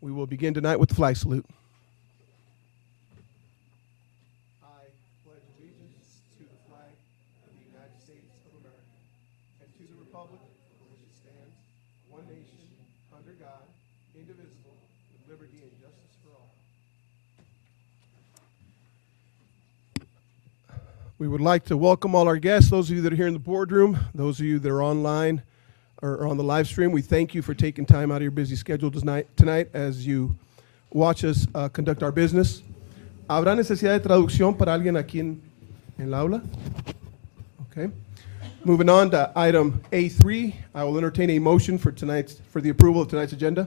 We will begin tonight with the flag salute. I pledge allegiance to the flag of the United States of America and to the republic for which it stands, one nation, under God, indivisible, with liberty and justice for all. We would like to welcome all our guests, those of you that are here in the boardroom, those of you that are online or on the live stream. We thank you for taking time out of your busy schedule tonight as you watch us conduct our business. ¿Habrá necesidad de traducción para alguien aquí en el aula? Okay. Moving on to item A3, I will entertain a motion for the approval of tonight's agenda.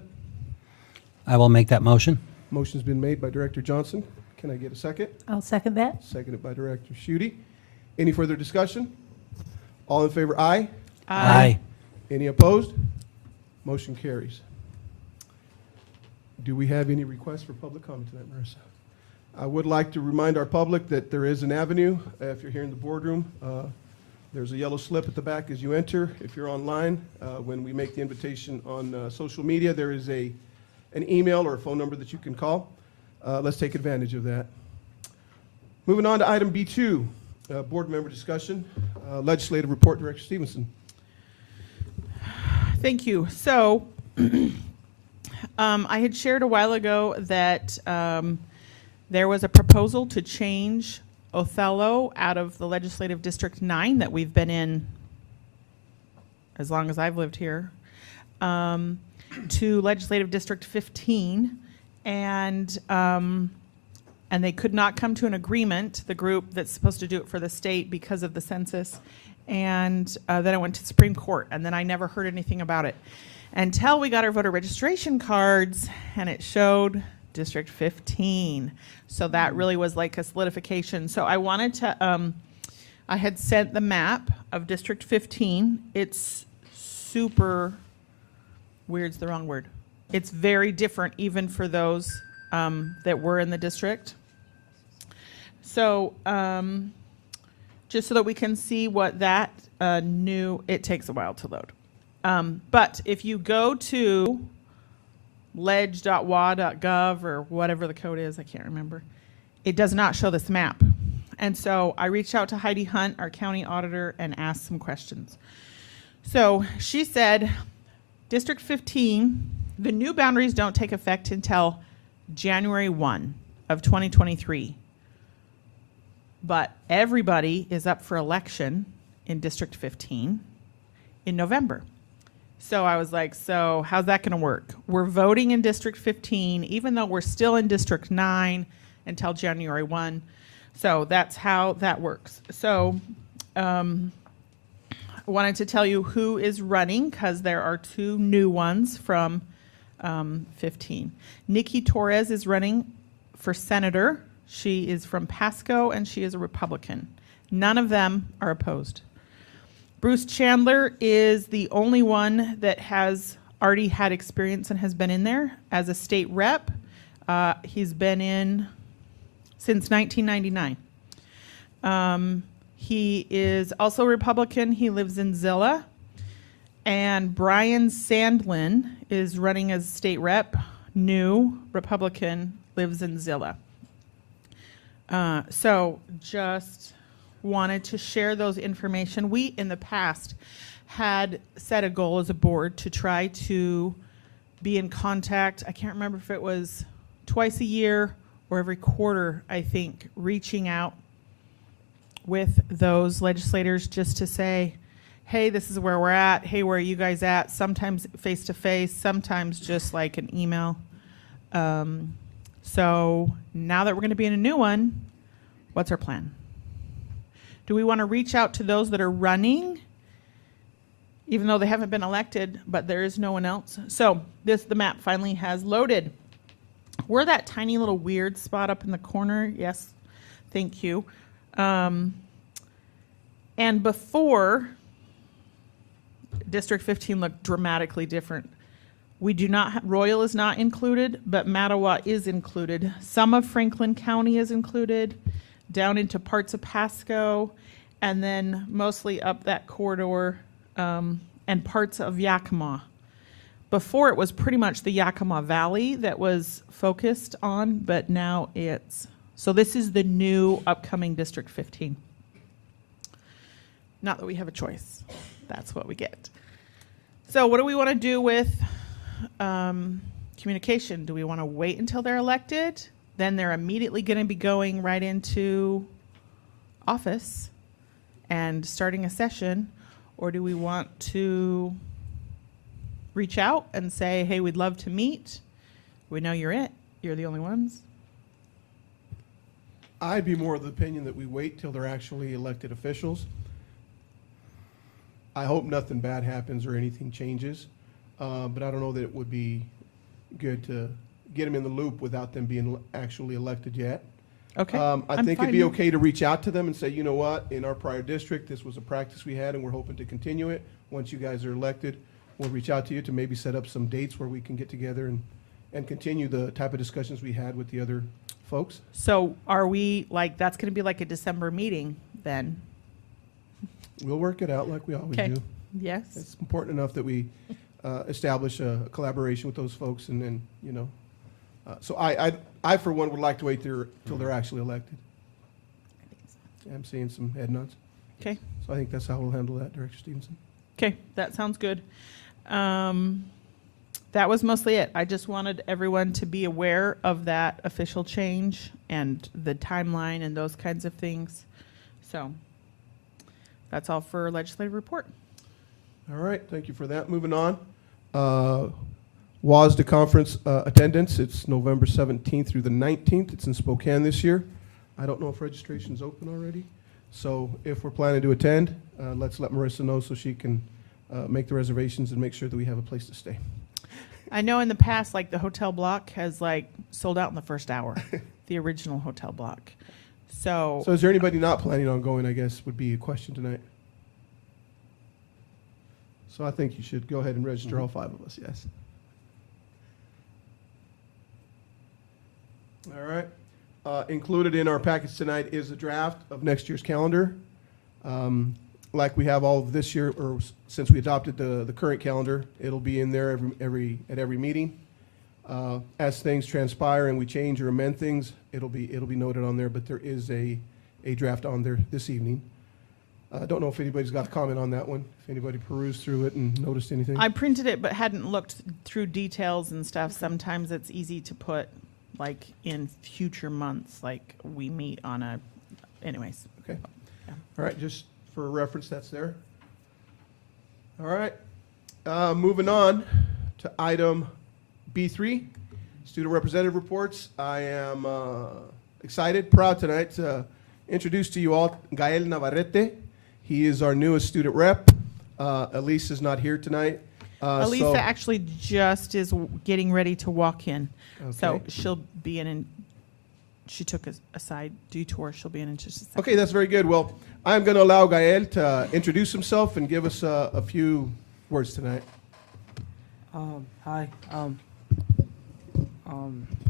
I will make that motion. Motion's been made by Director Johnson. Can I get a second? I'll second that. Seconded by Director Schutte. Any further discussion? All in favor, aye. Aye. Any opposed? Motion carries. Do we have any requests for public comment tonight, Marissa? I would like to remind our public that there is an avenue. If you're here in the boardroom, there's a yellow slip at the back as you enter. If you're online, when we make the invitation on social media, there is an email or a phone number that you can call. Let's take advantage of that. Moving on to item B2, board member discussion. Legislative report, Director Stevenson. Thank you. So I had shared a while ago that there was a proposal to change Othello out of the Legislative District 9 that we've been in as long as I've lived here to Legislative District 15. And they could not come to an agreement, the group that's supposed to do it for the state because of the census. And then it went to Supreme Court, and then I never heard anything about it until we got our voter registration cards, and it showed District 15. So that really was like a solidification. So I wanted to, I had sent the map of District 15. It's super, weird's the wrong word. It's very different even for those that were in the district. So, just so that we can see what that new, it takes a while to load. But if you go to leg.wa.gov or whatever the code is, I can't remember, it does not show this map. And so I reached out to Heidi Hunt, our county auditor, and asked some questions. So she said, District 15, the new boundaries don't take effect until January 1 of 2023. But everybody is up for election in District 15 in November. So I was like, so how's that going to work? We're voting in District 15, even though we're still in District 9 until January 1. So that's how that works. So I wanted to tell you who is running, because there are two new ones from 15. Nikki Torres is running for senator. She is from Pasco, and she is a Republican. None of them are opposed. Bruce Chandler is the only one that has already had experience and has been in there as a state rep. He's been in since 1999. He is also a Republican. He lives in Zilla. And Brian Sandlin is running as state rep, new Republican, lives in Zilla. So just wanted to share those information. We, in the past, had set a goal as a board to try to be in contact. I can't remember if it was twice a year or every quarter, I think, reaching out with those legislators just to say, hey, this is where we're at. Hey, where are you guys at? Sometimes face-to-face, sometimes just like an email. So now that we're going to be in a new one, what's our plan? Do we want to reach out to those that are running, even though they haven't been elected, but there is no one else? So the map finally has loaded. We're that tiny little weird spot up in the corner. Yes, thank you. And before, District 15 looked dramatically different. We do not, Royal is not included, but Mattawa is included. Some of Franklin County is included, down into parts of Pasco, and then mostly up that corridor and parts of Yakima. before it was pretty much the Yakima Valley that was focused on, but now so this is the new upcoming District 15. Not that we have a choice. That's what we get. So what do we want to do with communication? Do we want to wait until they're elected? Then they're immediately going to be going right into office and starting a session, or do we want to reach out and say, hey, we'd love to meet. We know you're the only ones. I'd be more of the opinion that we wait till they're actually elected officials. I hope nothing bad happens or anything changes, but I don't know that it would be good to get them in the loop without them being actually elected yet. Okay. I think it'd be okay to reach out to them and say, you know what, in our prior district, this was a practice we had and we're hoping to continue it. Once you guys are elected, we'll reach out to you to maybe set up some dates where we can get together and continue the type of discussions we had with the other folks. So are we that's going to be like a December meeting then? We'll work it out like we always Okay. do. Yes. It's important enough that we establish a collaboration with those folks, and then, you know. So I for one, would like to wait till they're actually elected. I'm seeing some head nods. Okay. So I think that's how we'll handle that, Director Stevenson. Okay, that sounds good. That was mostly it. I just wanted everyone to be aware of that official change and the timeline and those kinds of things. So that's all for legislative report. All right, thank you for that. Moving on. WASD conference attendance, it's November 17th through the 19th. It's in Spokane this year. I don't know if registration's open already. So if we're planning to attend, let's let Marissa know so she can make the reservations and make sure that we have a place to stay. I know in the past, the hotel block has sold out in the first hour, the original hotel block. So So is there anybody not planning on going, I guess, would be a question tonight. So I think you should go ahead and register all 5 of us, yes. All right. Included in our package tonight is a draft of next year's calendar. Like we have all of this year, or since we adopted the current calendar, it'll be in there at every meeting. As things transpire and we change or amend things, it'll be noted on there. But there is a draft on there this evening. I don't know if anybody's got a comment on that one. If anybody perused through it and noticed anything. I printed it but hadn't looked through details and stuff. Sometimes it's easy to put in future months, we meet on anyways. Okay. Yeah. All right, just for reference, that's there. All right. Moving on to item B3, student representative reports. I am excited, proud tonight to introduce to you all Gael Navarrete. He is our newest student rep. Elise is not here tonight. Elisa actually just is getting ready to walk in. Okay. So she'll be in, she took a side detour. She'll be in just a second. Okay, that's very good. Well, I'm going to allow Gael to introduce himself and give us a few words tonight. Hi.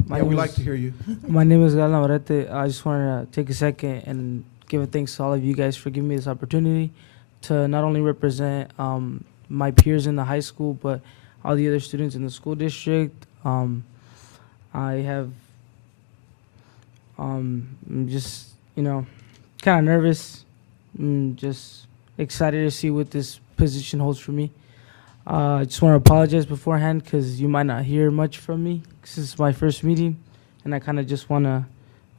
We'd like to hear you. My name is Gael Navarrete. I just wanted to take a second and give a thanks to all of you guys for giving me this opportunity to not only represent my peers in the high school, but all the other students in the school district. I have I'm just, kind of nervous. Just excited to see what this position holds for me. I just want to apologize beforehand because you might not hear much from me. This is my first meeting, and I kind of just want to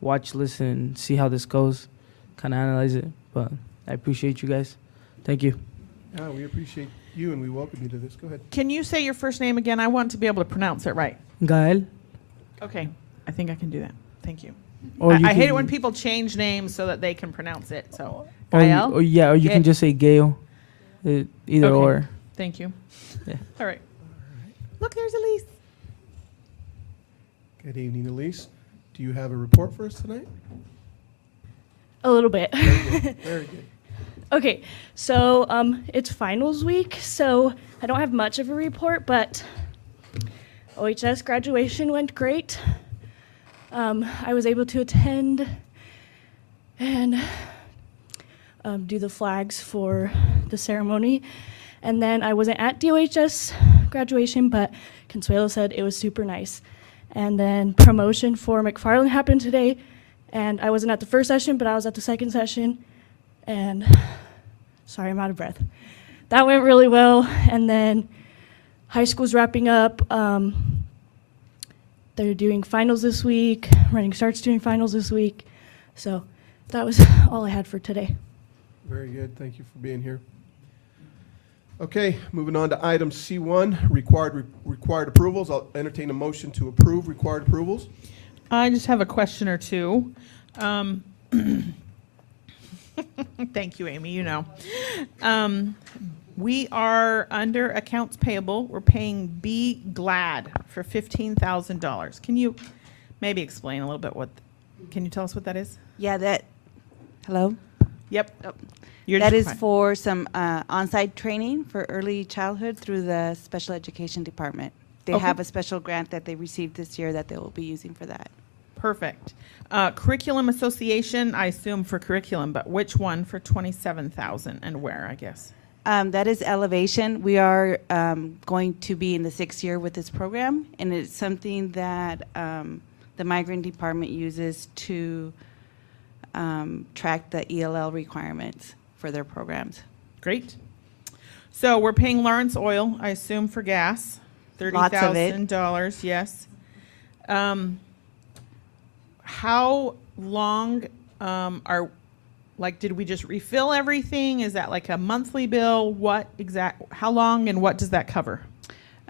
watch, listen, and see how this goes, kind of analyze it. But I appreciate you guys. Thank you. Yeah, we appreciate you and we welcome you to this. Go ahead. Can you say your first name again? I want to be able to pronounce it right. Gael. Okay, I think I can do that. Thank you. Or you I hate it can- when people change names so that they can pronounce it. So, Or Gael? or you Ga- can just say Gail. Either Okay. or. Thank you. Yeah. All right. Look, there's Elise. Good evening, Elise. Do you have a report for us tonight? A little bit. Very good. Very good. Okay, so it's finals week, so I don't have much of a report, but OHS graduation went great. I was able to attend and do the flags for the ceremony. And then I wasn't at DOHS graduation, but Consuelo said it was super nice. And then promotion for McFarland happened today, and I wasn't at the first session, but I was at the second session, and sorry, I'm out of breath. That went really well, and then high school's wrapping up. They're doing finals this week. Running Start's doing finals this week. So that was all I had for today. Very good. Thank you for being here. Okay, moving on to item C1, required approvals. I'll entertain a motion to approve required approvals. I just have a question or two. Thank you, Amy, you know. We are under accounts payable. We're paying Be Glad for $15,000. Can you maybe explain a little bit can you tell us what that is? Yeah, hello? Yep. Oh. You're That just is fine. for some on-site training for early childhood through the special education department. They Okay. have a special grant that they received this year that they will be using for that. Perfect. Curriculum Association, I assume for curriculum, but which one for $27,000 and where, I guess? That is Elevation. We are going to be in the 6th year with this program, and it's something that the migrant department uses to track the ELL requirements for their programs. Great. So we're paying Lawrence Oil, I assume, for gas. Lots of it. $30,000, yes. How long did we just refill everything? Is that like a monthly bill? How long and what does that cover?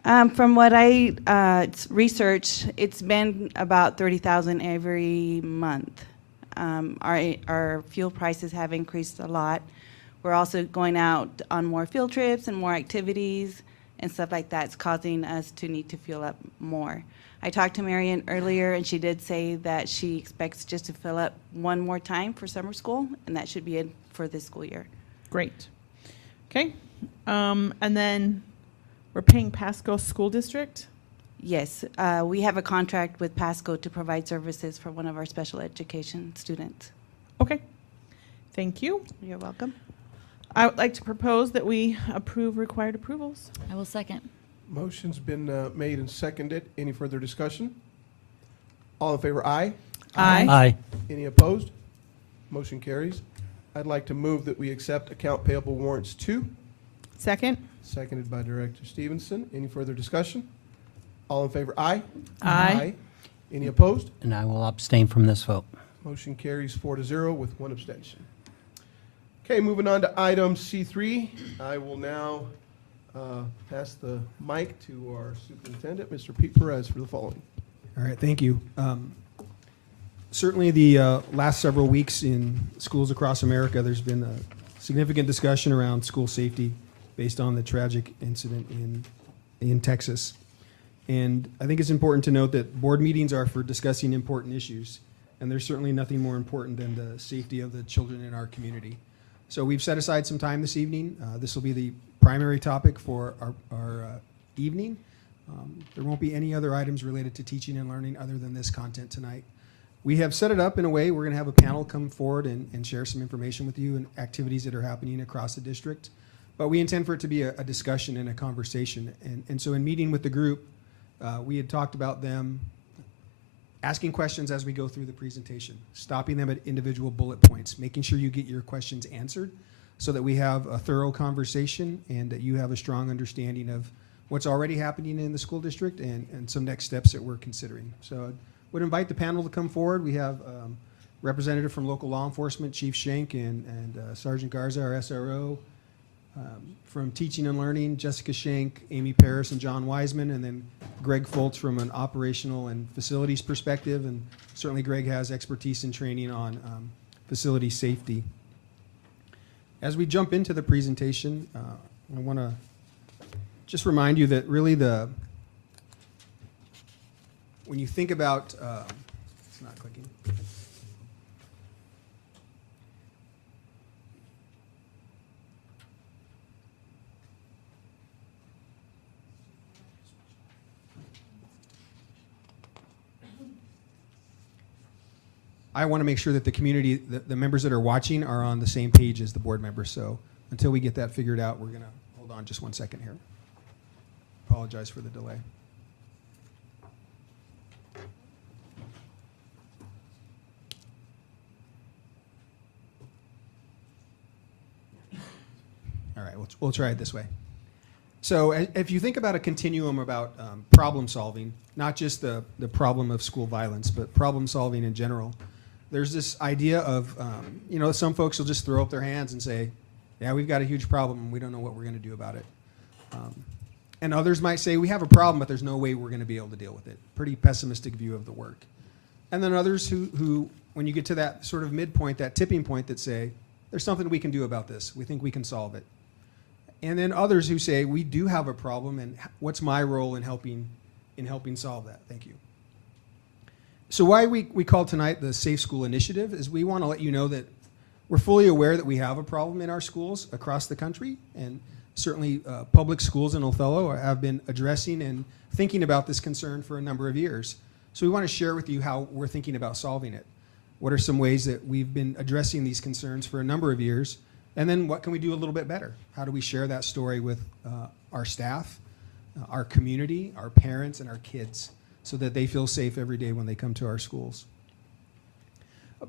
From what I researched, it's been about $30,000 every month. Our fuel prices have increased a lot. We're also going out on more field trips and more activities and stuff like that. It's causing us to need to fuel up more. I talked to Marion earlier, and she did say that she expects just to fill up one more time for summer school, and that should be it for this school year. Great. Okay. And then we're paying Pasco School District? Yes, we have a contract with Pasco to provide services for one of our special education students. Okay. Thank you. You're welcome. I would like to propose that we approve required approvals. I will second. Motion's been made and seconded. Any further discussion? All in favor, aye. Aye. Aye. Any opposed? Motion carries. I'd like to move that we accept account payable warrants 2, Second? seconded by Director Stevenson. Any further discussion? All in favor, aye. Aye. Any opposed? And I will abstain from this vote. Motion carries 4-0 with 1 abstention. Okay, moving on to item C3. I will now pass the mic to our superintendent, Mr. Pete Perez, for the following. All right, thank you. Certainly the last several weeks in schools across America, there's been a significant discussion around school safety based on the tragic incident in Texas. And I think it's important to note that board meetings are for discussing important issues, and there's certainly nothing more important than the safety of the children in our community. So we've set aside some time this evening. This will be the primary topic for our evening. There won't be any other items related to teaching and learning other than this content tonight. We have set it up in a way we're going to have a panel come forward and share some information with you and activities that are happening across the district. But we intend for it to be a discussion and a conversation. And so in meeting with the group, we had talked about them asking questions as we go through the presentation, stopping them at individual bullet points, making sure you get your questions answered so that we have a thorough conversation and that you have a strong understanding of what's already happening in the school district and some next steps that we're considering. So I would invite the panel to come forward. We have representative from local law enforcement, Chief Schenk, and Sergeant Garza, our SRO. From Teaching and Learning, Jessica Schenk, Amy Paris, and John Wiseman, and then Greg Foltz from an operational and facilities perspective, and certainly Greg has expertise in training on facility safety. As we jump into the presentation, I want to just remind you that really when you think about, it's not clicking. I want to make sure that the community, the members that are watching are on the same page as the board members. So until we get that figured out, we're going to hold on just 1 second here. apologize for the delay. All right, we'll try it this way. So if you think about a continuum about problem solving, not just the problem of school violence, but problem solving in general, there's this idea of, some folks will just throw up their hands and say, yeah, we've got a huge problem and we don't know what we're going to do about it. And others might say, we have a problem, but there's no way we're going to be able to deal with it. Pretty pessimistic view of the work. And then others who, when you get to that sort of midpoint, that tipping point, that say, there's something we can do about this. We think we can solve it. And then others who say, we do have a problem, and what's my role in helping solve that? Thank you. So why we call tonight the Safe School Initiative is we want to let you know that we're fully aware that we have a problem in our schools across the country, and certainly public schools in Othello have been addressing and thinking about this concern for a number of years. So we want to share with you how we're thinking about solving it. What are some ways that we've been addressing these concerns for a number of years? And then what can we do a little bit better? How do we share that story with our staff, our community, our parents, and our kids so that they feel safe every day when they come to our schools?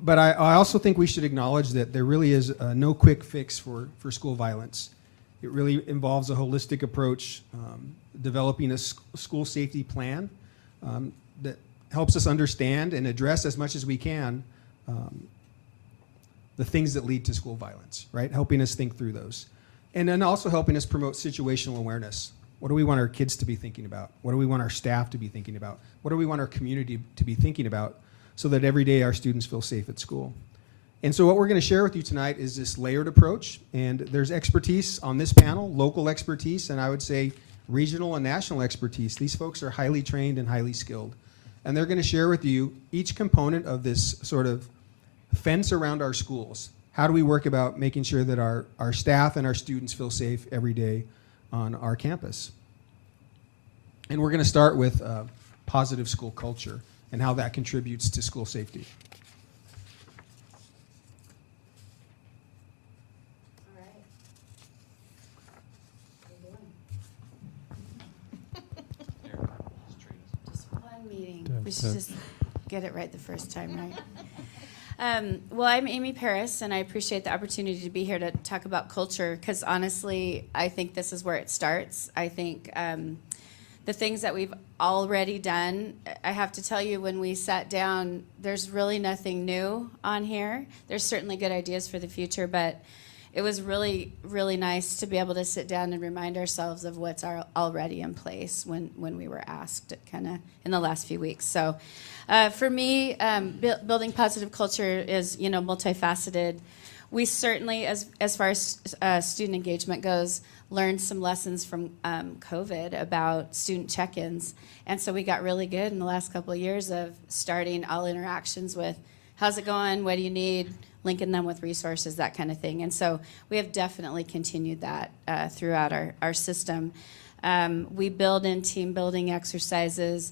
But I also think we should acknowledge that there really is no quick fix for school violence. It really involves a holistic approach, developing a school safety plan that helps us understand and address as much as we can the things that lead to school violence, right? Helping us think through those. And then also helping us promote situational awareness. What do we want our kids to be thinking about? What do we want our staff to be thinking about? What do we want our community to be thinking about so that every day our students feel safe at school? And so what we're going to share with you tonight is this layered approach. And there's expertise on this panel, local expertise, and I would say regional and national expertise. These folks are highly trained and highly skilled. And they're going to share with you each component of this sort of fence around our schools. How do we work about making sure that our staff and our students feel safe every day on our campus? And we're going to start with positive school culture and how that contributes to school safety. All right. Just one meeting. We should just get it right the first time, right? Well, I'm Amy Paris, and I appreciate the opportunity to be here to talk about culture, because honestly, I think this is where it starts. I think the things that we've already done, I have to tell you, when we sat down, there's really nothing new on here. There's certainly good ideas for the future, but it was really, really nice to be able to sit down and remind ourselves of what's already in place when we were asked kind of in the last few weeks. So for me, building positive culture is, multifaceted. We certainly, as far as student engagement goes, learned some lessons from COVID about student check-ins. And so we got really good in the last couple of years of starting all interactions with, how's it going, what do you need, linking them with resources, that kind of thing. And so we have definitely continued that throughout our system. We build in team building exercises.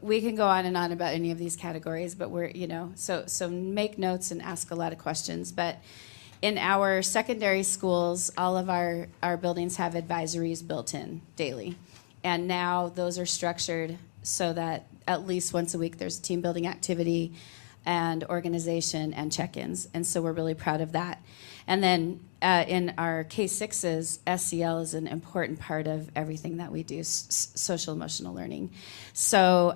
We can go on and on about any of these categories, but we're, so make notes and ask a lot of questions. But in our secondary schools, all of our buildings have advisories built in daily. And now those are structured so that at least once a week there's a team building activity and organization and check-ins. And so we're really proud of that. And then in our K-6s, SEL is an important part of everything that we do, social emotional learning. So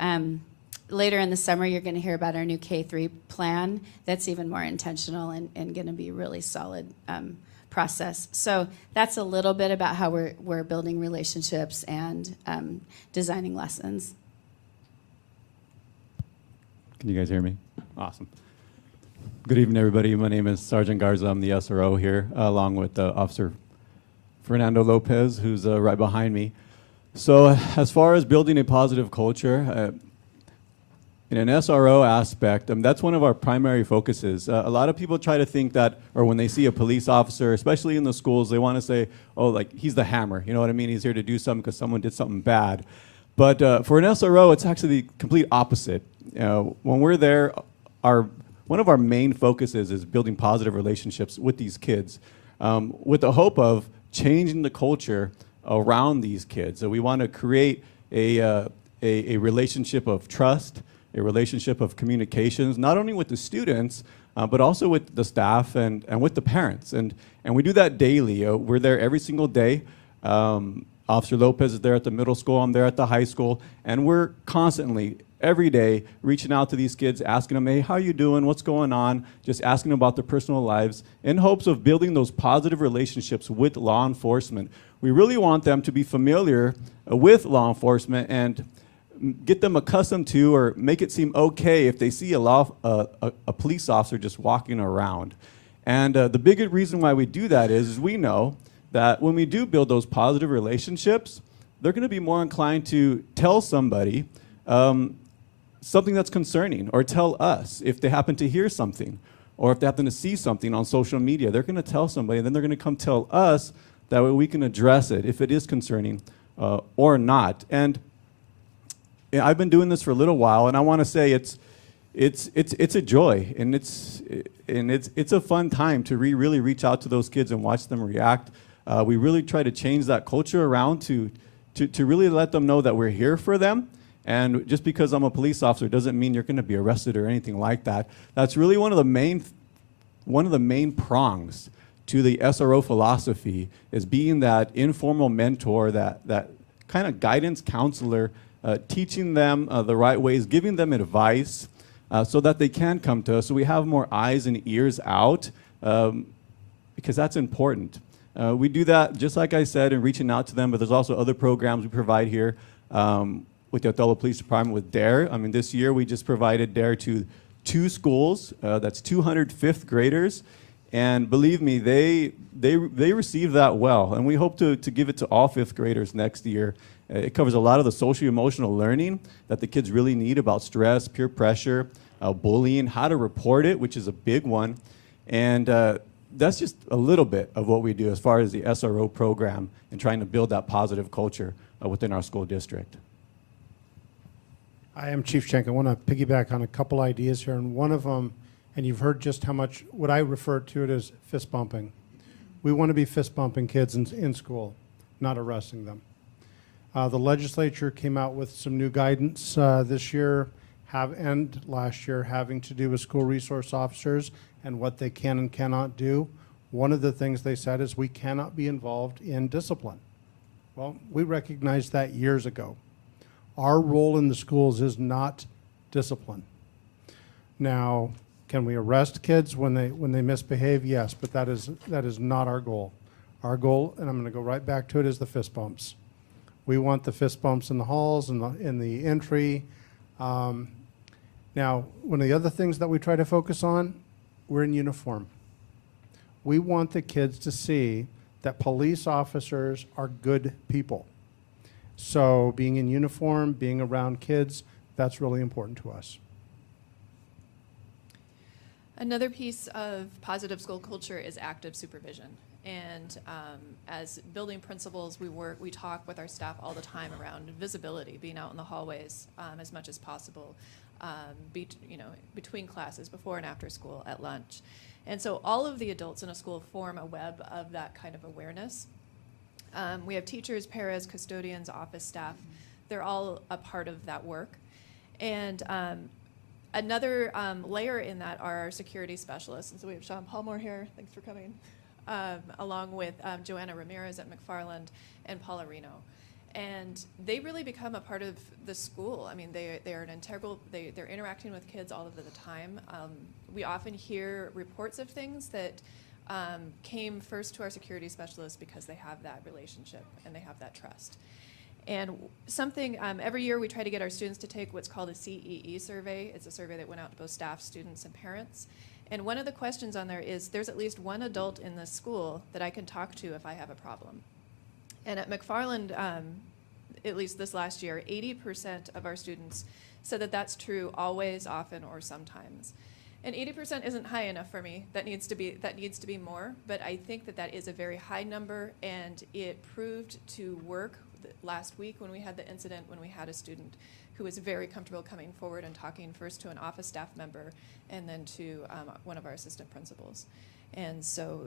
later in the summer, you're going to hear about our new K-3 plan that's even more intentional and going to be a really solid process. So that's a little bit about how we're building relationships and designing lessons. Can you guys hear me? Awesome. Good evening, everybody. My name is Sergeant Garza. I'm the SRO here, along with Officer Fernando Lopez, who's right behind me. So as far as building a positive culture, in an SRO aspect, that's one of our primary focuses. A lot of people try to think that, or when they see a police officer, especially in the schools, they want to say, oh, like, he's the hammer. You know what I mean? He's here to do something because someone did something bad. But for an SRO, it's actually the complete opposite. When we're there, one of our main focuses is building positive relationships with these kids with the hope of changing the culture around these kids. So we want to create a relationship of trust, a relationship of communications, not only with the students, but also with the staff and with the parents. And we do that daily. We're there every single day. Officer Lopez is there at the middle school, I'm there at the high school, and we're constantly, every day, reaching out to these kids, asking them, hey, how you doing, what's going on, just asking them about their personal lives in hopes of building those positive relationships with law enforcement. We really want them to be familiar with law enforcement and get them accustomed to, or make it seem okay if they see a police officer just walking around. And the big reason why we do that is we know that when we do build those positive relationships, they're going to be more inclined to tell somebody something that's concerning, or tell us if they happen to hear something, or if they happen to see something on social media. They're going to tell somebody, and then they're going to come tell us. That way we can address it if it is concerning or not. And I've been doing this for a little while, and I want to say it's a joy, and it's a fun time to really reach out to those kids and watch them react. We really try to change that culture around to really let them know that we're here for them. And just because I'm a police officer doesn't mean you're going to be arrested or anything like that. That's really one of the main prongs to the SRO philosophy, is being that informal mentor, that kind of guidance counselor, teaching them the right ways, giving them advice so that they can come to us, so we have more eyes and ears out, because that's important. We do that, just like I said, in reaching out to them, but there's also other programs we provide here with the Othello Police Department with DARE. I mean, this year we just provided DARE to 2 schools, that's 200 fifth graders. And believe me, they receive that well, and we hope to give it to all 5th graders next year. It covers a lot of the socio-emotional learning that the kids really need about stress, peer pressure, bullying, how to report it, which is a big one. And that's just a little bit of what we do as far as the SRO program and trying to build that positive culture within our school district. I am Chief Schenk. I want to piggyback on a couple ideas here, and one of them, and you've heard just how much, what I refer to it as fist bumping. We want to be fist bumping kids in school, not arresting them. The legislature came out with some new guidance this year and last year, having to do with school resource officers and what they can and cannot do. One of the things they said is we cannot be involved in discipline. Well, we recognized that years ago. Our role in the schools is not discipline. Now, can we arrest kids when they misbehave? Yes, but that is not our goal. Our goal, and I'm going to go right back to it, is the fist bumps. We want the fist bumps in the halls and in the entry. Now, one of the other things that we try to focus on, we're in uniform. We want the kids to see that police officers are good people. So being in uniform, being around kids, that's really important to us. Another piece of positive school culture is active supervision. And as building principals, we talk with our staff all the time around visibility, being out in the hallways as much as possible, between classes, before and after school, at lunch. And so all of the adults in a school form a web of that kind of awareness. We have teachers, paras, custodians, office staff. They're all a part of that work. And another layer in that are our security specialists. And so we have Sean Palmore here. Thanks for coming. Along with Joanna Ramirez at McFarland and Paula Reno. And they really become a part of the school. I mean, they are an integral, they're interacting with kids all of the time. We often hear reports of things that came first to our security specialists because they have that relationship and they have that trust. And something, every year we try to get our students to take what's called a CEE survey. It's a survey that went out to both staff, students, and parents. And one of the questions on there is, there's at least one adult in this school that I can talk to if I have a problem. And at McFarland, at least this last year, 80% of our students said that that's true always, often, or sometimes. And 80% isn't high enough for me. That needs to be more. But I think that is a very high number, and it proved to work last week when we had the incident when we had a student who was very comfortable coming forward and talking first to an office staff member and then to one of our assistant principals. And so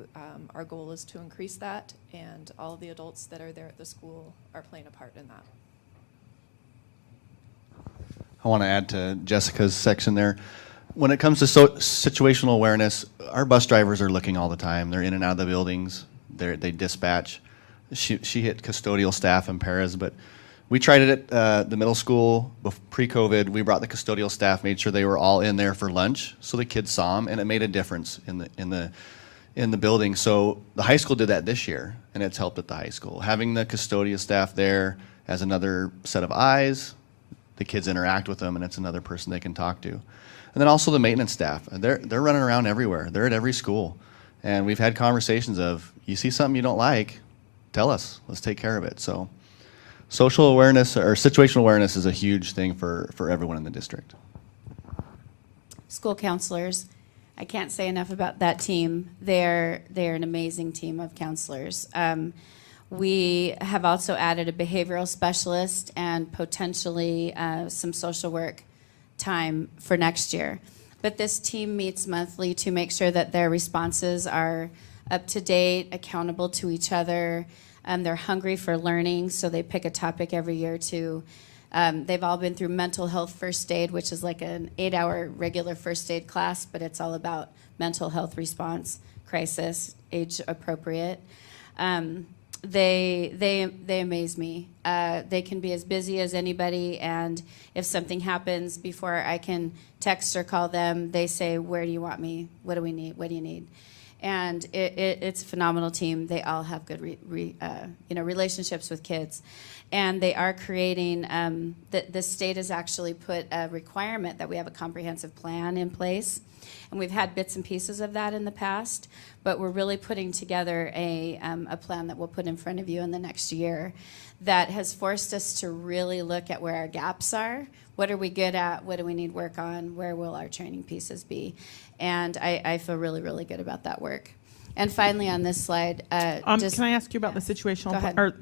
our goal is to increase that, and all of the adults that are there at the school are playing a part in that. I want to add to Jessica's section there. When it comes to situational awareness, our bus drivers are looking all the time. They're in and out of the buildings. They dispatch. She hit custodial staff and paras, but we tried it at the middle school pre-COVID. We brought the custodial staff, made sure they were all in there for lunch, so the kids saw them, and it made a difference in the building. So the high school did that this year, and it's helped at the high school. Having the custodial staff there as another set of eyes, the kids interact with them, and it's another person they can talk to. And then also the maintenance staff. They're running around everywhere. They're at every school. And we've had conversations of, you see something you don't like, tell us. Let's take care of it. So social awareness or situational awareness is a huge thing for everyone in the district. School counselors. I can't say enough about that team. They're an amazing team of counselors. We have also added a behavioral specialist and potentially some social work time for next year. But this team meets monthly to make sure that their responses are up to date, accountable to each other. They're hungry for learning, so they pick a topic every year to. They've all been through mental health first aid, which is like an 8-hour regular first aid class, but it's all about mental health response, crisis, age appropriate. They amaze me. They can be as busy as anybody, and if something happens before I can text or call them, they say, "Where do you want me? What do we need? What do you need?" And it's a phenomenal team. They all have good relationships with kids, and they are creating. The state has actually put a requirement that we have a comprehensive plan in place. And we've had bits and pieces of that in the past, but we're really putting together a plan that we'll put in front of you in the next year that has forced us to really look at where our gaps are. What are we good at? What do we need work on? Where will our training pieces be? And I feel really, really good about that work. And finally, on this slide, can I ask you about the situational Go ahead. or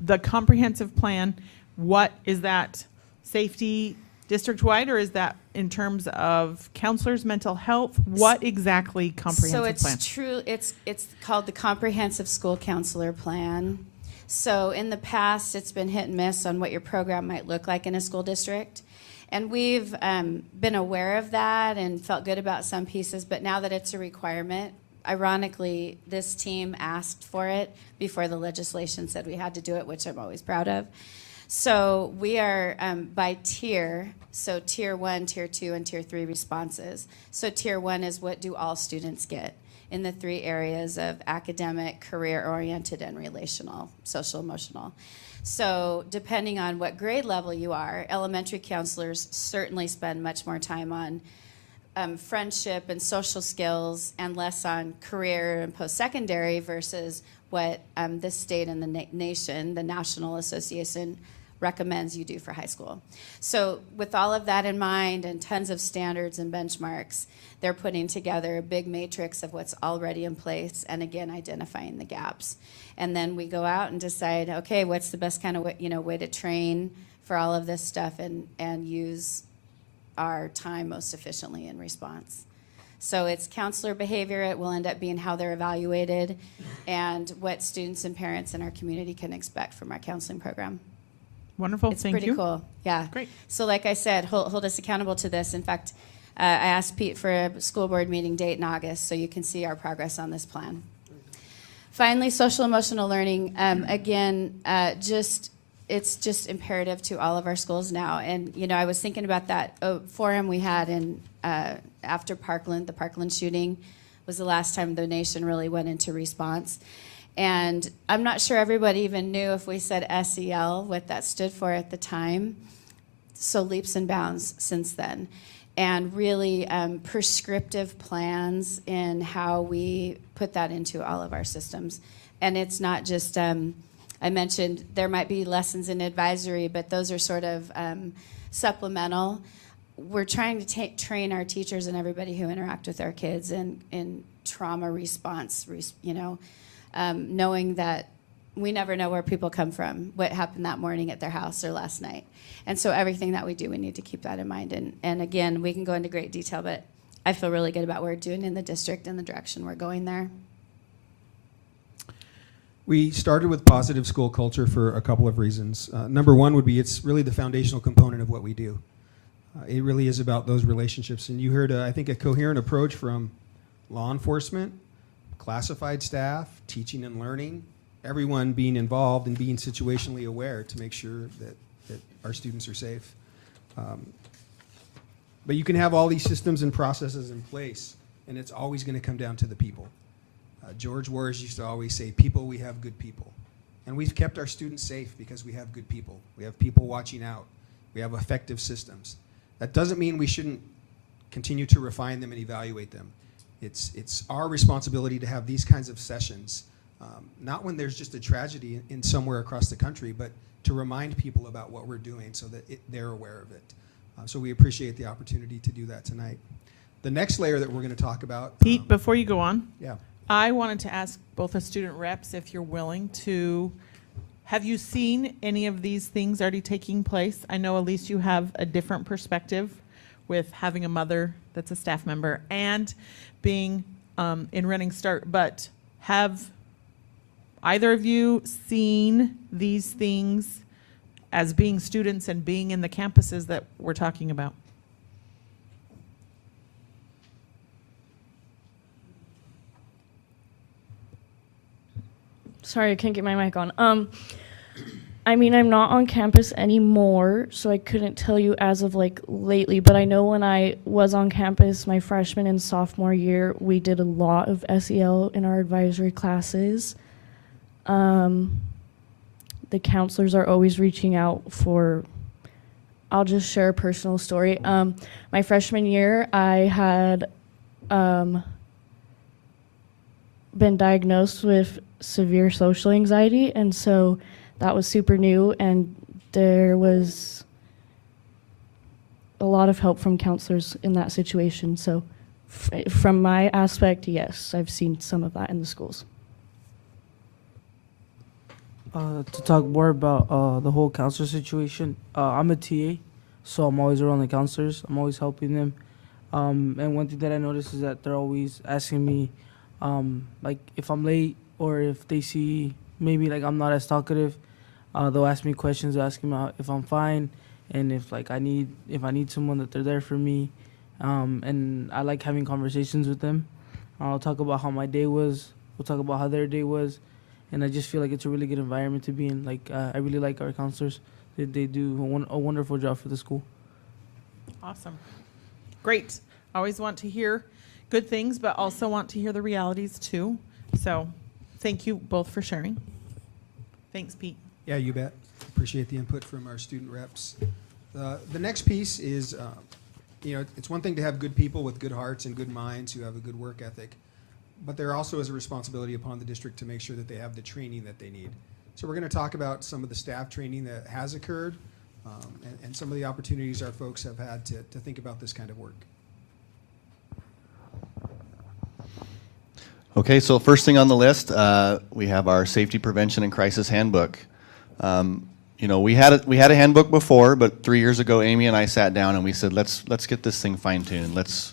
the comprehensive plan? What is that? Safety district-wide, or is that in terms of counselors, mental health? What exactly comprehensive plan? So it's called the Comprehensive School Counselor Plan. So in the past, it's been hit and miss on what your program might look like in a school district. And we've been aware of that and felt good about some pieces, but now that it's a requirement, ironically, this team asked for it before the legislation said we had to do it, which I'm always proud of. So we are by tier, so tier 1, tier 2, and tier 3 responses. So tier 1 is what do all students get in the 3 areas of academic, career-oriented, and relational, social, emotional. So depending on what grade level you are, elementary counselors certainly spend much more time on friendship and social skills and less on career and post-secondary versus what the state and the nation, the National Association, recommends you do for high school. So with all of that in mind and tons of standards and benchmarks, they're putting together a big matrix of what's already in place and again identifying the gaps. And then we go out and decide, okay, what's the best kind of way to train for all of this stuff and use our time most efficiently in response. So it's counselor behavior. It will end up being how they're evaluated and what students and parents in our community can expect from our counseling program. Wonderful. It's Thank pretty you. cool. Yeah. Great. So like I said, hold us accountable to this. In fact, I asked Pete for a school board meeting date in August so you can see our progress on this plan. Finally, social emotional learning. Again, it's just imperative to all of our schools now. And I was thinking about that forum we had in after the Parkland shooting was the last time the nation really went into response. And I'm not sure everybody even knew if we said SEL, what that stood for at the time. So leaps and bounds since then. And really prescriptive plans in how we put that into all of our systems. And it's not just, I mentioned there might be lessons in advisory, but those are sort of supplemental. We're trying to train our teachers and everybody who interact with our kids in trauma response, knowing that we never know where people come from, what happened that morning at their house or last night. And so everything that we do, we need to keep that in mind. And again, we can go into great detail, but I feel really good about what we're doing in the district and the direction we're going there. We started with positive school culture for a couple of reasons. Number one would be it's really the foundational component of what we do. It really is about those relationships. And you heard, I think, a coherent approach from law enforcement, classified staff, teaching and learning, everyone being involved and being situationally aware to make sure that our students are safe. But you can have all these systems and processes in place, and it's always going to come down to the people. George Wars used to always say, people, we have good people. And we've kept our students safe because we have good people. We have people watching out. We have effective systems. That doesn't mean we shouldn't continue to refine them and evaluate them. It's our responsibility to have these kinds of sessions, not when there's just a tragedy in somewhere across the country, but to remind people about what we're doing so that they're aware of it. So we appreciate the opportunity to do that tonight. The next layer that we're going to talk about. Pete, before you go on, Yeah. I wanted to ask both the student reps if you're willing to, have you seen any of these things already taking place? I know at least you have a different perspective with having a mother that's a staff member and being in Running Start, but have either of you seen these things as being students and being in the campuses that we're talking about? Sorry, I couldn't get my mic on. I mean, I'm not on campus anymore, so I couldn't tell you as of like lately, but I know when I was on campus my freshman and sophomore year, we did a lot of SEL in our advisory classes. The counselors are always reaching out for, I'll just share a personal story. My freshman year, I had been diagnosed with severe social anxiety, and so that was super new, and there was a lot of help from counselors in that situation. So from my aspect, yes, I've seen some of that in the schools. To talk more about the whole counselor situation, I'm a TA, so I'm always around the counselors. I'm always helping them. And one thing that I notice is that they're always asking me, like if I'm late or if they see maybe like I'm not as talkative, they'll ask me questions, they'll ask me if I'm fine, and if I need someone, that they're there for me. And I like having conversations with them. I'll talk about how my day was. We'll talk about how their day was. And I just feel like it's a really good environment to be in. I really like our counselors. They do a wonderful job for the school. Awesome. Great. Always want to hear good things, but also want to hear the realities too. So thank you both for sharing. Thanks, Pete. Yeah, you bet. Appreciate the input from our student reps. The next piece is, it's one thing to have good people with good hearts and good minds who have a good work ethic, but there also is a responsibility upon the district to make sure that they have the training that they need. So we're going to talk about some of the staff training that has occurred and some of the opportunities our folks have had to think about this kind of work. Okay, so first thing on the list, we have our Safety Prevention and Crisis Handbook. We had a handbook before, but 3 years ago, Amy and I sat down and we said, let's get this thing fine-tuned. Let's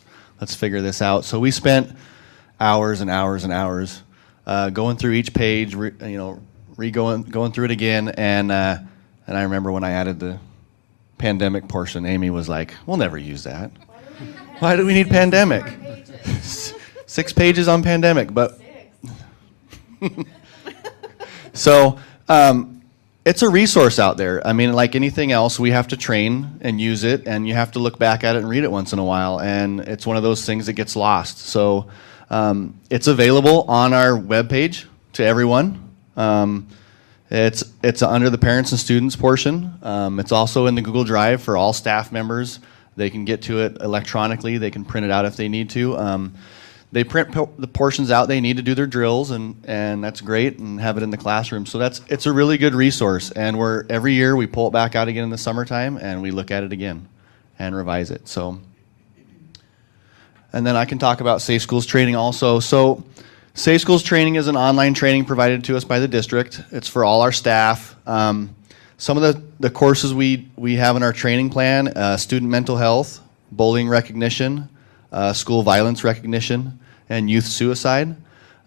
figure this out. So we spent hours and hours and hours going through each page, going through it again, and I remember when I added the pandemic portion, Amy was like, "We'll never use that. Why do we need pandemic?" 6 pages on pandemic, but so it's a resource out there. I mean, like anything else, we have to train and use it, and you have to look back at it and read it once in a while, and it's one of those things that gets lost. So it's available on our webpage to everyone. It's under the parents and students portion. It's also in the Google Drive for all staff members. They can get to it electronically. They can print it out if they need to. They print the portions out they need to do their drills, and that's great, and have it in the classroom. So it's a really good resource, and every year we pull it back out again in the summertime, and we look at it again and revise it. So, and then I can talk about Safe Schools training also. So Safe Schools training is an online training provided to us by the district. It's for all our staff. Some of the courses we have in our training plan, student mental health, bullying recognition, school violence recognition, and youth suicide.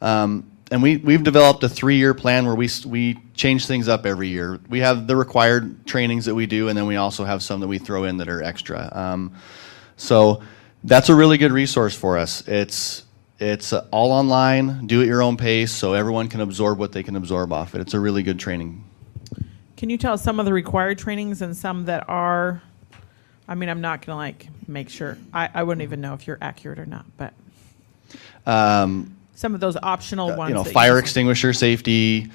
And we've developed a 3-year plan where we change things up every year. We have the required trainings that we do, and then we also have some that we throw in that are extra. So that's a really good resource for us. It's all online, do at your own pace, so everyone can absorb what they can absorb off it. It's a really good training. Can you tell us some of the required trainings and some that are, I mean, I'm not going to like make sure, I wouldn't even know if you're accurate or not, but some of those optional ones. You know, that fire you extinguisher safety.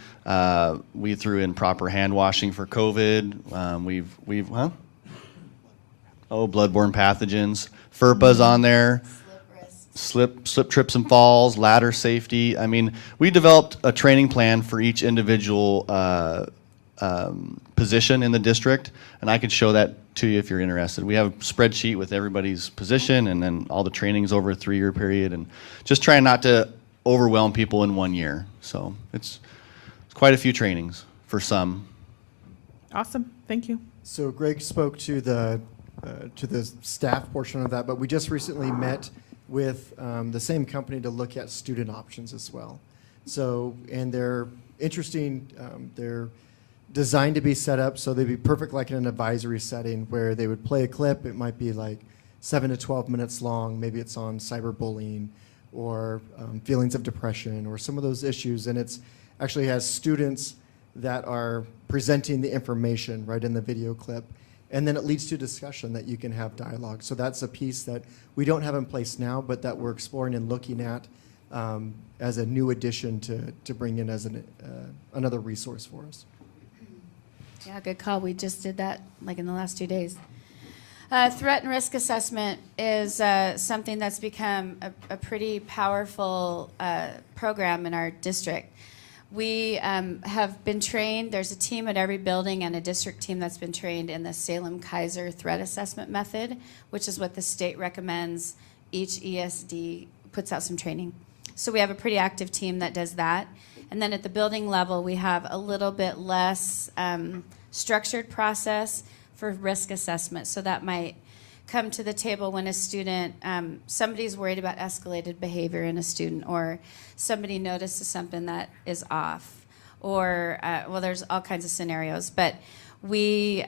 We threw in proper hand washing for COVID. Bloodborne pathogens. FERPA's on there. Slip, trips and falls, ladder safety. I mean, we developed a training plan for each individual position in the district, and I could show that to you if you're interested. We have a spreadsheet with everybody's position and then all the trainings over a 3-year period, and just trying not to overwhelm people in 1 year. So it's quite a few trainings for some. Awesome, thank you. So Greg spoke to the staff portion of that, but we just recently met with the same company to look at student options as well. So, and they're interesting, they're designed to be set up so they'd be perfect like in an advisory setting where they would play a clip. It might be like 7 to 12 minutes long. Maybe it's on cyberbullying or feelings of depression or some of those issues. And it's actually has students that are presenting the information right in the video clip. And then it leads to discussion that you can have dialogue. So that's a piece that we don't have in place now, but that we're exploring and looking at as a new addition to bring in as another resource for us. Yeah, good call. We just did that like in the last 2 days. Threat and risk assessment is something that's become a pretty powerful program in our district. We have been trained, there's a team at every building and a district team that's been trained in the Salem-Kaiser threat assessment method, which is what the state recommends. Each ESD puts out some training. So we have a pretty active team that does that. And then at the building level, we have a little bit less structured process for risk assessment. So that might come to the table when a student, somebody's worried about escalated behavior in a student, or somebody notices something that is off, or, well, there's all kinds of scenarios. But we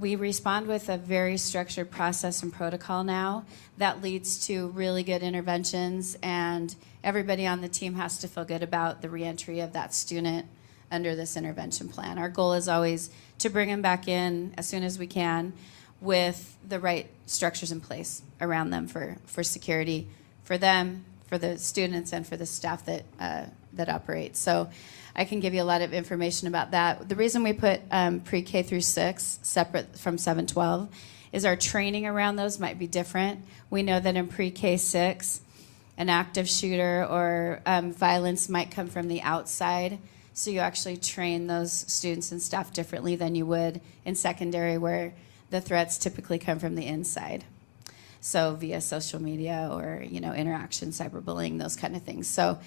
respond with a very structured process and protocol now that leads to really good interventions, and everybody on the team has to feel good about the reentry of that student under this intervention plan. Our goal is always to bring them back in as soon as we can with the right structures in place around them for security, for them, for the students, and for the staff that operate. So I can give you a lot of information about that. The reason we put pre-K through 6 separate from 7-12 is our training around those might be different. We know that in pre-K 6, an active shooter or violence might come from the outside. So you actually train those students and staff differently than you would in secondary, where the threats typically come from the inside. So via social media or, interaction, cyberbullying, those kind of things. So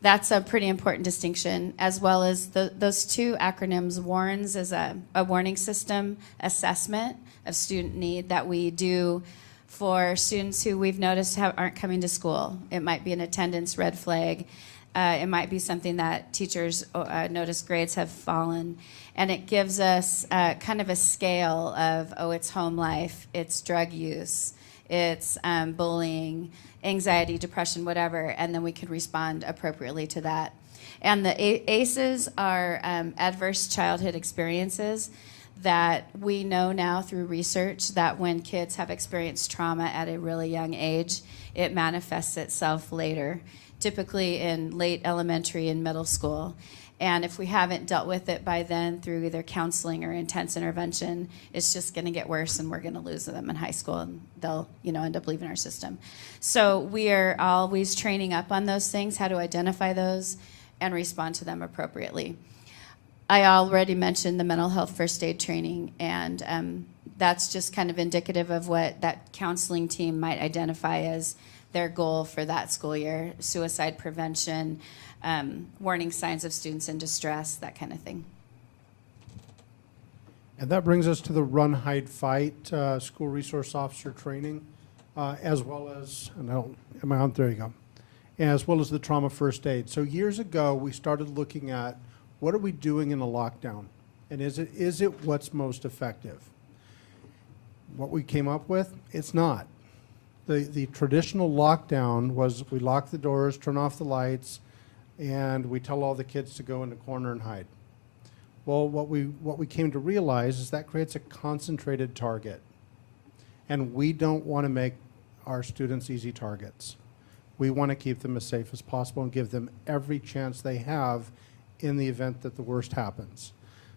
that's a pretty important distinction, as well as those 2 acronyms. WARNS is a warning system assessment of student need that we do for students who we've noticed aren't coming to school. It might be an attendance red flag. It might be something that teachers notice grades have fallen. And it gives us kind of a scale of, it's home life, it's drug use, it's bullying, anxiety, depression, whatever, and then we can respond appropriately to that. And the ACEs are adverse childhood experiences that we know now through research that when kids have experienced trauma at a really young age, it manifests itself later, typically in late elementary and middle school. And if we haven't dealt with it by then through either counseling or intense intervention, it's just going to get worse, and we're going to lose them in high school, and they'll, end up leaving our system. So we are always training up on those things, how to identify those and respond to them appropriately. I already mentioned the mental health first aid training, and that's just kind of indicative of what that counseling team might identify as their goal for that school year: suicide prevention, warning signs of students in distress, that kind of thing. And that brings us to the Run, Hide, Fight school resource officer training. as well as, and I don't, am I on? There you go. As well as the trauma first aid. So years ago, we started looking at what are we doing in a lockdown? And is it what's most effective? What we came up with, it's not. The traditional lockdown was we lock the doors, turn off the lights, and we tell all the kids to go in the corner and hide. Well, what we came to realize is that creates a concentrated target. And we don't want to make our students easy targets. We want to keep them as safe as possible and give them every chance they have in the event that the worst happens.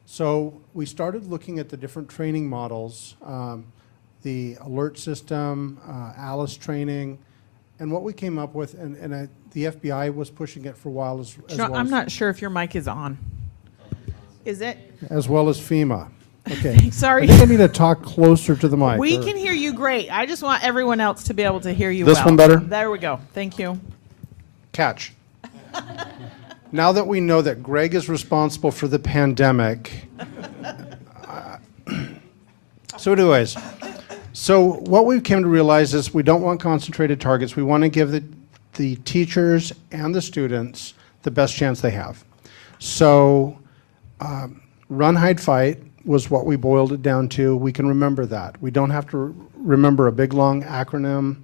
So we started looking at the different training models, the alert system, ALICE training, and what we came up with, and the FBI was pushing it for a while as well. I'm not sure if your mic is on. Is it? As well as FEMA. Okay. Sorry. I think I need to talk closer to the mic. We can hear you great. I just want everyone else to be able to hear you This well. one better? There we go. Thank you. Catch. Now that we know that Greg is responsible for the pandemic, so anyways, so what we came to realize is we don't want concentrated targets. We want to give the teachers and the students the best chance they have. So run, hide, fight was what we boiled it down to. We can remember that. We don't have to remember a big long acronym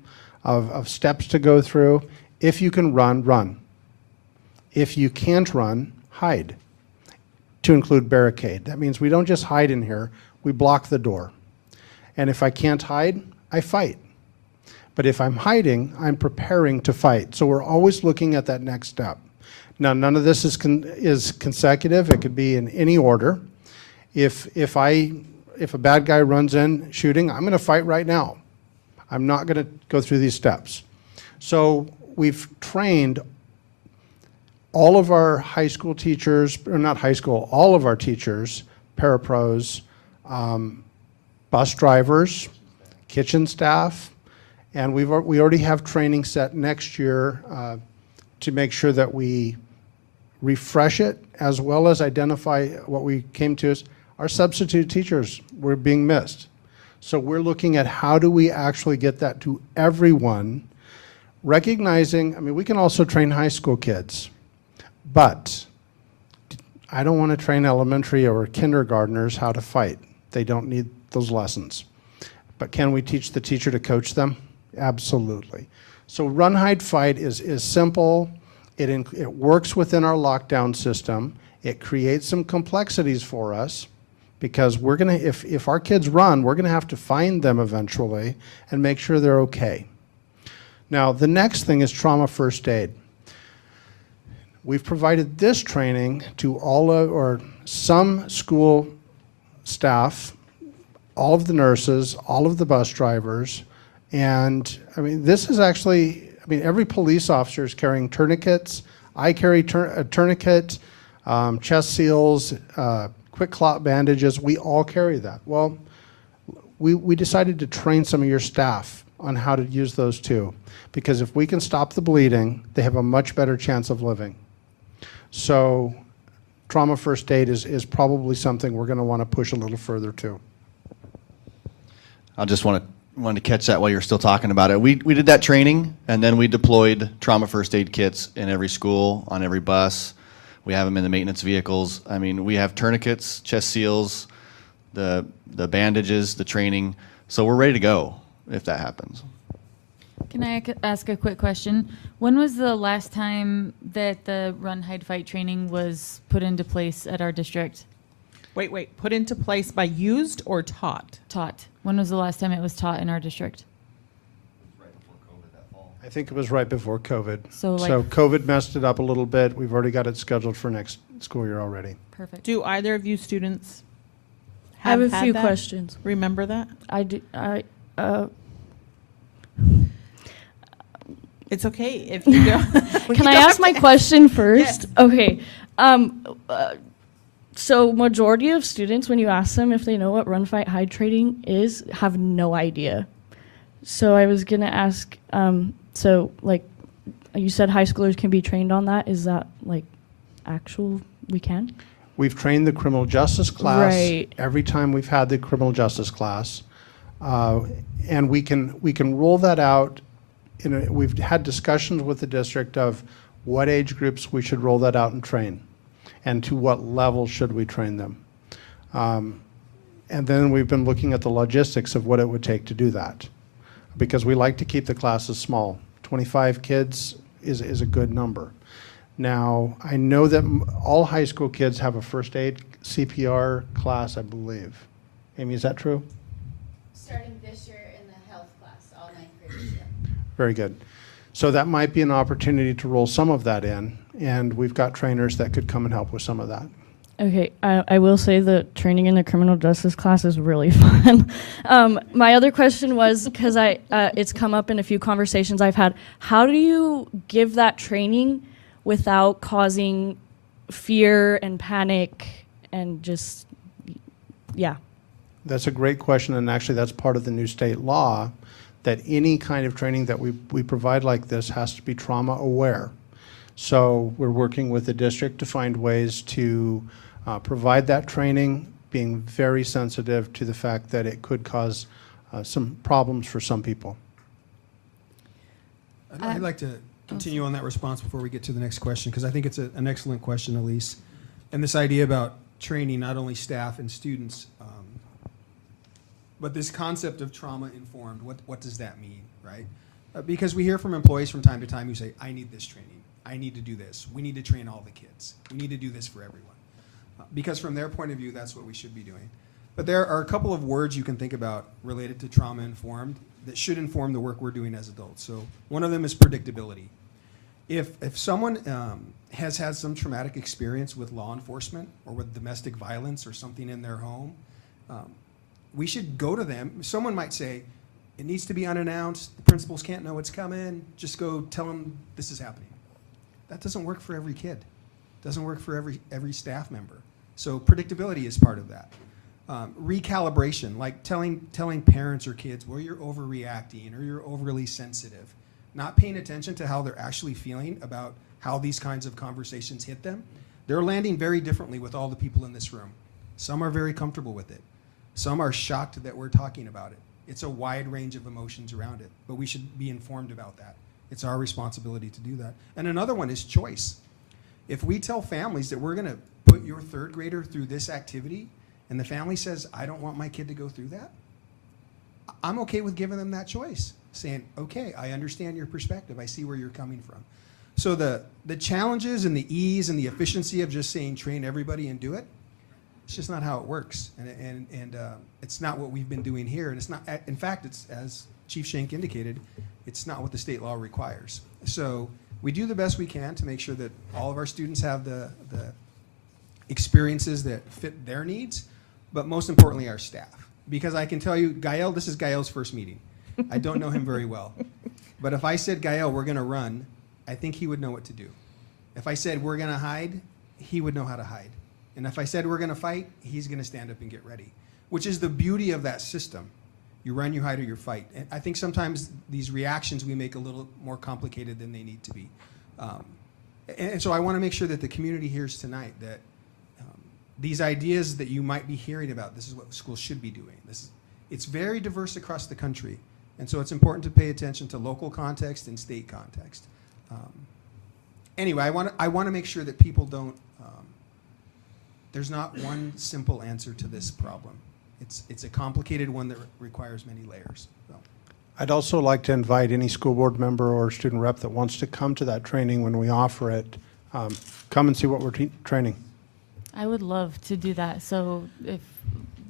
of steps to go through. If you can run, run. If you can't run, hide, to include barricade. That means we don't just hide in here, we block the door. And if I can't hide, I fight. But if I'm hiding, I'm preparing to fight. So we're always looking at that next step. Now, none of this is consecutive. It could be in any order. If a bad guy runs in shooting, I'm going to fight right now. I'm not going to go through these steps. So we've trained all of our high school teachers, or not high school, all of our teachers, parapros, bus drivers, kitchen staff, and we already have training set next year to make sure that we refresh it, as well as identify what we came to as our substitute teachers were being missed. So we're looking at how do we actually get that to everyone, recognizing, I mean, we can also train high school kids, but I don't want to train elementary or kindergartners how to fight. They don't need those lessons. But can we teach the teacher to coach them? Absolutely. So run, hide, fight is simple. It works within our lockdown system. It creates some complexities for us because we're gonna, if our kids run, we're gonna have to find them eventually and make sure they're okay. Now, the next thing is trauma first aid. We've provided this training to all of, or some school staff, all of the nurses, all of the bus drivers, and I mean, this is actually, I mean, every police officer is carrying tourniquets. I carry a tourniquet, chest seals, quick clot bandages. We all carry that. Well, we decided to train some of your staff on how to use those too, because if we can stop the bleeding, they have a much better chance of living. So trauma first aid is probably something we're going to want to push a little further too. I just wanted to catch that while you're still talking about it. We did that training, and then we deployed trauma first aid kits in every school, on every bus. We have them in the maintenance vehicles. I mean, we have tourniquets, chest seals, the bandages, the training. So we're ready to go if that happens. Can I ask a quick question? When was the last time that the run, hide, fight training was put into place at our district? Wait. Put into place by used or taught? Taught. When was the last time it was taught in our district? Right before COVID that fall. I think it was right before COVID. So COVID messed it up a little bit. We've already got it scheduled for next school year already. Perfect. Do either of you students I have a had few that? questions. Remember that? I do. It's okay if you don't. Can I ask my question first? Yes. Okay. So majority of students, when you ask them if they know what run, fight, hide training is, have no idea. So I was gonna ask, so like you said high schoolers can be trained on that. Is that like actual, we can? We've trained the criminal justice class Right. every time we've had the criminal justice class. And we can roll that out. We've had discussions with the district of what age groups we should roll that out and train, and to what level should we train them. And then we've been looking at the logistics of what it would take to do that, because we like to keep the classes small. 25 kids is a good number. Now, I know that all high school kids have a first aid CPR class, I believe. Amy, is that true? Starting this year in the health class, all ninth graders. Very good. So that might be an opportunity to roll some of that in, and we've got trainers that could come and help with some of that. Okay, I will say the training in the criminal justice class is really fun. My other question was, because it's come up in a few conversations I've had, how do you give that training without causing fear and panic and just, yeah? That's a great question, and actually that's part of the new state law, that any kind of training that we provide like this has to be trauma aware. So we're working with the district to find ways to provide that training, being very sensitive to the fact that it could cause some problems for some people. I'd like to continue on that response before we get to the next question, because I think it's an excellent question, Elise. And this idea about training not only staff and students, but this concept of trauma-informed, what does that mean, right? Because we hear from employees from time to time who say, I need this training, I need to do this, we need to train all the kids, we need to do this for everyone. Because from their point of view, that's what we should be doing. But there are a couple of words you can think about related to trauma-informed that should inform the work we're doing as adults. So one of them is predictability. If someone has had some traumatic experience with law enforcement or with domestic violence or something in their home, we should go to them. Someone might say, it needs to be unannounced, the principals can't know what's coming, just go tell them this is happening. That doesn't work for every kid. It doesn't work for every staff member. So predictability is part of that. Recalibration, like telling parents or kids, well, you're overreacting or you're overly sensitive, not paying attention to how they're actually feeling about how these kinds of conversations hit them. They're landing very differently with all the people in this room. Some are very comfortable with it. Some are shocked that we're talking about it. It's a wide range of emotions around it, but we should be informed about that. It's our responsibility to do that. And another one is choice. If we tell families that we're going to put your third grader through this activity, and the family says, I don't want my kid to go through that, I'm okay with giving them that choice, saying, okay, I understand your perspective. I see where you're coming from. So the challenges and the ease and the efficiency of just saying train everybody and do it, it's just not how it works. And it's not what we've been doing here. And it's not, in fact, it's, as Chief Shank indicated, it's not what the state law requires. So we do the best we can to make sure that all of our students have the experiences that fit their needs, but most importantly, our staff. Because I can tell you, Gael, this is Gael's first meeting. I don't know him very well. But if I said, Gael, we're going to run, I think he would know what to do. If I said, we're going to hide, he would know how to hide. And if I said, we're going to fight, he's going to stand up and get ready, which is the beauty of that system. You run, you hide, or you fight. And I think sometimes these reactions we make a little more complicated than they need to be. And so I want to make sure that the community hears tonight that these ideas that you might be hearing about, this is what schools should be doing. It's very diverse across the country. And so it's important to pay attention to local context and state context. Anyway, I want to make sure that people don't, there's not one simple answer to this problem. It's a complicated one that requires many layers. So. I'd also like to invite any school board member or student rep that wants to come to that training when we offer it, come and see what we're training. I would love to do that. So if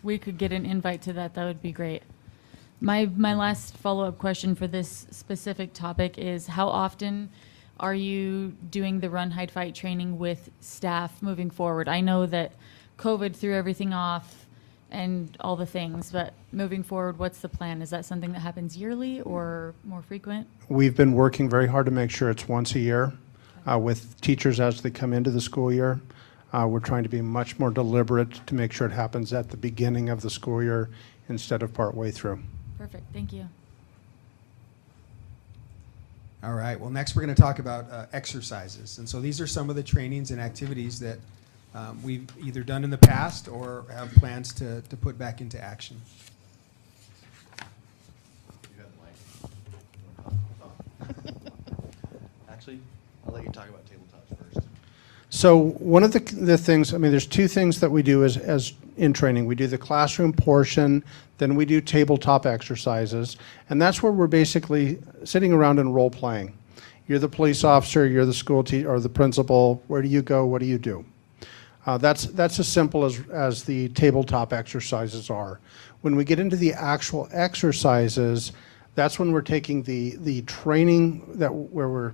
we could get an invite to that, that would be great. My last follow-up question for this specific topic is, how often are you doing the run, hide, fight training with staff moving forward? I know that COVID threw everything off and all the things, but moving forward, what's the plan? Is that something that happens yearly or more frequent? We've been working very hard to make sure it's once a year with teachers as they come into the school year. We're trying to be much more deliberate to make sure it happens at the beginning of the school year instead of partway through. Perfect, thank you. All right, well, next we're going to talk about exercises. And so these are some of the trainings and activities that we've either done in the past or have plans to put back into action. let you talk about tabletops first. So one of the things, I mean, there's two things that we do as in training. We do the classroom portion, then we do tabletop exercises, and that's where we're basically sitting around and role playing. You're the police officer, you're the school teacher or the principal. Where do you go? What do you do? That's as simple as the tabletop exercises are. When we get into the actual exercises, that's when we're taking the training where we're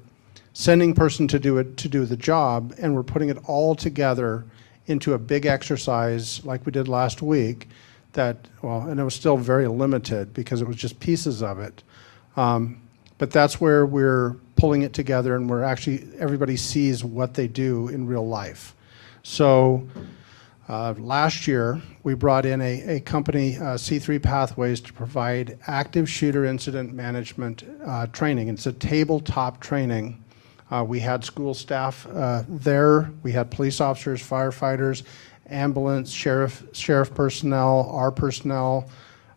sending person to do the job, and we're putting it all together into a big exercise like we did last week. And it was still very limited because it was just pieces of it. But that's where we're pulling it together, and everybody sees what they do in real life. So last year, we brought in a company, C3 Pathways, to provide active shooter incident management training. It's a tabletop training. We had school staff there. We had police officers, firefighters, ambulance, sheriff personnel, our personnel.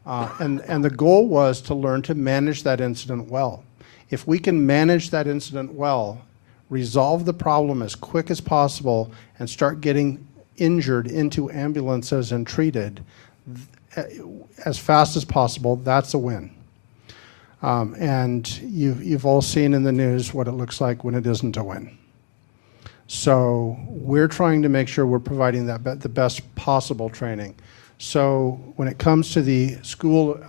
And the goal was to learn to manage that incident well. If we can manage that incident well, resolve the problem as quick as possible, and start getting injured into ambulances and treated as fast as possible, that's a win. And you've all seen in the news what it looks like when it isn't a win. So we're trying to make sure we're providing the best possible training. So when it comes to the school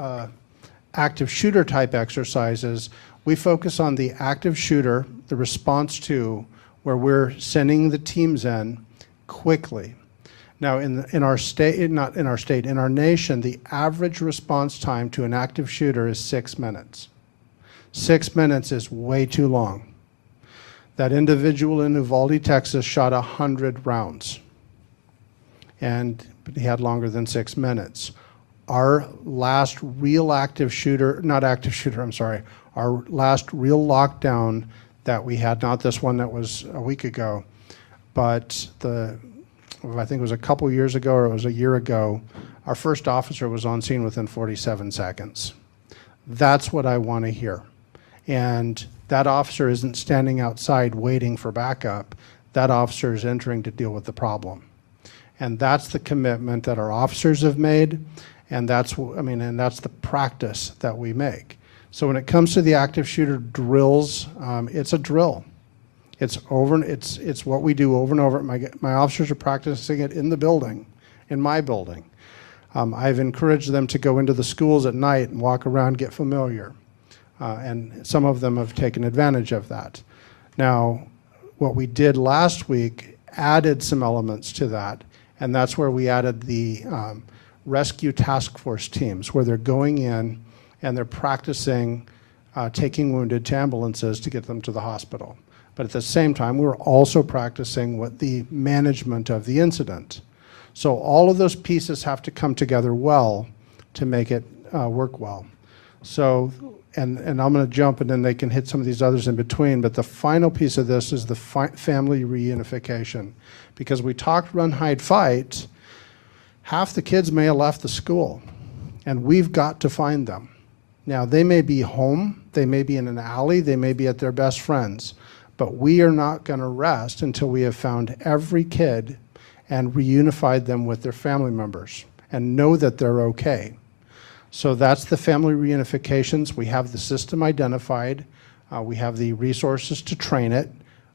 active shooter type exercises, we focus on the active shooter, the response to, where we're sending the teams in quickly. Now, in our state, not in our state, in our nation, the average response time to an active shooter is 6 minutes. 6 minutes is way too long. That individual in Uvalde, Texas, shot 100 rounds, but he had longer than 6 minutes. Our last real active shooter, our last real lockdown that we had, not this one that was a week ago, but I think it was a couple years ago or it was a year ago, our first officer was on scene within 47 seconds. That's what I want to hear. And that officer isn't standing outside waiting for backup. That officer is entering to deal with the problem. And that's the commitment that our officers have made, and that's the practice that we make. So when it comes to the active shooter drills, it's a drill. It's what we do over and over. My officers are practicing it in the building, in my building. I've encouraged them to go into the schools at night and walk around, get familiar. And some of them have taken advantage of that. Now, what we did last week added some elements to that, and that's where we added the rescue task force teams, where they're going in and they're practicing taking wounded to ambulances to get them to the hospital. But at the same time, we're also practicing what the management of the incident. So all of those pieces have to come together well to make it work well. So, and I'm going to jump and then they can hit some of these others in between, but the final piece of this is the family reunification. Because we talked run, hide, fight, half the kids may have left the school, and we've got to find them. Now, they may be home, they may be in an alley, they may be at their best friends, but we are not going to rest until we have found every kid and reunified them with their family members and know that they're okay. So that's the family reunifications. We have the system identified. We have the resources to train it.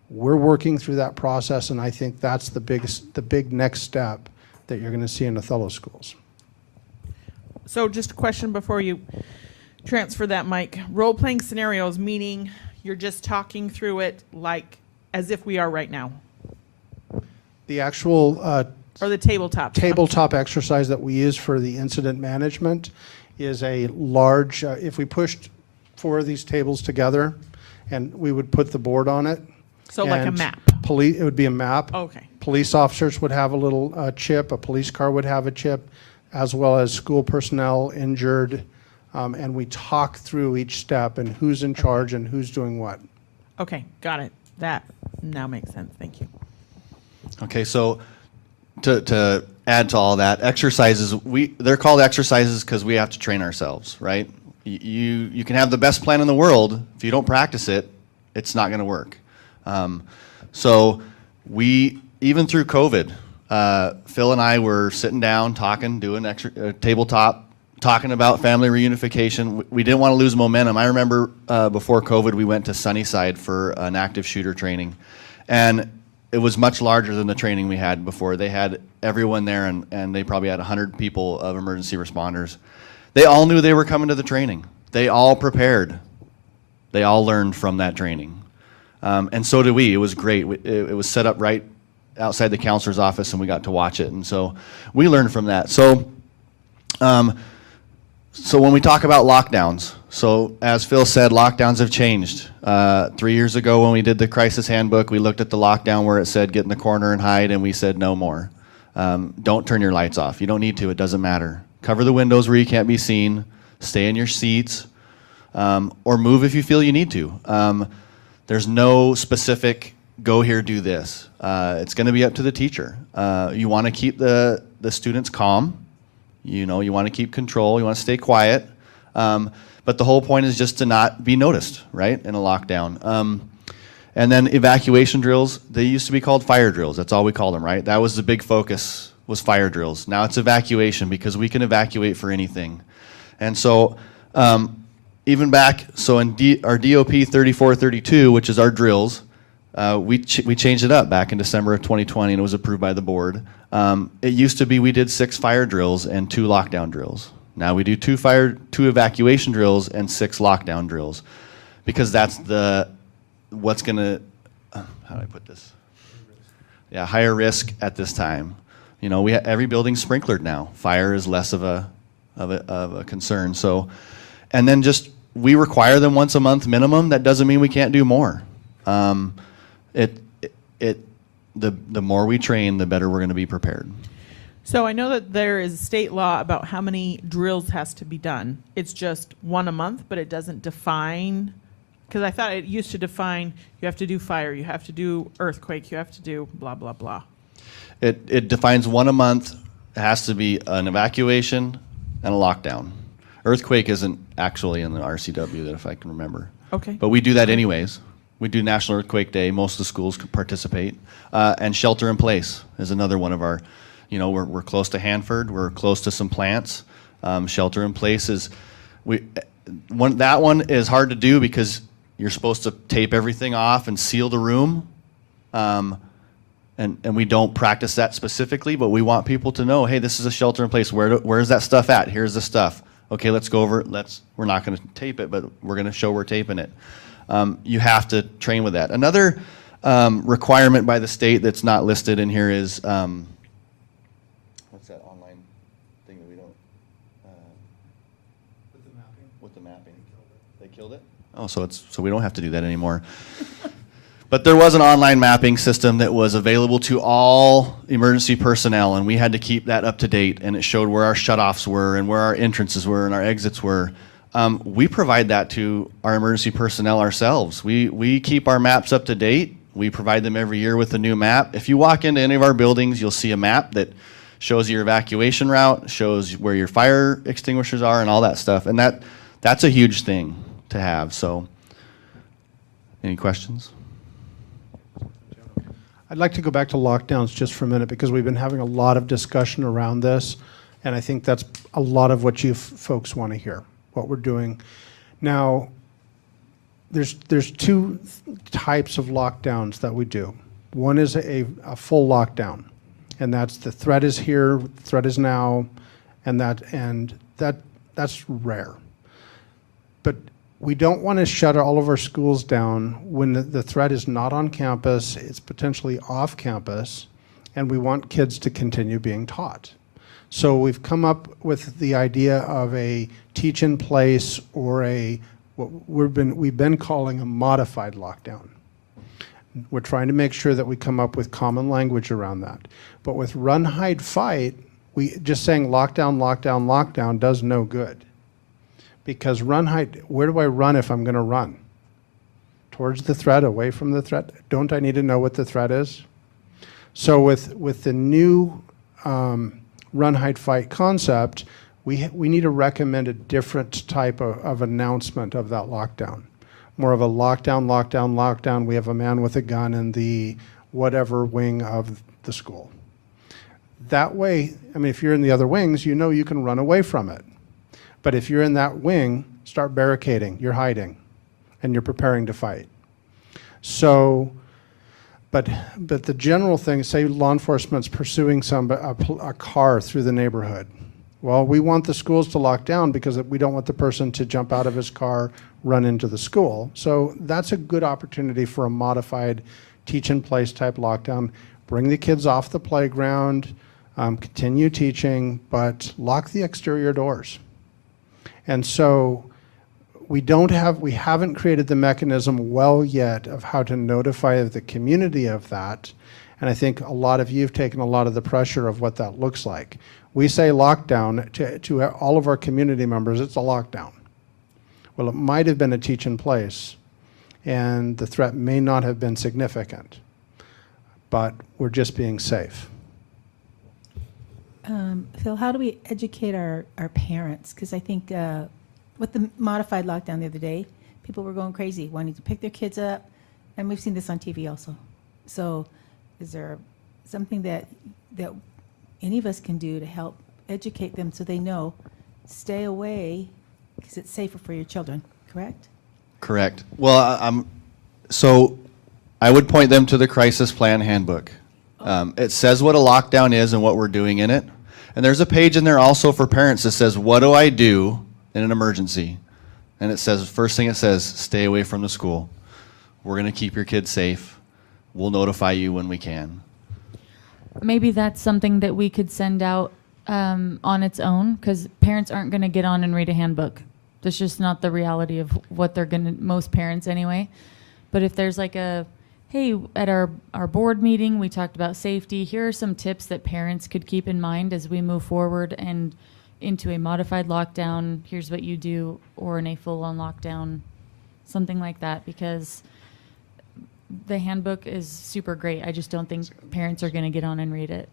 We're working through that process, and I think that's the big next step that you're going to see in Othello schools. So just a question before you transfer that mic. Role-playing scenarios, meaning you're just talking through it like as if we are right now. The actual or the tabletop exercise that we use for the incident management is a large, if we pushed 4 of these tables together and we would put the board on it. So like a map. It would be a map. Okay. Police officers would have a little chip, a police car would have a chip, as well as school personnel injured, and we talk through each step and who's in charge and who's doing what. Okay, got it. That now makes sense. Thank you. Okay, so to add to all that, exercises, they're called exercises because we have to train ourselves, right? You can have the best plan in the world. If you don't practice it, it's not going to work. So we, even through COVID, Phil and I were sitting down, talking, doing tabletop, talking about family reunification. We didn't want to lose momentum. I remember before COVID, we went to Sunnyside for an active shooter training. And it was much larger than the training we had before. They had everyone there, and they probably had 100 people of emergency responders. They all knew they were coming to the training. They all prepared. They all learned from that training. And so did we. It was great. It was set up right outside the counselor's office, and we got to watch it. And so we learned from that. So when we talk about lockdowns, so as Phil said, lockdowns have changed. 3 years ago when we did the crisis handbook, we looked at the lockdown where it said get in the corner and hide, and we said no more. Don't turn your lights off. You don't need to. It doesn't matter. Cover the windows where you can't be seen. Stay in your seats. Or move if you feel you need to. There's no specific go here, do this. It's going to be up to the teacher. You want to keep the students calm. You want to keep control. You want to stay quiet. But the whole point is just to not be noticed, right, in a lockdown. And then evacuation drills, they used to be called fire drills. That's all we called them, right? That was the big focus, was fire drills. Now it's evacuation because we can evacuate for anything. And so even back, so in our DOP 3432, which is our drills, we changed it up back in December of 2020, and it was approved by the board. It used to be we did 6 fire drills and 2 lockdown drills. Now we do 2 evacuation drills and 6 lockdown drills, because that's what's gonna, how do I put this? Yeah, higher risk at this time. Every building's sprinklered now. Fire is less of a concern. So, and then just we require them once a month minimum. That doesn't mean we can't do more. The more we train, the better we're going to be prepared. So I know that there is state law about how many drills has to be done. It's just 1 a month, but it doesn't define, because I thought it used to define you have to do fire, you have to do earthquake, you have to do blah, blah, blah. It defines 1 a month. It has to be an evacuation and a lockdown. Earthquake isn't actually in the RCW, that if I can remember. Okay. But we do that anyways. We do National Earthquake Day. Most of the schools can participate. And shelter in place is another one of our, we're close to Hanford. We're close to some plants. Shelter in place is, that one is hard to do because you're supposed to tape everything off and seal the room. And we don't practice that specifically, but we want people to know, hey, this is a shelter in place. Where's that stuff at? Here's the stuff. Okay, let's go over it. We're not going to tape it, but we're going to show we're taping it. You have to train with that. Another requirement by the state that's not listed in here is, what's that online thing that we don't? With the mapping. They killed it? Oh, so we don't have to do that anymore. But there was an online mapping system that was available to all emergency personnel, and we had to keep that up to date, and it showed where our shutoffs were and where our entrances were and our exits were. We provide that to our emergency personnel ourselves. We keep our maps up to date. We provide them every year with a new map. If you walk into any of our buildings, you'll see a map that shows your evacuation route, shows where your fire extinguishers are and all that stuff. And that's a huge thing to have. So, any questions? I'd like to go back to lockdowns just for a minute because we've been having a lot of discussion around this, and I think that's a lot of what you folks want to hear, what we're doing. Now, there's 2 types of lockdowns that we do. One is a full lockdown, and that's the threat is here, threat is now, and that's rare. But we don't want to shut all of our schools down when the threat is not on campus, it's potentially off campus, and we want kids to continue being taught. So we've come up with the idea of a teach in place or what we've been calling a modified lockdown. We're trying to make sure that we come up with common language around that. But with run, hide, fight, just saying lockdown, lockdown, lockdown does no good. Because run, hide, where do I run if I'm going to run? Towards the threat, away from the threat? Don't I need to know what the threat is? So with the new run, hide, fight concept, we need to recommend a different type of announcement of that lockdown. more of a lockdown. We have a man with a gun in the whatever wing of the school. That way, I mean, if you're in the other wings, you know you can run away from it. But if you're in that wing, start barricading, you're hiding, and you're preparing to fight. So, but the general thing, say law enforcement's pursuing a car through the neighborhood. Well, we want the schools to lock down because we don't want the person to jump out of his car, run into the school. So that's a good opportunity for a modified teach-in-place type lockdown. Bring the kids off the playground, continue teaching, but lock the exterior doors. And so we haven't created the mechanism well yet of how to notify the community of that. And I think a lot of you have taken a lot of the pressure of what that looks like. We say lockdown to all of our community members, it's a lockdown. Well, it might have been a teach in place, and the threat may not have been significant, but we're just being safe. Phil, how do we educate our parents? Because I think with the modified lockdown the other day, people were going crazy, wanting to pick their kids up, and we've seen this on TV also. So is there something that any of us can do to help educate them so they know, stay away because it's safer for your children, correct? Correct. Well, so I would point them to the Crisis Plan Handbook. It says what a lockdown is and what we're doing in it. And there's a page in there also for parents that says, what do I do in an emergency? And it says, first thing it says, stay away from the school. We're going to keep your kids safe. We'll notify you when we can. Maybe that's something that we could send out on its own, because parents aren't going to get on and read a handbook. That's just not the reality of what they're going to, most parents anyway. But if there's like a, hey, at our board meeting, we talked about safety. Here are some tips that parents could keep in mind as we move forward and into a modified lockdown. Here's what you do, or in a full-on lockdown, something like that, because the handbook is super great. I just don't think parents are going to get on and read it.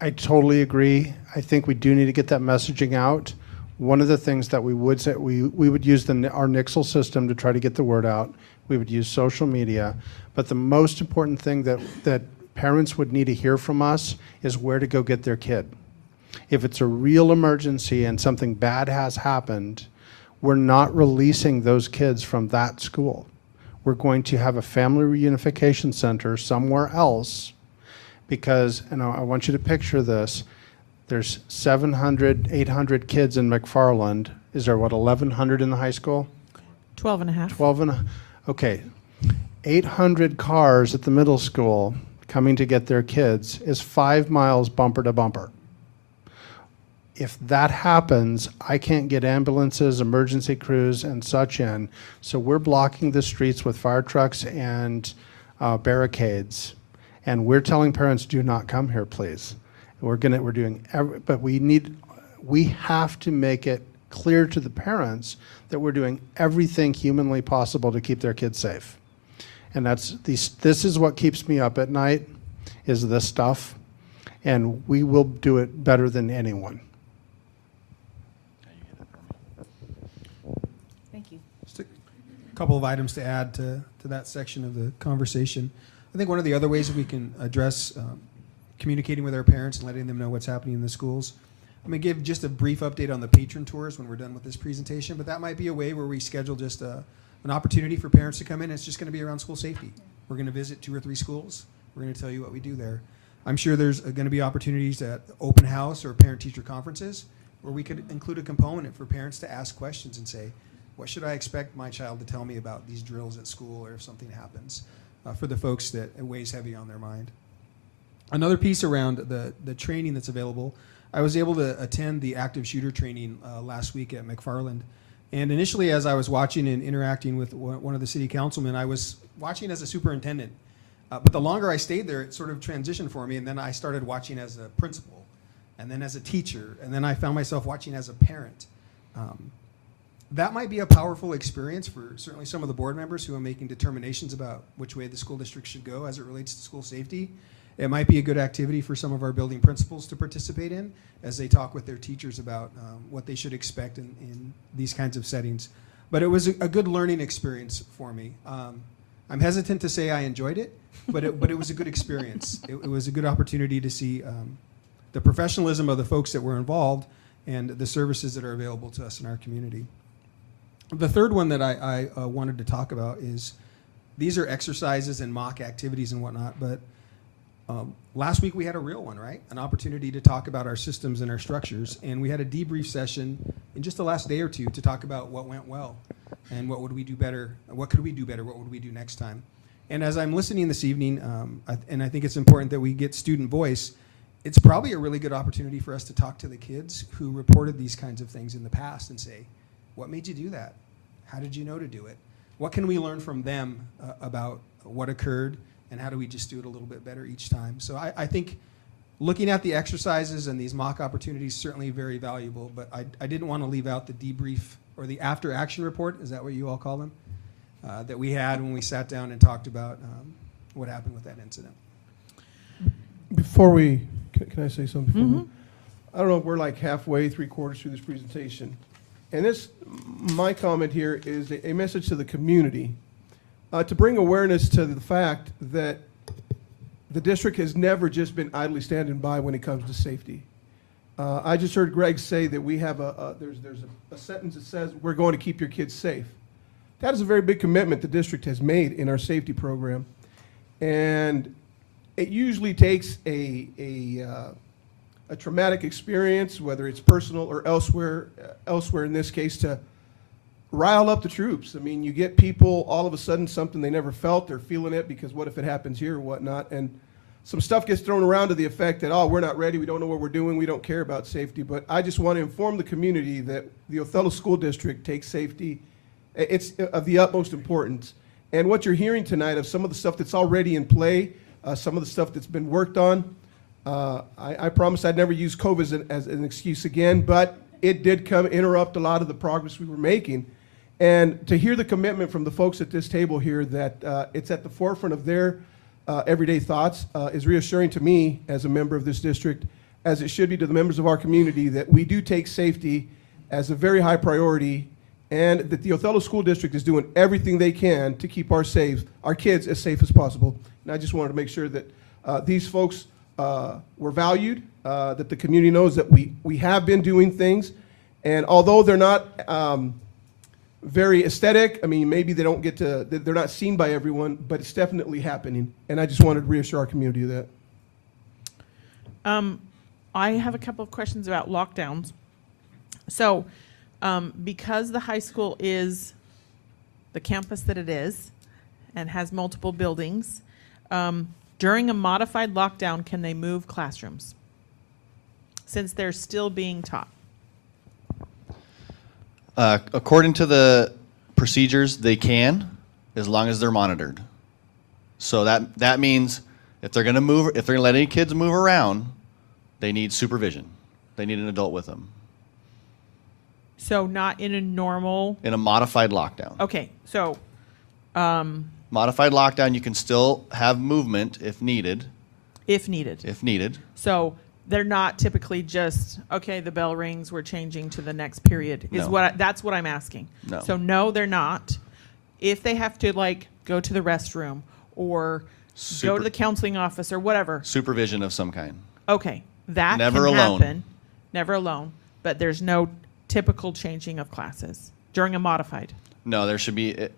I totally agree. I think we do need to get that messaging out. One of the things that we would say, we would use our Nixle system to try to get the word out. We would use social media. But the most important thing that parents would need to hear from us is where to go get their kid. If it's a real emergency and something bad has happened, we're not releasing those kids from that school. We're going to have a family reunification center somewhere else, because, and I want you to picture this, there's 700, 800 kids in McFarland. Is there, 1,100 in the high school? 12 and a half. 12 and a, okay. 800 cars at the middle school coming to get their kids is 5 miles bumper to bumper. If that happens, I can't get ambulances, emergency crews, and such in. So we're blocking the streets with fire trucks and barricades. And we're telling parents, do not come here, please. But we have to make it clear to the parents that we're doing everything humanly possible to keep their kids safe. And this is what keeps me up at night, is this stuff. And we will do it better than anyone. Thank you. Just a couple of items to add to that section of the conversation. I think one of the other ways that we can address communicating with our parents and letting them know what's happening in the schools. I'm going to give just a brief update on the patron tours when we're done with this presentation, but that might be a way where we schedule just an opportunity for parents to come in. It's just going to be around school safety. We're going to visit 2 or 3 schools. We're going to tell you what we do there. I'm sure there's going to be opportunities at open house or parent-teacher conferences where we could include a component for parents to ask questions and say, what should I expect my child to tell me about these drills at school, or if something happens, for the folks that it weighs heavy on their mind. Another piece around the training that's available, I was able to attend the active shooter training last week at McFarland. And initially, as I was watching and interacting with one of the city councilmen, I was watching as a superintendent. But the longer I stayed there, it sort of transitioned for me, and then I started watching as a principal, and then as a teacher, and then I found myself watching as a parent. That might be a powerful experience for certainly some of the board members who are making determinations about which way the school district should go as it relates to school safety. It might be a good activity for some of our building principals to participate in as they talk with their teachers about what they should expect in these kinds of settings. But it was a good learning experience for me. I'm hesitant to say I enjoyed it, but it was a good experience. It was a good opportunity to see the professionalism of the folks that were involved and the services that are available to us in our community. The third one that I wanted to talk about is, these are exercises and mock activities and whatnot, but last week we had a real one, right? An opportunity to talk about our systems and our structures, and we had a debrief session in just the last day or two to talk about what went well and what would we do better, what could we do better, what would we do next time. And as I'm listening this evening, and I think it's important that we get student voice, it's probably a really good opportunity for us to talk to the kids who reported these kinds of things in the past and say, what made you do that? How did you know to do it? What can we learn from them about what occurred, and how do we just do it a little bit better each time? So I think looking at the exercises and these mock opportunities certainly very valuable, but I didn't want to leave out the debrief or the after action report, is that what you all call them, that we had when we sat down and talked about what happened with that incident. Before we, can I say something? Before I don't know if we're like halfway, 3/4 through this presentation. And this, my comment here is a message to the community to bring awareness to the fact that the district has never just been idly standing by when it comes to safety. I just heard Greg say that we have there's a sentence that says we're going to keep your kids safe. That is a very big commitment the district has made in our safety program. And it usually takes a traumatic experience, whether it's personal or elsewhere in this case, to rile up the troops. I mean, you get people all of a sudden something they never felt, they're feeling it because what if it happens here or whatnot, and some stuff gets thrown around to the effect that, oh, we're not ready, we don't know what we're doing, we don't care about safety. But I just want to inform the community that the Othello School District takes safety, it's of the utmost importance. And what you're hearing tonight of some of the stuff that's already in play, some of the stuff that's been worked on, I promised I'd never use COVID as an excuse again, but it did interrupt a lot of the progress we were making. And to hear the commitment from the folks at this table here that it's at the forefront of their everyday thoughts is reassuring to me as a member of this district, as it should be to the members of our community, that we do take safety as a very high priority, and that the Othello School District is doing everything they can to keep our kids as safe as possible. And I just wanted to make sure that these folks were valued, that the community knows that we have been doing things. And although they're not very aesthetic, I mean, maybe they're not seen by everyone, but it's definitely happening. And I just wanted to reassure our community of that. I have a couple of questions about lockdowns. So, because the high school is the campus that it is and has multiple buildings, during a modified lockdown, can they move classrooms since they're still being taught? According to the procedures, they can, as long as they're monitored. So that means if they're going to let any kids move around, they need supervision. They need an adult with them. So not in a normal. In a modified lockdown. Okay, so. Modified lockdown, you can still have movement if needed. If needed. If needed. So they're not typically just, okay, the bell rings, we're changing to the next period. No. That's what I'm asking. No. So no, they're not. If they have to like go to the restroom or go to the counseling office or whatever. Supervision of some kind. Okay, that Never can alone. happen. Never alone. But there's no typical changing of classes during a modified. No, there should be.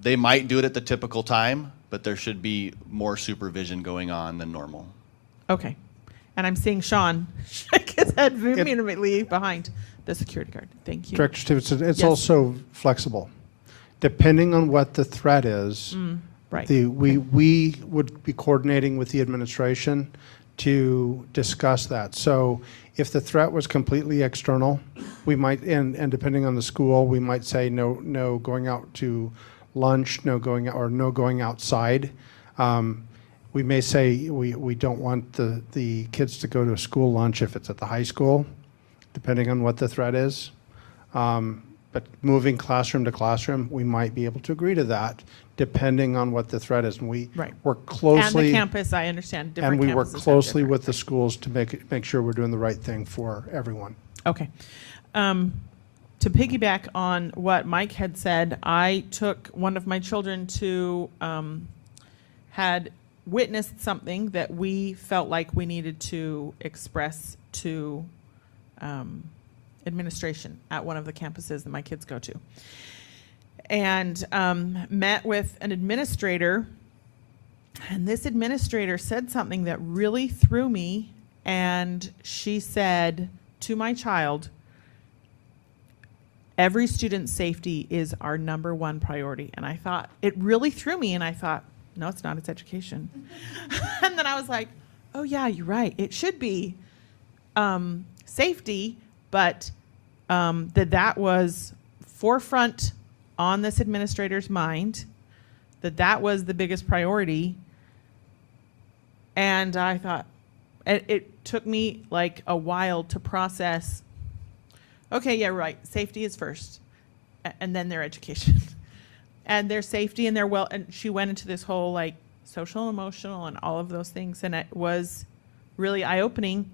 They might do it at the typical time, but there should be more supervision going on than normal. Okay. And I'm seeing Sean shake his head vehemently behind the security guard. Thank you. Director Stevenson, it's Yes. also flexible. Depending on what the threat is, right. we would be coordinating with the administration to discuss that. So if the threat was completely external, we might, and depending on the school, we might say no going out to lunch, no going outside. We may say we don't want the kids to go to a school lunch if it's at the high school, depending on what the threat is. But moving classroom to classroom, we might be able to agree to that, depending on what the threat is. And we work closely. And the campus, I understand. Different and we work campuses have closely different. with the schools to make sure we're doing the right thing for everyone. Okay. To to piggyback on what Mike had said, I took one of my children to, had witnessed something that we felt like we needed to express to administration at one of the campuses that my kids go to. And met with an administrator, and this administrator said something that really threw me, and she said to my child, every student's safety is our #1 priority. And I thought, it really threw me, and I thought, no, it's not, it's education. And then I was like, oh yeah, you're right, it should be safety, but that was forefront on this administrator's mind, that was the biggest priority. And I thought, it took me like a while to process, okay, yeah, right, safety is first, and then their education. And their safety and their and she went into this whole like social, emotional, and all of those things, and it was really eye-opening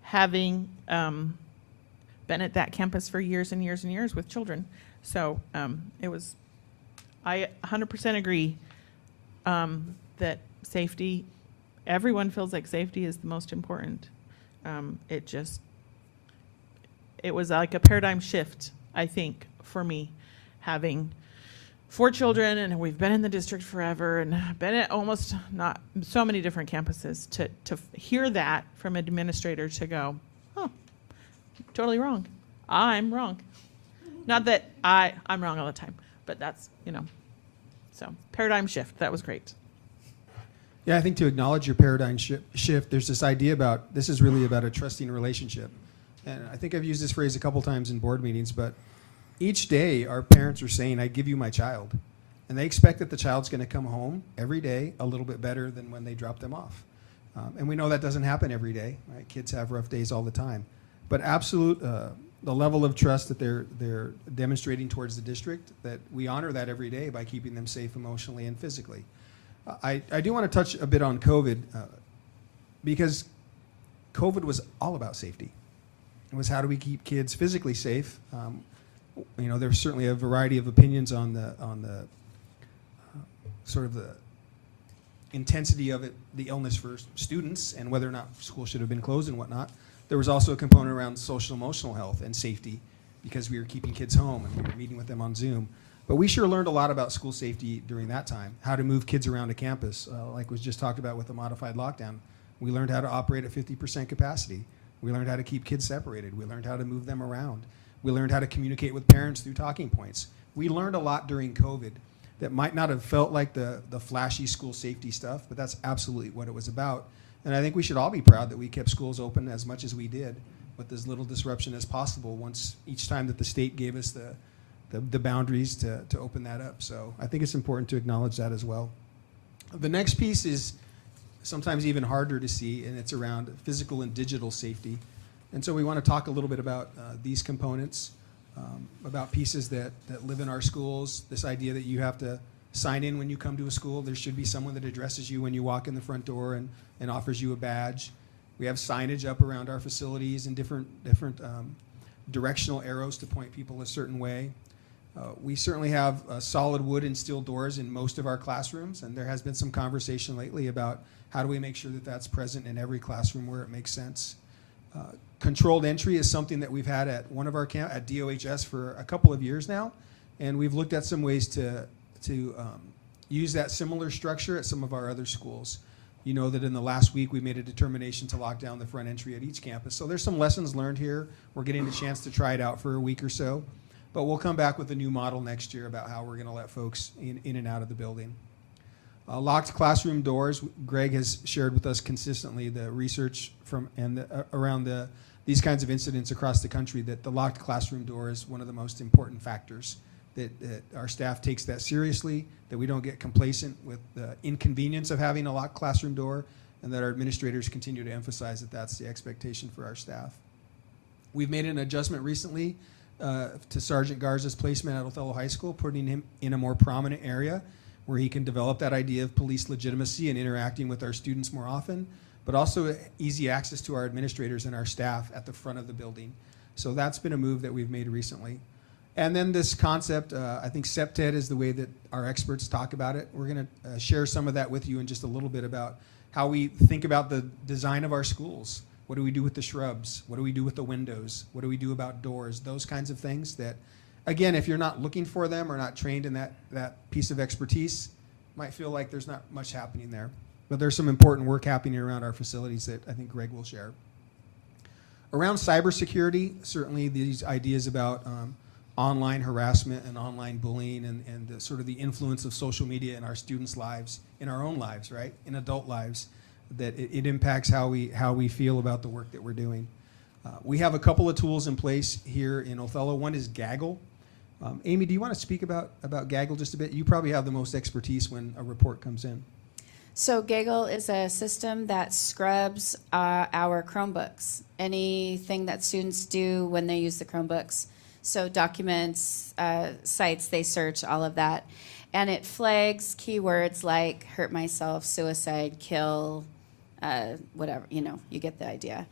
having been at that campus for years and years and years with children. So it was, I 100% agree that safety, everyone feels like safety is the most important. It was like a paradigm shift, I think, for me, having 4 children, and we've been in the district forever, and been at almost not so many different campuses, to hear that from an administrator, to go, oh, totally wrong. I'm wrong. Not that I'm wrong all the time, but that's, so paradigm shift. That was great. Yeah, I think to acknowledge your paradigm shift, there's this idea about, this is really about a trusting relationship. And I think I've used this phrase a couple times in board meetings, but each day our parents are saying, I give you my child. And they expect that the child's going to come home every day a little bit better than when they drop them off. And we know that doesn't happen every day, right? Kids have rough days all the time. But the level of trust that they're demonstrating towards the district, that we honor that every day by keeping them safe emotionally and physically. I do want to touch a bit on COVID, because COVID was all about safety. It was how do we keep kids physically safe. There's certainly a variety of opinions on the sort of the intensity of it, the illness for students, and whether or not school should have been closed and whatnot. There was also a component around social emotional health and safety, because we were keeping kids home and we were meeting with them on Zoom. But we sure learned a lot about school safety during that time, how to move kids around a campus, like was just talked about with the modified lockdown. We learned how to operate at 50% capacity. We learned how to keep kids separated. We learned how to move them around. We learned how to communicate with parents through talking points. We learned a lot during COVID that might not have felt like the flashy school safety stuff, but that's absolutely what it was about. And I think we should all be proud that we kept schools open as much as we did with as little disruption as possible each time that the state gave us the boundaries to open that up. So I think it's important to acknowledge that as well. The next piece is sometimes even harder to see, and it's around physical and digital safety. And so we want to talk a little bit about these components, about pieces that live in our schools, this idea that you have to sign in when you come to a school. There should be someone that addresses you when you walk in the front door and offers you a badge. We have signage up around our facilities and different directional arrows to point people a certain way. We certainly have solid wood and steel doors in most of our classrooms, and there has been some conversation lately about how do we make sure that that's present in every classroom where it makes sense. Controlled entry is something that we've had at one of our at DOHS for a couple of years now, and we've looked at some ways to use that similar structure at some of our other schools. You know that in the last week we made a determination to lock down the front entry at each campus. So there's some lessons learned here. We're getting a chance to try it out for a week or so, but we'll come back with a new model next year about how we're going to let folks in and out of the building. Locked classroom doors. Greg has shared with us consistently the research around these kinds of incidents across the country, that the locked classroom door is one of the most important factors, that our staff takes that seriously, that we don't get complacent with the inconvenience of having a locked classroom door, and that our administrators continue to emphasize that that's the expectation for our staff. We've made an adjustment recently to Sergeant Garza's placement at Othello High School, putting him in a more prominent area where he can develop that idea of police legitimacy and interacting with our students more often, but also easy access to our administrators and our staff at the front of the building. So that's been a move that we've made recently. And then this concept, I think SEPTED is the way that our experts talk about it. We're going to share some of that with you in just a little bit about how we think about the design of our schools. What do we do with the shrubs? What do we do with the windows? What do we do about doors? Those kinds of things that, again, if you're not looking for them or not trained in that piece of expertise, might feel like there's not much happening there. But there's some important work happening around our facilities that I think Greg will share. Around cybersecurity, certainly these ideas about online harassment and online bullying and the, sort of the influence of social media in our students' lives, in our own lives, right, in adult lives, that it impacts how we feel about the work that we're doing. We have a couple of tools in place here in Othello. One is Gaggle. Amy, do you want to speak about Gaggle just a bit? You probably have the most expertise when a report comes in. So Gaggle is a system that scrubs our Chromebooks, anything that students do when they use the Chromebooks. So documents, sites they search, all of that. And it flags keywords like hurt myself, suicide, kill, whatever, you get the idea.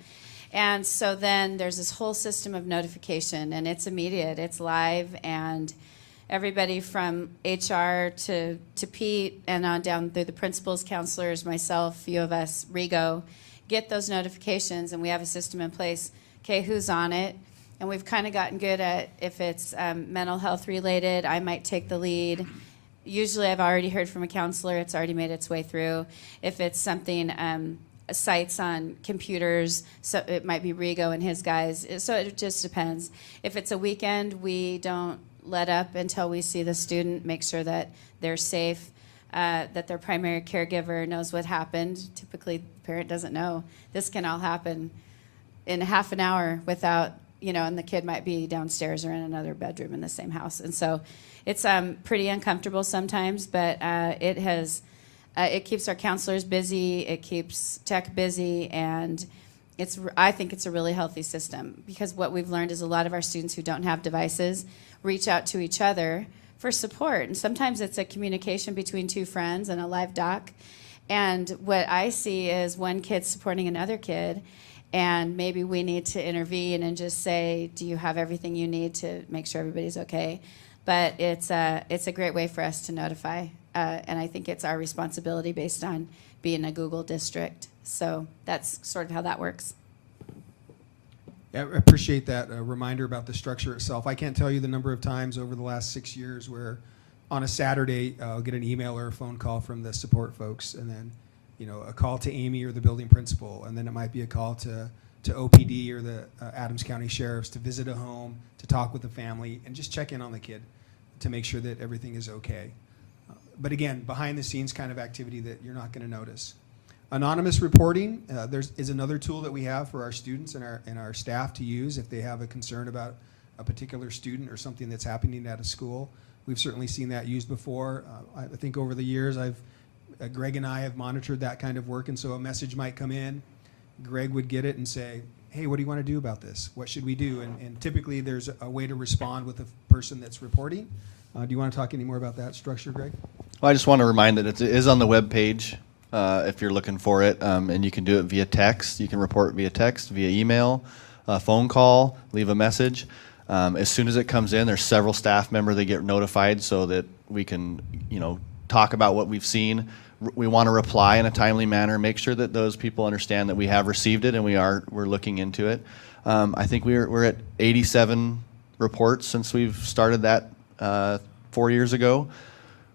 And so then there's this whole system of notification, and it's immediate, it's live, and everybody from HR to Pete and on down through the principals, counselors, myself, few of us, Rigo, get those notifications, and we have a system in place. Okay, who's on it? And we've kind of gotten good at, if it's mental health related, I might take the lead. Usually I've already heard from a counselor, it's already made its way through. If it's something, sites on computers, so it might be Rigo and his guys. So it just depends. If it's a weekend, we don't let up until we see the student, make sure that they're safe, that their primary caregiver knows what happened. Typically, the parent doesn't know. This can all happen in half an hour without, and the kid might be downstairs or in another bedroom in the same house. And so it's pretty uncomfortable sometimes, but it keeps our counselors busy, it keeps tech busy, and I think it's a really healthy system, because what we've learned is a lot of our students who don't have devices reach out to each other for support. And sometimes it's a communication between two friends and a live doc. And what I see is one kid supporting another kid, and maybe we need to intervene and just say, do you have everything you need to make sure everybody's okay? But it's a great way for us to notify. And I think it's our responsibility based on being a Google district. So that's sort of how that works. Yeah, I appreciate that reminder about the structure itself. I can't tell you the number of times over the last 6 years where on a Saturday I'll get an email or a phone call from the support folks, and then a call to Amy or the building principal, and then it might be a call to OPD or the Adams County Sheriffs to visit a home, to talk with the family, and just check in on the kid to make sure that everything is okay. But again, behind the scenes kind of activity that you're not going to notice. Anonymous reporting is another tool that we have for our students and our staff to use if they have a concern about a particular student or something that's happening at a school. We've certainly seen that used before. I think over the years, Greg and I have monitored that kind of work, and so a message might come in. Greg would get it and say, hey, what do you want to do about this? What should we do? And typically there's a way to respond with the person that's reporting. Do you want to talk any more about that structure, Greg? Well, I just want to remind that it is on the web page if you're looking for it, and you can do it via text. You can report via text, via email, phone call, leave a message. As soon as it comes in, there's several staff members that get notified so that we can, talk about what we've seen. We want to reply in a timely manner, make sure that those people understand that we have received it and we're looking into it. I think we're at 87 reports since we've started that 4 years ago,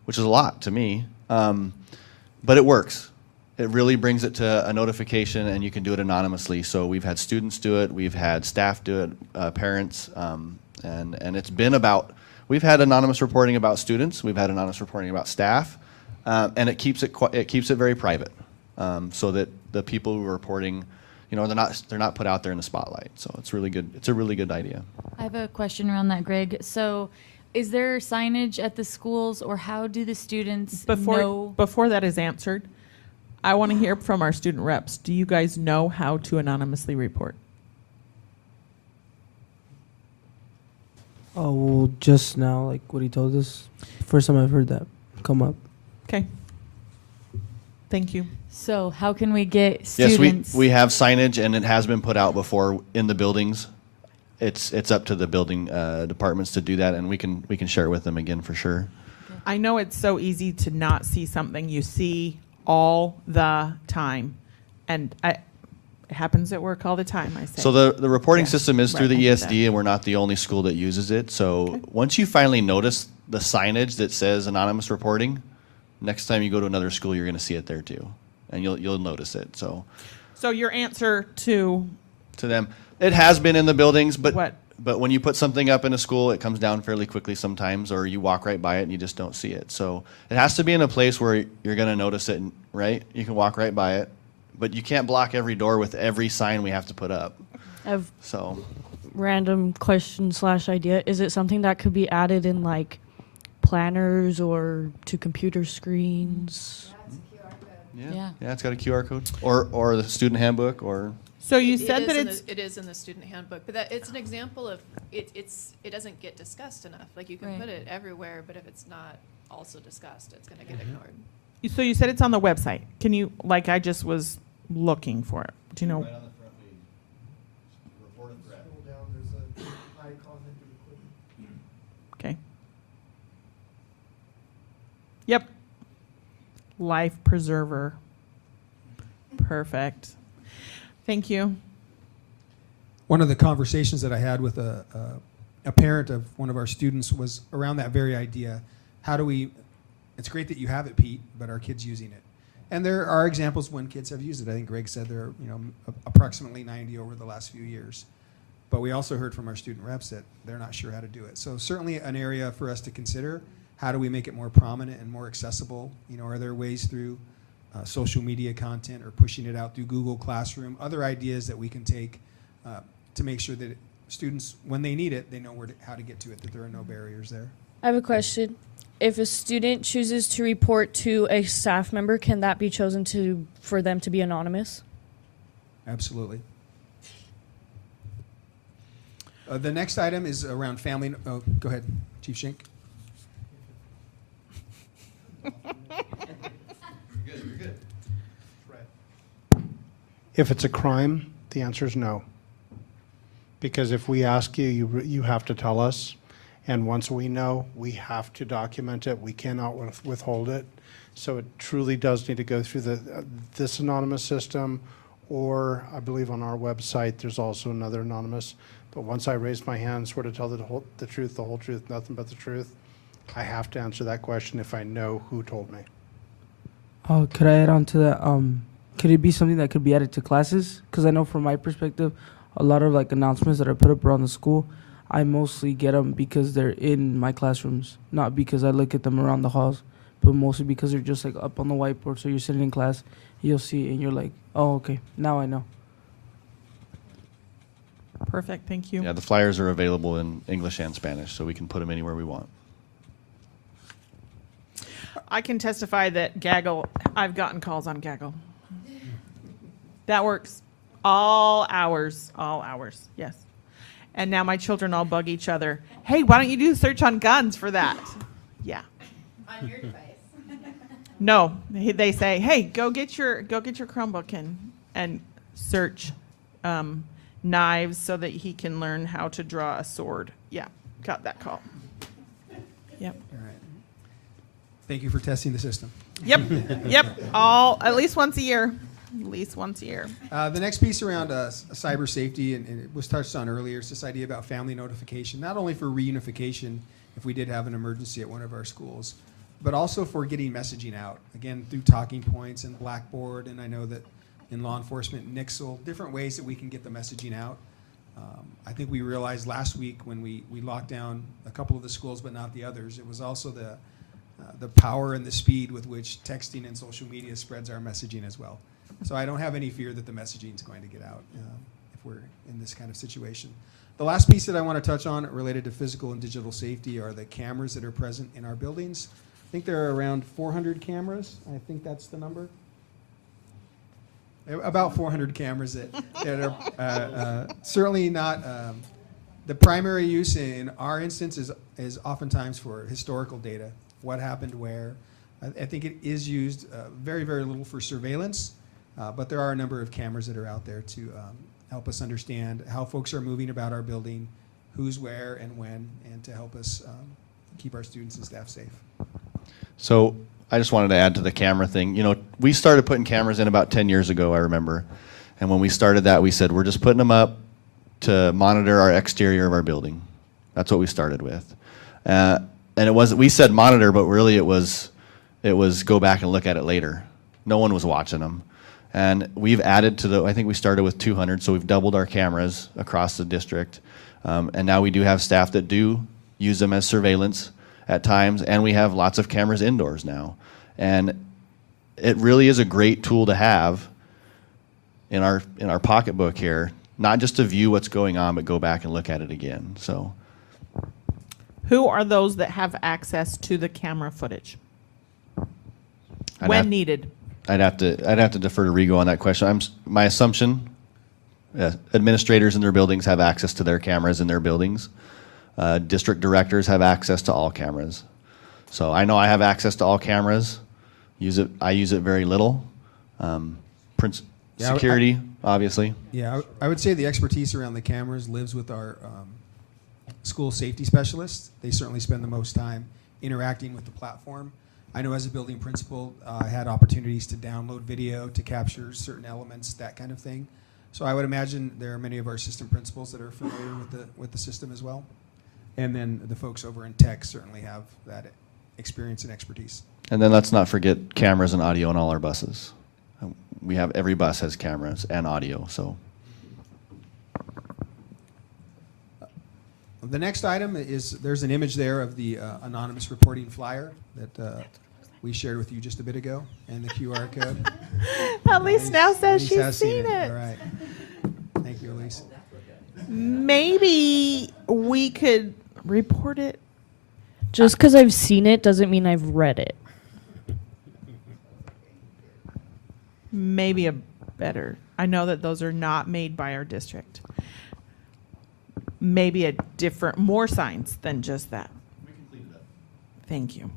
which is a lot to me. But it works. It really brings it to a notification, and you can do it anonymously. So we've had students do it, we've had staff do it, parents, and it's been about, we've had anonymous reporting about students, we've had anonymous reporting about staff, and it keeps it very private, so that the people who are reporting, they're not put out there in the spotlight. So it's really good. It's a really good idea. I have a question around that, Greg. So is there signage at the schools, or how do the students know? Before that is answered, I want to hear from our student reps. Do you guys know how to anonymously report? Oh, well, just now, like what he told us. First time I've heard that come up. Okay. Thank you. So how can we get students? Yes, we have signage, and it has been put out before in the buildings. it's up to the building departments to do that, and we can share it with them again for sure. I know it's so easy to not see something you see all the time, and it happens at work all the time. I say. So the reporting system is through Right, the I get that. ESD, and we're not the only school that uses it. So once you finally notice the signage that says anonymous reporting, next time you go to another school, you're going to see it there too, and you'll notice it. So your answer to them, it has been in the buildings, but What? but when you put something up in a school, it comes down fairly quickly sometimes, or you walk right by it and you just don't see it. So it has to be in a place where you're going to notice it, right? You can walk right by it, but you can't block every door with every sign we have to put up. I have So random question / idea. Is it something that could be added in like planners or to computer screens? yeah, it's got a QR code, or the student handbook, or. So you It said is that in it's it is in the student handbook, but it's an example of it doesn't get discussed enough. Like you can Right. put it everywhere, but if it's not also discussed, it's going to get ignored. so you said it's on the website. Can you I just was looking for it. Do you know? Right on the front page. Reported threat. Okay. Yep. Life preserver. Perfect. Thank you. One of the conversations that I had with a parent of one of our students was around that very idea. How do we, it's great that you have it, Pete, but are kids using it? And there are examples when kids have used it. I think Greg said there are approximately 90 over the last few years. But we also heard from our student reps that they're not sure how to do it. So certainly an area for us to consider. How do we make it more prominent and more accessible? Are there ways through social media content or pushing it out through Google Classroom, other ideas that we can take to make sure that students, when they need it, they know how to get to it, that there are no barriers there. I have a question. If a student chooses to report to a staff member, can that be chosen for them to be anonymous? Absolutely. The next item is around family. Oh, go ahead, Chief Schenk. If it's a crime, the answer is no. Because if we ask you, you have to tell us. And once we know, we have to document it. We cannot withhold it. So it truly does need to go through this anonymous system, or I believe on our website, there's also another anonymous. But once I raise my hand, swear to tell the truth, the whole truth, nothing but the truth, I have to answer that question if I know who told me. Oh, could I add on to that? Could it be something that could be added to classes? Because I know from my perspective, a lot of announcements that are put up around the school, I mostly get them because they're in my classrooms, not because I look at them around the halls, but mostly because they're just up on the whiteboard. So you're sitting in class, you'll see it, and you're like, oh, okay, now I know. Perfect. Thank you. Yeah, the flyers are available in English and Spanish, so we can put them anywhere we want. I can testify that Gaggle, I've gotten calls on Gaggle. That works all hours, yes. And now my children all bug each other. Hey, why don't you do a search on guns for that? Yeah. On your device. No, they say, hey, go get your Chromebook and search knives so that he can learn how to draw a sword. Yeah, got that call. Yep. All right. Thank you for testing the system. Yep. At least once a year. At least once a year. The next piece around cyber safety, and it was touched on earlier, is this idea about family notification, not only for reunification, if we did have an emergency at one of our schools, but also for getting messaging out, again, through talking points and Blackboard, and I know that in law enforcement, Nixle, different ways that we can get the messaging out. I think we realized last week when we locked down a couple of the schools, but not the others, it was also the power and the speed with which texting and social media spreads our messaging as well. So I don't have any fear that the messaging is going to get out if we're in this kind of situation. The last piece that I want to touch on related to physical and digital safety are the cameras that are present in our buildings. I think there are around 400 cameras. I think that's the number. About 400 cameras that are certainly not the primary use in our instance is oftentimes for historical data. What happened where. I think it is used very, very little for surveillance. But there are a number of cameras that are out there to help us understand how folks are moving about our building, who's where and when, and to help us keep our students and staff safe. So I just wanted to add to the camera thing. You know, we started putting cameras in about 10 years ago, I remember. And when we started that, we said, we're just putting them up to monitor our exterior of our building. That's what we started with. And it wasn't, we said monitor, but really it was go back and look at it later. No one was watching them. And we've added to the, I think we started with 200, so we've doubled our cameras across the district. And now we do have staff that do use them as surveillance at times, and we have lots of cameras indoors now. And it really is a great tool to have in our pocketbook here, not just to view what's going on, but go back and look at it again. So, Who are those that have access to the camera footage when needed? I'd have to defer to Rigo on that question. My assumption, administrators in their buildings have access to their cameras in their buildings. District directors have access to all cameras. So I know I have access to all cameras. I use it very little. Security, obviously. Yeah, I would say the expertise around the cameras lives with our school safety specialists. They certainly spend the most time interacting with the platform. I know as a building principal, I had opportunities to download video to capture certain elements, that kind of thing. So I would imagine there are many of our assistant principals that are familiar with the system as well. And then the folks over in tech certainly have that experience and expertise. And then let's not forget cameras and audio in all our buses. Every bus has cameras and audio, so. The next item is, there's an image there of the anonymous reporting flyer that we shared with you just a bit ago, and the QR code. Elise now says Elise she's has seen it. All right. Thank you, Elise. Maybe we could report it. Just because I've seen it doesn't mean I've read it. Maybe I know that those are not made by our district. Maybe more signs than just that. We can clean it up. Thank you.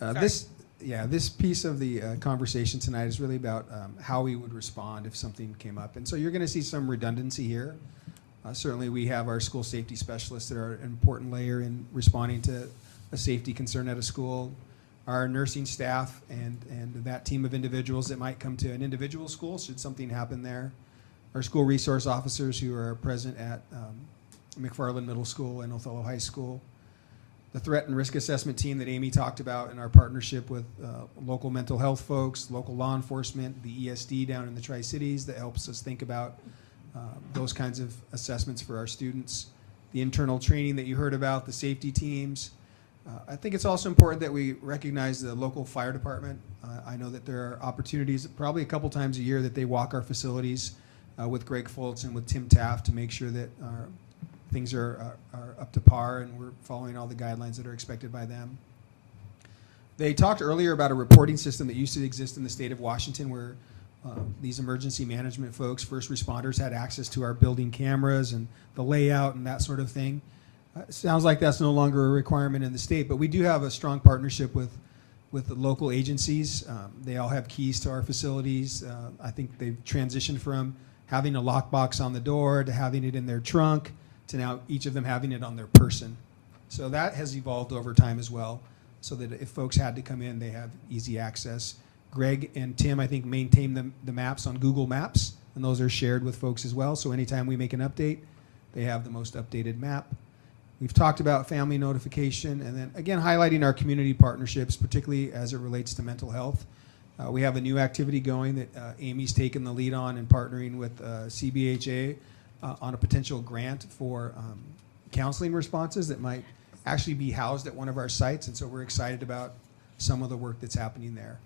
This piece of the conversation tonight is really about how we would respond if something came up. And so you're going to see some redundancy here. Certainly we have our school safety specialists that are an important layer in responding to a safety concern at a school. Our nursing staff and that team of individuals that might come to an individual school should something happen there. Our school resource officers who are present at McFarland Middle School and Othello High School. The threat and risk assessment team that Amy talked about in our partnership with local mental health folks, local law enforcement, the ESD down in the Tri-Cities that helps us think about those kinds of assessments for our students. The internal training that you heard about, the safety teams. I think it's also important that we recognize the local fire department. I know that there are opportunities probably a couple times a year that they walk our facilities with Greg Foltz and with Tim Taft to make sure that things are up to par and we're following all the guidelines that are expected by them. They talked earlier about a reporting system that used to exist in the state of Washington where these emergency management folks, first responders, had access to our building cameras and the layout and that sort of thing. Sounds like that's no longer a requirement in the state, but we do have a strong partnership with the local agencies. They all have keys to our facilities. I think they've transitioned from having a lockbox on the door to having it in their trunk to now each of them having it on their person. So that has evolved over time as well, so that if folks had to come in, they have easy access. Greg and Tim, I think, maintain the maps on Google Maps, and those are shared with folks as well. So anytime we make an update, they have the most updated map. We've talked about family notification, and then again highlighting our community partnerships, particularly as it relates to mental health. We have a new activity going that Amy's taken the lead on and partnering with CBHA on a potential grant for counseling responses that might actually be housed at one of our sites, and so we're excited about some of the work that's happening there.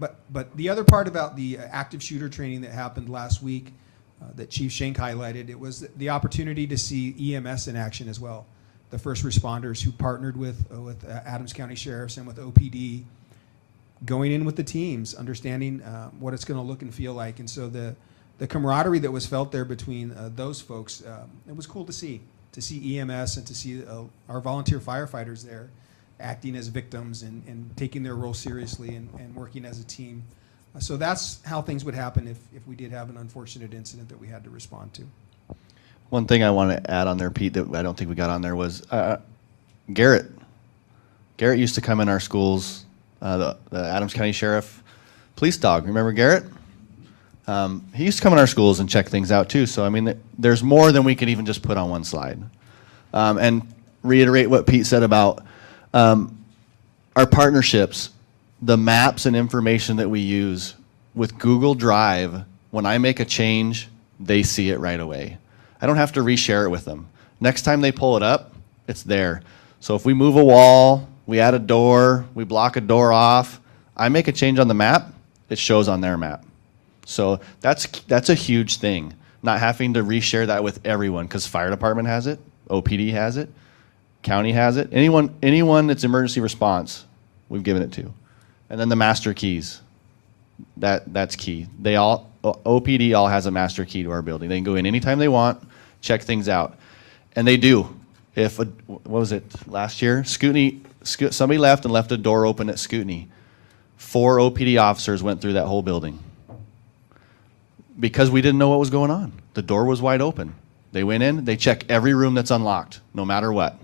But the other part about the active shooter training that happened last week that Chief Schenk highlighted, it was the opportunity to see EMS in action as well. The first responders who partnered with Adams County Sheriffs and with OPD, going in with the teams, understanding what it's going to look and feel like. And so the camaraderie that was felt there between those folks, it was cool to see EMS and to see our volunteer firefighters there acting as victims and taking their role seriously and working as a team So that's how things would happen if we did have an unfortunate incident that we had to respond to. One thing I want to add on there, Pete, that I don't think we got on there was Garrett. Garrett used to come in our schools, the Adams County Sheriff police dog. Remember Garrett? He used to come in our schools and check things out too. So I mean, there's more than we could even just put on one slide. And reiterate what Pete said about our partnerships, the maps and information that we use with Google Drive. When I make a change, they see it right away. I don't have to reshare it with them. Next time they pull it up, it's there. So if we move a wall, we add a door, we block a door off, I make a change on the map, it shows on their map. So that's a huge thing, not having to reshare that with everyone, because fire department has it, OPD has it, county has it. Anyone that's emergency response, we've given it to. And then the master keys, that's key. OPD all has a master key to our building. They can go in anytime they want, check things out. And they do. What was it, last year? Somebody left and left a door open at Scootney. 4 OPD officers went through that whole building because we didn't know what was going on. The door was wide open. They went in, they check every room that's unlocked, no matter what.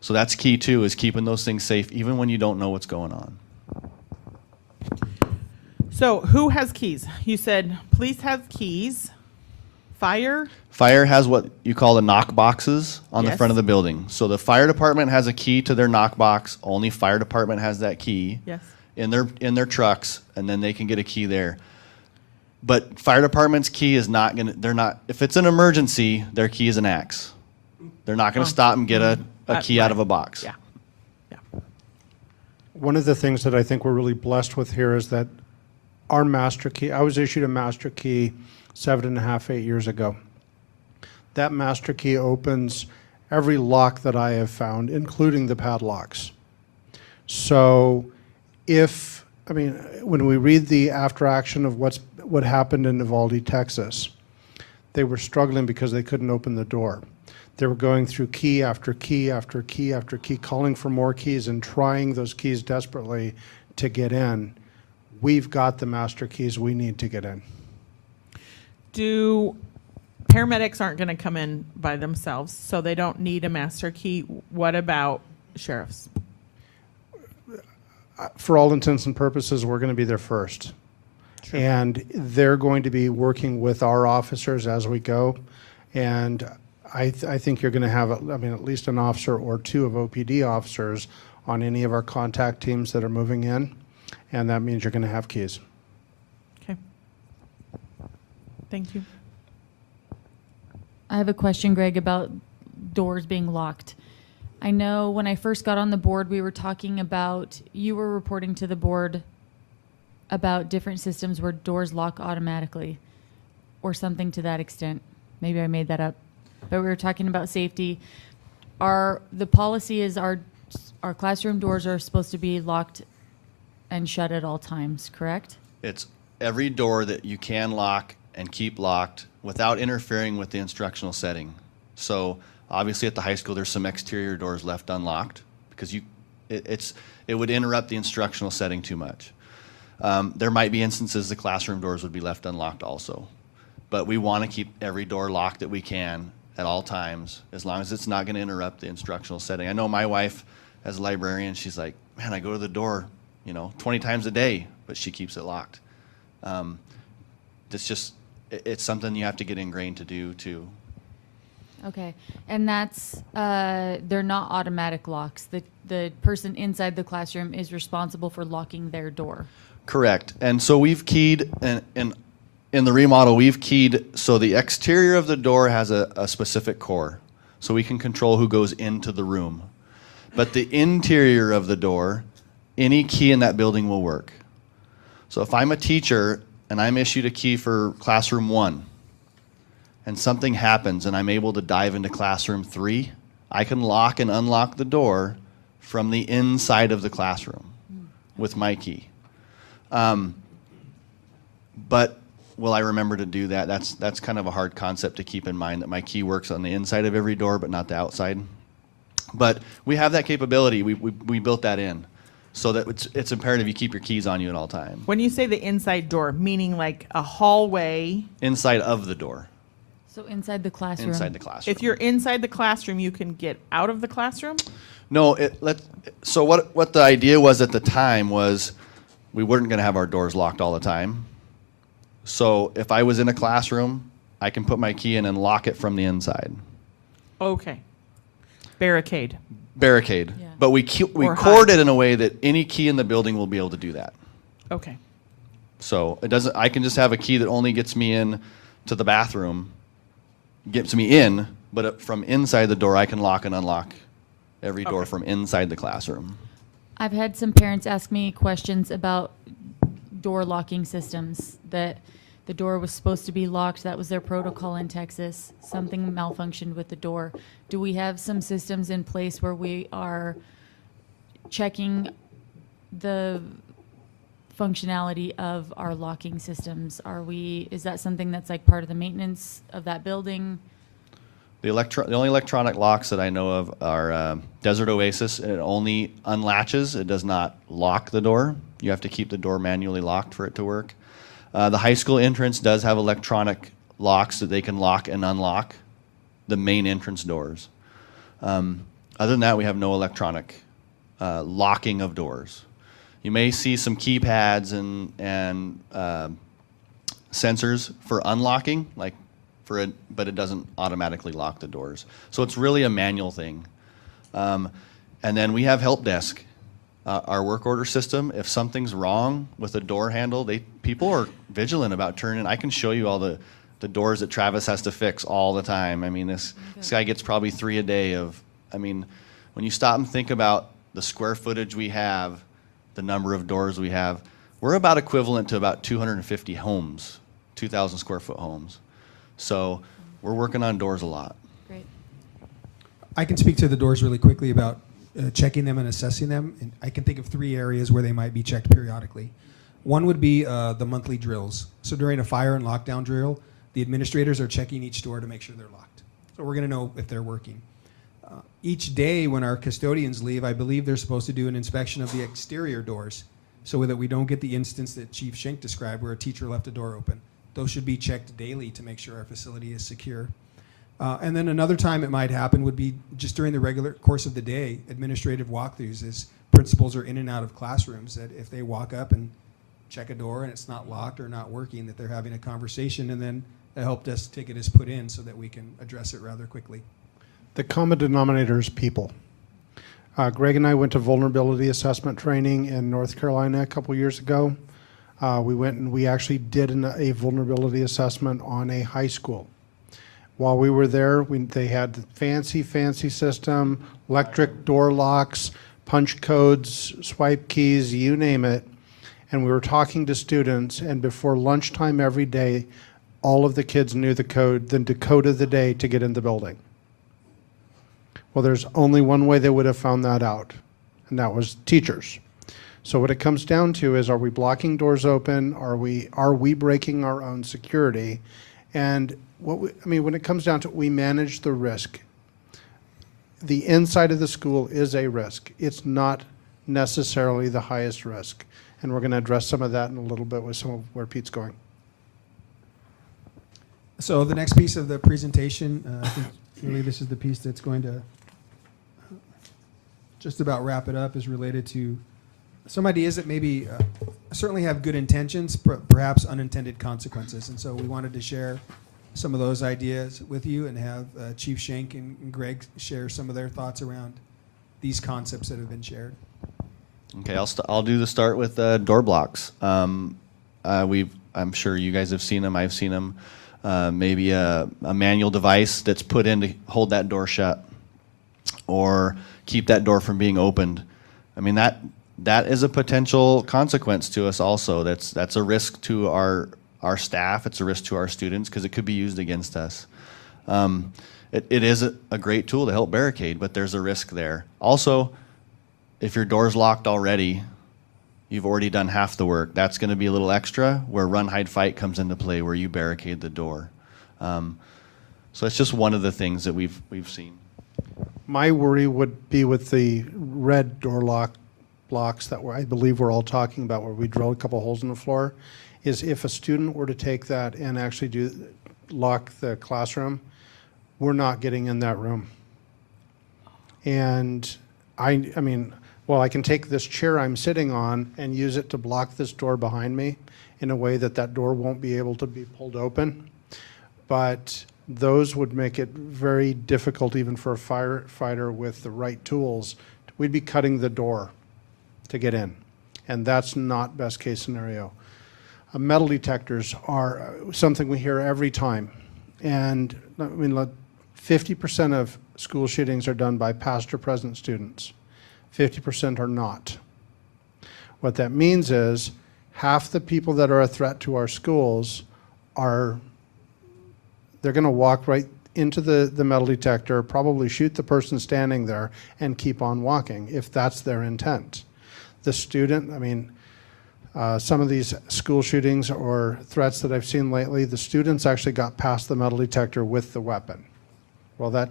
So that's key too, is keeping those things safe even when you don't know what's going on. So who has keys? You said police has keys. Fire? Fire has what you call the knock boxes on the Yes. front of the building. So the fire department has a key to their knock box. Only fire department has that key Yes. in their trucks, and then they can get a key there. But fire department's key is not gonna. They're not. If it's an emergency, their key is an axe. They're not gonna stop and get a key out of a box. Yeah. One of the things that I think we're really blessed with here is that our master key, I was issued a master key 7.5, 8 years ago. That master key opens every lock that I have found, including the padlocks. So when we read the after action of what happened in Uvalde, Texas, they were struggling because they couldn't open the door. They were going through key after key after key after key, calling for more keys and trying those keys desperately to get in. We've got the master keys we need to get in. Paramedics aren't going to come in by themselves, so they don't need a master key. What about sheriffs? For all intents and purposes, we're going to be there first. Sure. And they're going to be working with our officers as we go. And I think you're going to have, at least an officer or two of OPD officers on any of our contact teams that are moving in. And that means you're going to have keys. Okay. Thank you. I have a question, Greg, about doors being locked. I know when I first got on the board, we were talking about, you were reporting to the board about different systems where doors lock automatically or something to that extent. Maybe I made that up. But we were talking about safety. The policy is our classroom doors are supposed to be locked and shut at all times, correct? It's every door that you can lock and keep locked without interfering with the instructional setting. So obviously at the high school, there's some exterior doors left unlocked because it would interrupt the instructional setting too much. There might be instances the classroom doors would be left unlocked also. But we want to keep every door locked that we can at all times, as long as it's not going to interrupt the instructional setting. I know my wife, as a librarian, she's like, man, I go to the door, 20 times a day, but she keeps it locked. It's something you have to get ingrained to do too. Okay, and that's, they're not automatic locks. The person inside the classroom is responsible for locking their door. Correct. And so we've keyed, in the remodel, we've keyed, so the exterior of the door has a specific core, so we can control who goes into the room. But the interior of the door, any key in that building will work. So if I'm a teacher and I'm issued a key for classroom 1, and something happens and I'm able to dive into classroom 3, I can lock and unlock the door from the inside of the classroom with my key. But will I remember to do that? That's kind of a hard concept to keep in mind, that my key works on the inside of every door but not the outside. But we have that capability. We built that in. So that it's imperative you keep your keys on you at all times. When you say the inside door, meaning like a hallway. Inside of the door. So inside the classroom. Inside the classroom. If you're inside the classroom, you can get out of the classroom? No, so what the idea was at the time was we weren't going to have our doors locked all the time. So if I was in a classroom, I can put my key in and lock it from the inside. Okay. Barricade. Barricade. Yeah. But we Or cord hide. it in a way that any key in the building will be able to do that. Okay. So it doesn't. I can just have a key that only gets me in to the bathroom, gets me in, but from inside the door, I can lock and unlock every door from inside the classroom. I've had some parents ask me questions about door locking systems, that the door was supposed to be locked. That was their protocol in Texas. Something malfunctioned with the door. Do we have some systems in place where we are checking the functionality of our locking systems? Is that something that's like part of the maintenance of that building? The only electronic locks that I know of are Desert Oasis, and it only unlatches. It does not lock the door. You have to keep the door manually locked for it to work. The high school entrance does have electronic locks that they can lock and unlock the main entrance doors. Other than that, we have no electronic locking of doors. You may see some keypads and sensors for unlocking, but it doesn't automatically lock the doors. So it's really a manual thing. And then we have help desk. Our work order system, if something's wrong with the door handle, people are vigilant about turning. I can show you all the doors that Travis has to fix all the time. I mean, this guy gets probably 3 a day when you stop and think about the square footage we have, the number of doors we have, we're about equivalent to about 250 homes, 2,000 square foot homes. So we're working on doors a lot. Great. I can speak to the doors really quickly about checking them and assessing them. And I can think of 3 areas where they might be checked periodically. One would be the monthly drills. So during a fire and lockdown drill, the administrators are checking each door to make sure they're locked. So we're going to know if they're working. Each day when our custodians leave, I believe they're supposed to do an inspection of the exterior doors so that we don't get the instance that Chief Schenk described where a teacher left a door open. Those should be checked daily to make sure our facility is secure. And then another time it might happen would be just during the regular course of the day, administrative walkthroughs, as principals are in and out of classrooms, that if they walk up and check a door and it's not locked or not working, that they're having a conversation, and then a help desk ticket is put in so that we can address it rather quickly. The common denominator is people. Greg and I went to vulnerability assessment training in North Carolina a couple years ago. We went and we actually did a vulnerability assessment on a high school. While we were there, they had the fancy system, electric door locks, punch codes, swipe keys, you name it. And we were talking to students, and before lunchtime every day, all of the kids knew the code of the day to get in the building. Well, there's only one way they would have found that out, and that was teachers. So what it comes down to is, are we blocking doors open? Are we breaking our own security? And when it comes down to it, we manage the risk. The inside of the school is a risk. It's not necessarily the highest risk. And we're going to address some of that in a little bit with some of where Pete's going. So the next piece of the presentation, I think really this is the piece that's going to just about wrap it up, is related to some ideas that maybe certainly have good intentions, perhaps unintended consequences. And so we wanted to share some of those ideas with you and have Chief Schenk and Greg share some of their thoughts around these concepts that have been shared. Okay, I'll do the start with door blocks. I'm sure you guys have seen them. I've seen them. Maybe a manual device that's put in to hold that door shut or keep that door from being opened. I mean, that is a potential consequence to us also. That's a risk to our staff. It's a risk to our students because it could be used against us. It is a great tool to help barricade, but there's a risk there. Also, if your door's locked already, you've already done half the work. That's going to be a little extra where run, hide, fight comes into play, where you barricade the door. So it's just one of the things that we've seen. My worry would be with the red door lock blocks that I believe we're all talking about, where we drill a couple holes in the floor, is if a student were to take that and actually lock the classroom, we're not getting in that room. And I mean, well, I can take this chair I'm sitting on and use it to block this door behind me in a way that that door won't be able to be pulled open. But those would make it very difficult even for a firefighter with the right tools. We'd be cutting the door to get in, and that's not best case scenario. Metal detectors are something we hear every time, and I mean, 50% of school shootings are done by past or present students. 50% are not. What that means is half the people that are a threat to our schools they're going to walk right into the metal detector, probably shoot the person standing there, and keep on walking if that's their intent. The student, I mean, some of these school shootings or threats that I've seen lately, the students actually got past the metal detector with the weapon. Well, that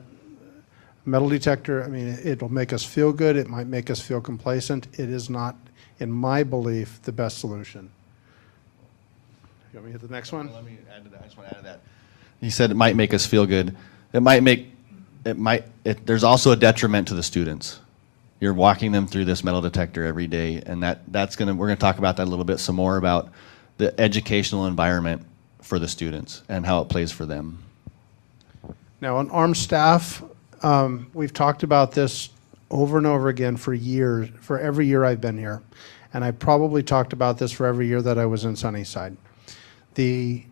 metal detector, I mean, it'll make us feel good. It might make us feel complacent. It is not, in my belief, the best solution. You want me to hit the next one? Let me add to that. I just want to add to that. He said it might make us feel good. There's also a detriment to the students. You're walking them through this metal detector every day, and we're gonna talk about that a little bit some more about the educational environment for the students and how it plays for them. Now, on armed staff, we've talked about this over and over again for years, for every year I've been here. And I probably talked about this for every year that I was in Sunnyside. The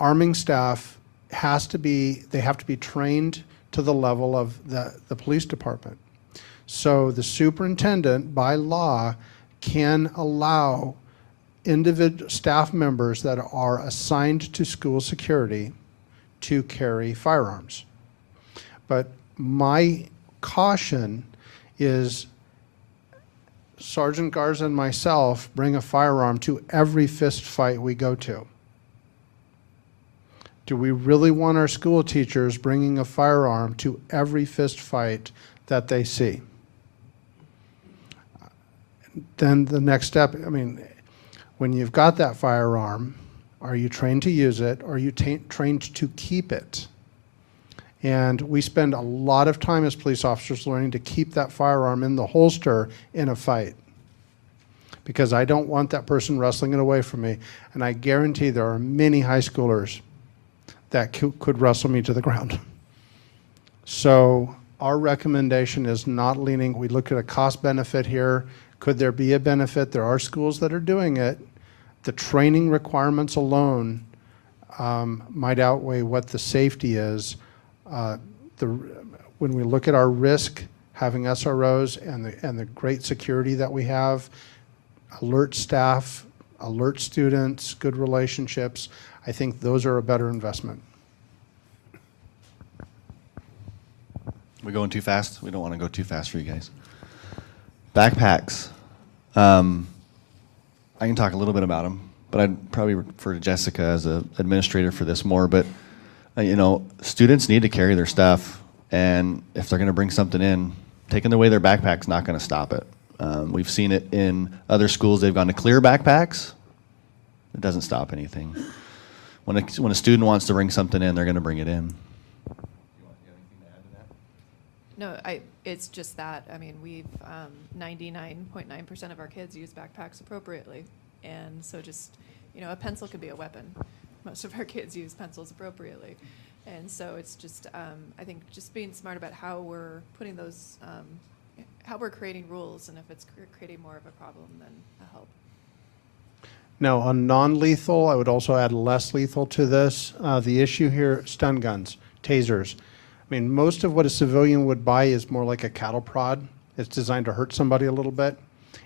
arming staff they have to be trained to the level of the police department. So the superintendent, by law, can allow individual staff members that are assigned to school security to carry firearms. But my caution is Sergeant Garza and myself bring a firearm to every fist fight we go to. Do we really want our school teachers bringing a firearm to every fist fight that they see? Then the next step, I mean, when you've got that firearm, are you trained to use it? Or are you trained to keep it? And we spend a lot of time as police officers learning to keep that firearm in the holster in a fight. Because I don't want that person wrestling it away from me. And I guarantee there are many high schoolers that could wrestle me to the ground. So our recommendation is not leaning, we look at a cost benefit here. Could there be a benefit? There are schools that are doing it. The training requirements alone might outweigh what the safety is. When we look at our risk, having SROs and the great security that we have, alert staff, alert students, good relationships, I think those are a better investment. We going too fast? We don't want to go too fast for you guys. Backpacks. I can talk a little bit about them, but I'd probably refer to Jessica as an administrator for this more. But students need to carry their stuff, and if they're going to bring something in, taking away their backpack's not going to stop it. We've seen it in other schools. They've gone to clear backpacks. It doesn't stop anything. When a student wants to bring something in, they're going to bring it in. No, it's just that. I mean, we've 99.9% of our kids use backpacks appropriately. And so just, a pencil could be a weapon. Most of our kids use pencils appropriately. And so it's just, I think just being smart about how we're putting those, how we're creating rules, and if it's creating more of a problem than a help. Now, on non-lethal, I would also add less lethal to this. The issue here, stun guns, tasers. I mean, most of what a civilian would buy is more like a cattle prod. It's designed to hurt somebody a little bit.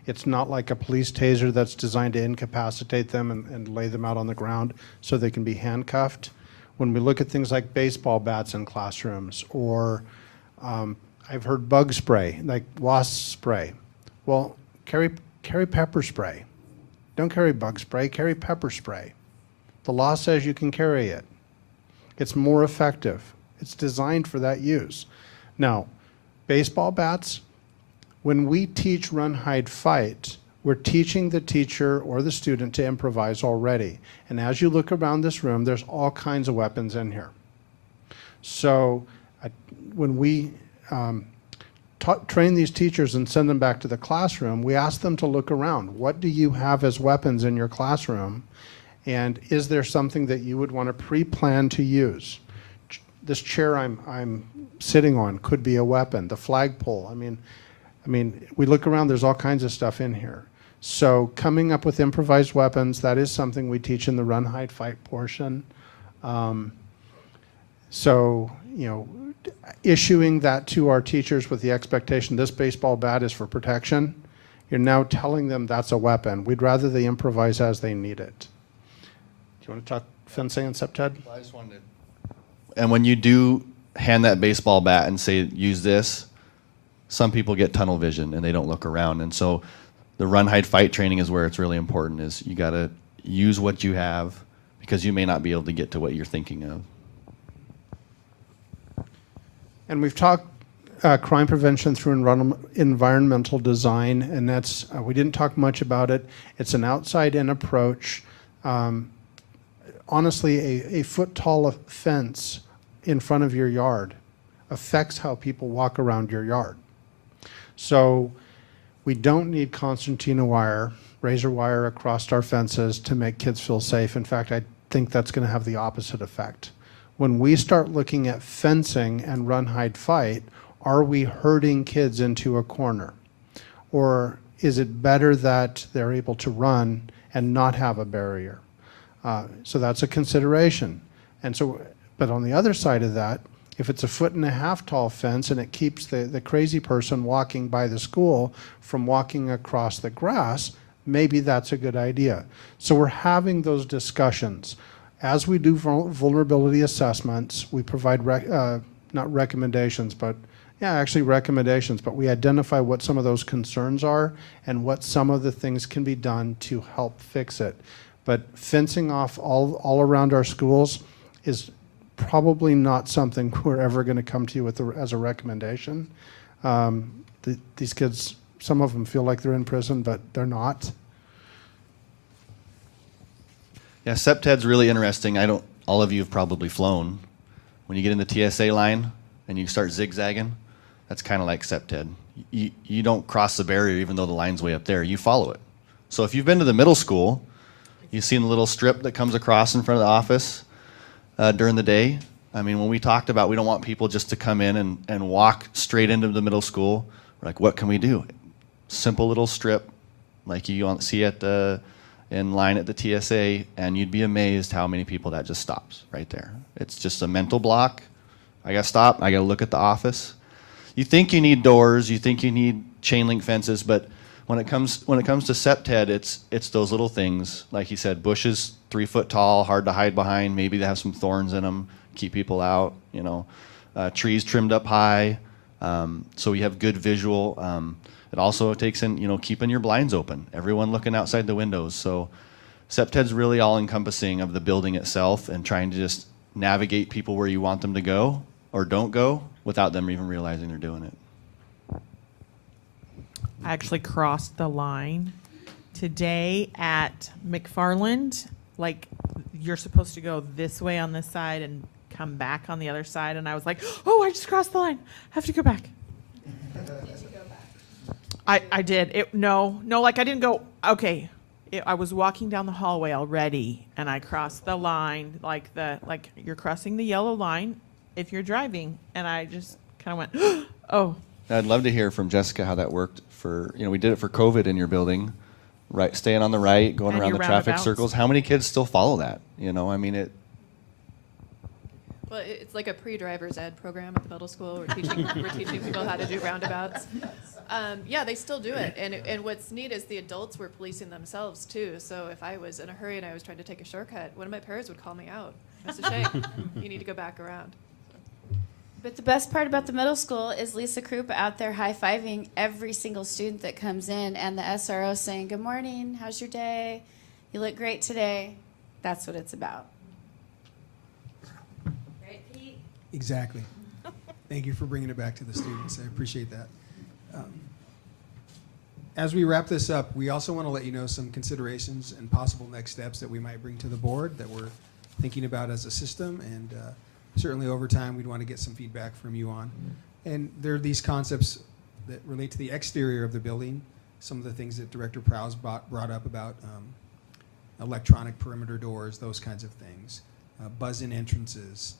It's not like a police taser that's designed to incapacitate them and lay them out on the ground so they can be handcuffed. When we look at things like baseball bats in classrooms, or I've heard bug spray, like wasp spray. Well, carry pepper spray. Don't carry bug spray, carry pepper spray. The law says you can carry it. It's more effective. It's designed for that use. Now, baseball bats, When we teach run, hide, fight, we're teaching the teacher or the student to improvise already. And as you look around this room, there's all kinds of weapons in here. So when we train these teachers and send them back to the classroom, we ask them to look around. What do you have as weapons in your classroom? And is there something that you would want to pre-plan to use? This chair I'm sitting on could be a weapon. The flagpole. I mean, we look around, there's all kinds of stuff in here. So coming up with improvised weapons, that is something we teach in the run, hide, fight portion. So, issuing that to our teachers with the expectation this baseball bat is for protection, you're now telling them that's a weapon. We'd rather they improvise as they need it. Do you want to talk fencing and SEPTED? I just wanted to, and when you do hand that baseball bat and say, use this, some people get tunnel vision and they don't look around. And so the run, hide, fight training is where it's really important, is you got to use what you have because you may not be able to get to what you're thinking of. And we've talked crime prevention through environmental design, and that's, we didn't talk much about it. It's an outside-in approach. Honestly, a foot-tall fence in front of your yard affects how people walk around your yard. So we don't need concertina wire, razor wire across our fences to make kids feel safe. In fact, I think that's going to have the opposite effect. When we start looking at fencing and run, hide, fight, are we herding kids into a corner? Or is it better that they're able to run and not have a barrier? So that's a consideration. And so, but on the other side of that, if it's a 1.5 foot tall fence and it keeps the crazy person walking by the school from walking across the grass, maybe that's a good idea. So we're having those discussions. As we do vulnerability assessments, we provide not recommendations, but actually recommendations, but we identify what some of those concerns are and what some of the things can be done to help fix it. But fencing off all around our schools is probably not something we're ever going to come to you with as a recommendation. These kids, some of them feel like they're in prison, but they're not. Yeah, SEPTED's really interesting. All of you have probably flown. When you get in the TSA line and you start zigzagging, that's kind of like SEPTED. You don't cross the barrier even though the line's way up there. You follow it. So if you've been to the middle school, you've seen the little strip that comes across in front of the office during the day. I mean, when we talked about we don't want people just to come in and walk straight into the middle school, we're like, what can we do? Simple little strip like you see at in line at the TSA, and you'd be amazed how many people that just stops right there. It's just a mental block. I got to stop. I got to look at the office. You think you need doors. You think you need chain link fences, but when it comes to SEPTED, it's those little things. Like you said, bushes 3 foot tall, hard to hide behind. Maybe they have some thorns in them, keep people out. Trees trimmed up high, so we have good visual. It also takes in, keeping your blinds open, everyone looking outside the windows. So SEPTED's really all-encompassing of the building itself and trying to just navigate people where you want them to go or don't go without them even realizing they're doing it. I actually crossed the line today at McFarland. Like, you're supposed to go this way on this side and come back on the other side. And I was like, oh, I just crossed the line. I have to go back. I did. Like I didn't go, okay. I was walking down the hallway already, and I crossed the line, like you're crossing the yellow line if you're driving, and I just kind of went, oh. I'd love to hear from Jessica how that worked we did it for COVID in your building, right? Staying on the right, going And around your the traffic roundabouts. circles. How many kids still follow that? Well, it's like a pre-driver's ed program at the middle school. We're teaching people how to do roundabouts. Yeah, they still do it. And what's neat is the adults were policing themselves too. So if I was in a hurry and I was trying to take a shortcut, one of my parents would call me out. That's a shame. You need to go back around. But the best part about the middle school is Lisa Krupa out there high-fiving every single student that comes in, and the SRO saying, good morning, how's your day? You look great today. That's what it's about. Right, Pete? Exactly. Thank you for bringing it back to the students. I appreciate that. As we wrap this up, we also want to let you know some considerations and possible next steps that we might bring to the board that we're thinking about as a system, and certainly over time we'd want to get some feedback from you on. And there are these concepts that relate to the exterior of the building, some of the things that Director Prowse brought up about electronic perimeter doors, those kinds of things, buzz-in entrances,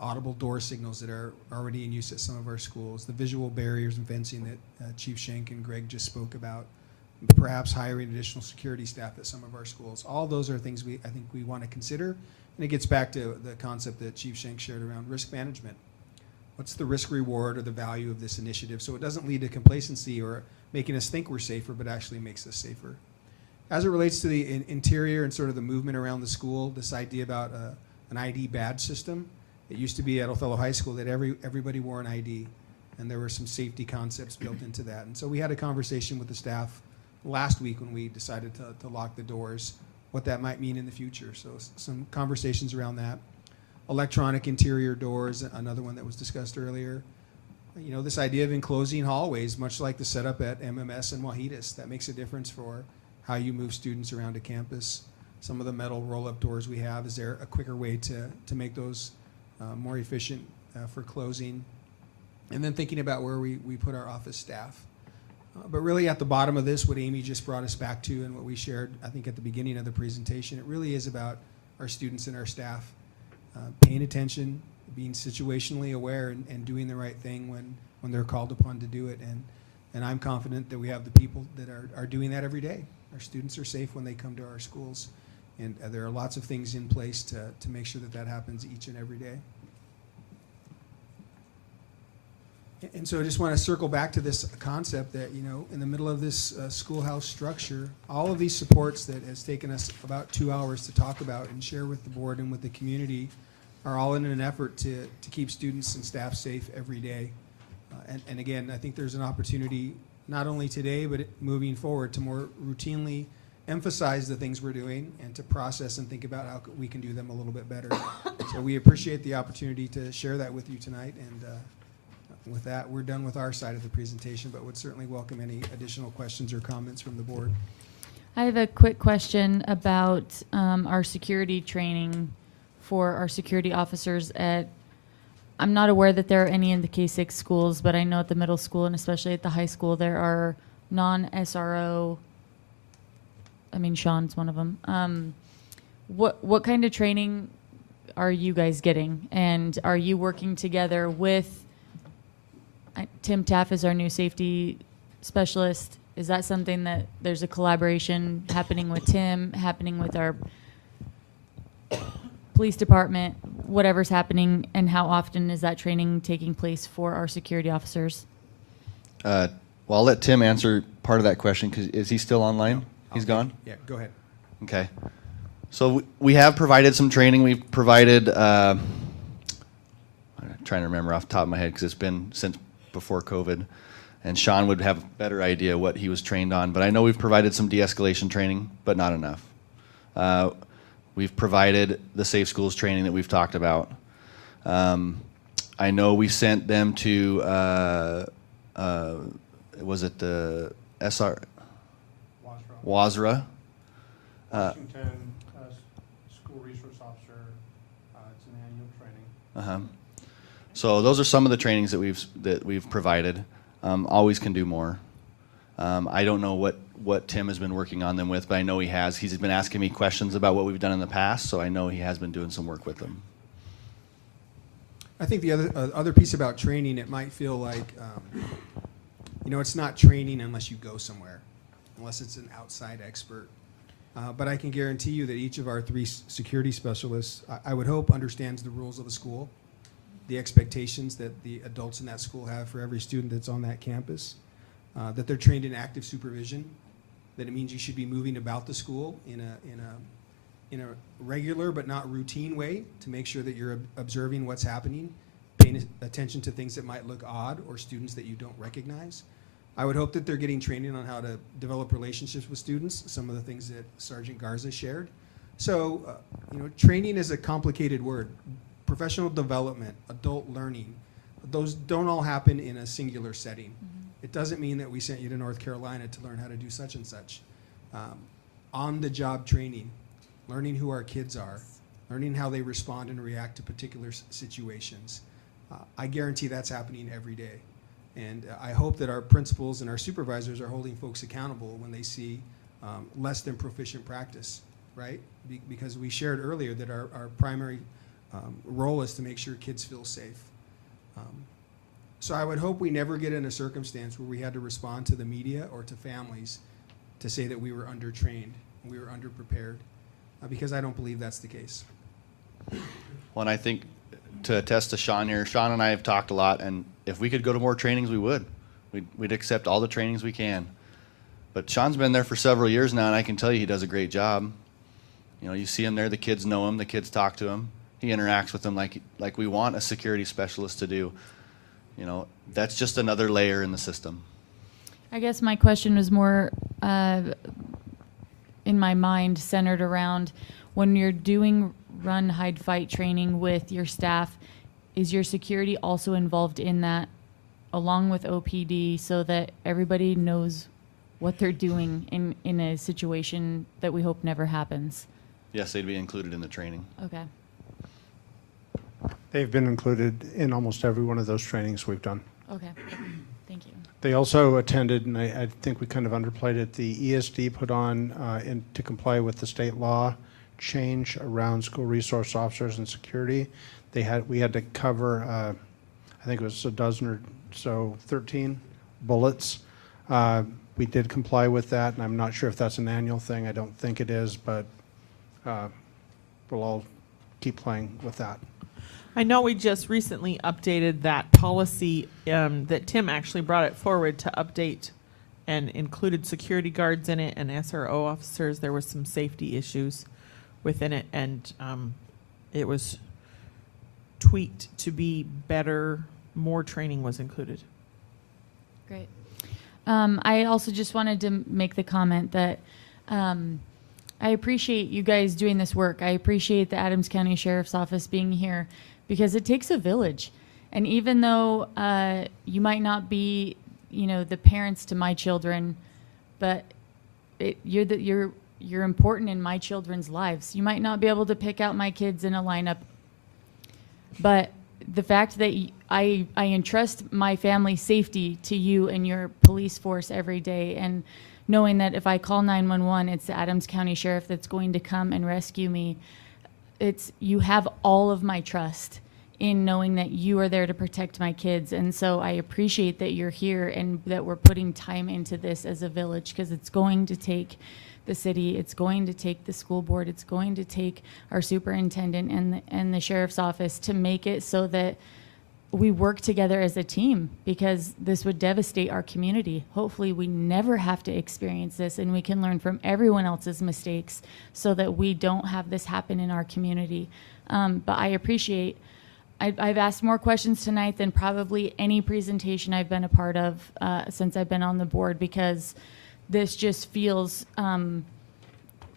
audible door signals that are already in use at some of our schools, the visual barriers and fencing that Chief Schenk and Greg just spoke about, perhaps hiring additional security staff at some of our schools. All those are things I think we want to consider, and it gets back to the concept that Chief Schenk shared around risk management. What's the risk reward or the value of this initiative so it doesn't lead to complacency or making us think we're safer, but actually makes us safer. As it relates to the interior and sort of the movement around the school, this idea about an ID badge system. It used to be at Othello High School that everybody wore an ID, and there were some safety concepts built into that. And so we had a conversation with the staff last week when we decided to lock the doors, what that might mean in the future. So some conversations around that. Electronic interior doors, another one that was discussed earlier. You know, this idea of enclosing hallways, much like the setup at MMS and Wahidas, that makes a difference for how you move students around a campus. Some of the metal roll-up doors we have, is there a quicker way to make those more efficient for closing? And then thinking about where we put our office staff. But really at the bottom of this, what Amy just brought us back to and what we shared, I think at the beginning of the presentation, it really is about our students and our staff paying attention, being situationally aware, and doing the right thing when they're called upon to do it. And I'm confident that we have the people that are doing that every day. Our students are safe when they come to our schools. And there are lots of things in place to make sure that happens each and every day. And so I just want to circle back to this concept that, you know, in the middle of this schoolhouse structure, all of these supports that has taken us about 2 hours to talk about and share with the board and with the community are all in an effort to keep students and staff safe every day. And again, I think there's an opportunity not only today, but moving forward to more routinely emphasize the things we're doing and to process and think about how we can do them a little bit better. So we appreciate the opportunity to share that with you tonight. And with that, we're done with our side of the presentation, but would certainly welcome any additional questions or comments from the board. I have a quick question about our security training for our security officers I'm not aware that there are any in the K-6 schools, but I know at the middle school and especially at the high school there are non-SRO, I mean Sean's one of them. What kind of training are you guys getting? And are you working together with Tim Taff is our new safety specialist. Is that something that there's a collaboration happening with Tim, happening with our police department, whatever's happening, and how often is that training taking place for our security officers? Well, I'll let Tim answer part of that question, because is he still online? No. He's gone? Yeah, go ahead. Okay. So we have provided some training. We've provided, I'm trying to remember off the top of my head because it's been since before COVID, and Sean would have a better idea what he was trained on, but I know we've provided some de-escalation training, but not enough. We've provided the safe schools training that we've talked about. I know we sent them to, was it the SR? WASRA. Washington School Resource Officer. It's an annual training. So those are some of the trainings that we've provided. Always can do more. I don't know what Tim has been working on them with, but I know he has. He's been asking me questions about what we've done in the past, so I know he has been doing some work with them. I think the other piece about training, it might feel like, you know, it's not training unless you go somewhere, unless it's an outside expert. But I can guarantee you that each of our 3 security specialists, I would hope, understands the rules of the school, the expectations that the adults in that school have for every student that's on that campus, that they're trained in active supervision, that it means you should be moving about the school in a regular but not routine way to make sure that you're observing what's happening, paying attention to things that might look odd or students that you don't recognize. I would hope that they're getting training on how to develop relationships with students, some of the things that Sergeant Garza shared. So, you know, training is a complicated word. Professional development, adult learning, those don't all happen in a singular setting. It doesn't mean that we sent you to North Carolina to learn how to do such and such. On-the-job training, learning who our kids are, learning how they respond and react to particular situations. I guarantee that's happening every day. And I hope that our principals and our supervisors are holding folks accountable when they see less than proficient practice, right? Because we shared earlier that our primary role is to make sure kids feel safe. So I would hope we never get in a circumstance where we had to respond to the media or to families to say that we were undertrained, we were underprepared, because I don't believe that's the case. Well, and I think to attest to Sean here, Sean and I have talked a lot, and if we could go to more trainings, we would. We'd accept all the trainings we can. But Sean's been there for several years now, and I can tell you he does a great job. You know, you see him there, the kids know him, the kids talk to him. He interacts with them like we want a security specialist to do. You know, that's just another layer in the system. I guess my question was more in my mind centered around when you're doing run, hide, fight training with your staff, is your security also involved in that along with OPD so that everybody knows what they're doing in a situation that we hope never happens? Yes, they'd be included in the training. Okay. They've been included in almost every one of those trainings we've done. Okay. Thank you. They also attended, and I think we kind of underplayed it, the ESD put on to comply with the state law change around school resource officers and security. We had to cover, I think it was a dozen or so, 13 bullets. We did comply with that, and I'm not sure if that's an annual thing. I don't think it is, but we'll all keep playing with that. I know we just recently updated that policy, that Tim actually brought it forward to update and included security guards in it and SRO officers. There was some safety issues within it, and it was tweaked to be better. More training was included. Great. I also just wanted to make the comment that I appreciate you guys doing this work. I appreciate the Adams County Sheriff's Office being here because it takes a village. And even though you might not be, the parents to my children, but you're important in my children's lives. You might not be able to pick out my kids in a lineup, but the fact that I entrust my family's safety to you and your police force every day, and knowing that if I call 911, it's the Adams County Sheriff that's going to come and rescue me. You have all of my trust in knowing that you are there to protect my kids. And so I appreciate that you're here and that we're putting time into this as a village, because it's going to take the city, it's going to take the school board, it's going to take our superintendent and the sheriff's office to make it so that we work together as a team, because this would devastate our community. Hopefully we never have to experience this, and we can learn from everyone else's mistakes so that we don't have this happen in our community. But I appreciate, I've asked more questions tonight than probably any presentation I've been a part of since I've been on the board, because this just feels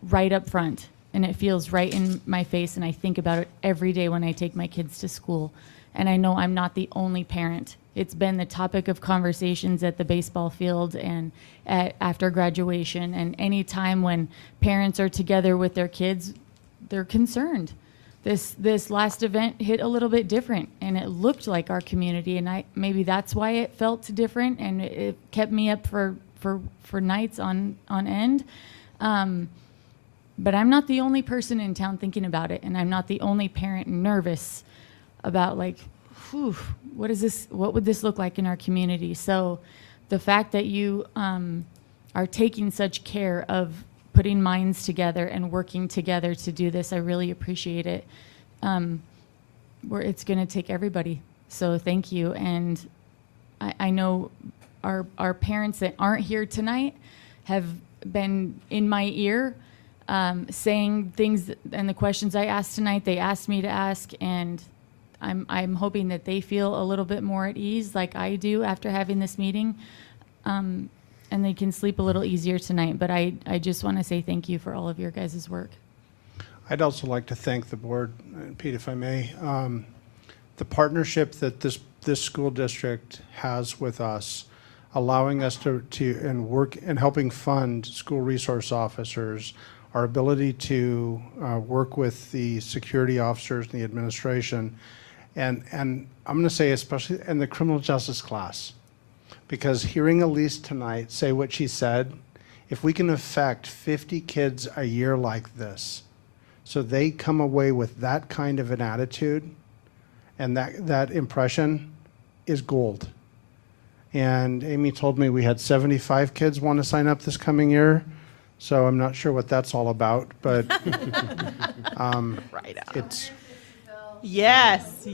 right up front, and it feels right in my face, and I think about it every day when I take my kids to school. And I know I'm not the only parent. It's been the topic of conversations at the baseball field and after graduation, and any time when parents are together with their kids, they're concerned. This last event hit a little bit different, and it looked like our community, and maybe that's why it felt different, and it kept me up for nights on end. But I'm not the only person in town thinking about it, and I'm not the only parent nervous about what would this look like in our community. So the fact that you are taking such care of putting minds together and working together to do this, I really appreciate it. It's going to take everybody, so thank you. And I know our parents that aren't here tonight have been in my ear saying things, and the questions I asked tonight, they asked me to ask, and I'm hoping that they feel a little bit more at ease like I do after having this meeting, and they can sleep a little easier tonight. But I just want to say thank you for all of your guys' work. I'd also like to thank the board, Pete, if I may. The partnership that this school district has with us allowing us to and work and helping fund school resource officers, our ability to work with the security officers and the administration, and I'm going to say especially in the criminal justice class, because hearing Elise tonight say what she said, if we can affect 50 kids a year like this, so they come away with that kind of an attitude and that impression is gold. And Amy told me we had 75 kids want to sign up this coming year, so I'm not sure what that's all about, but Right on. it's, Yes.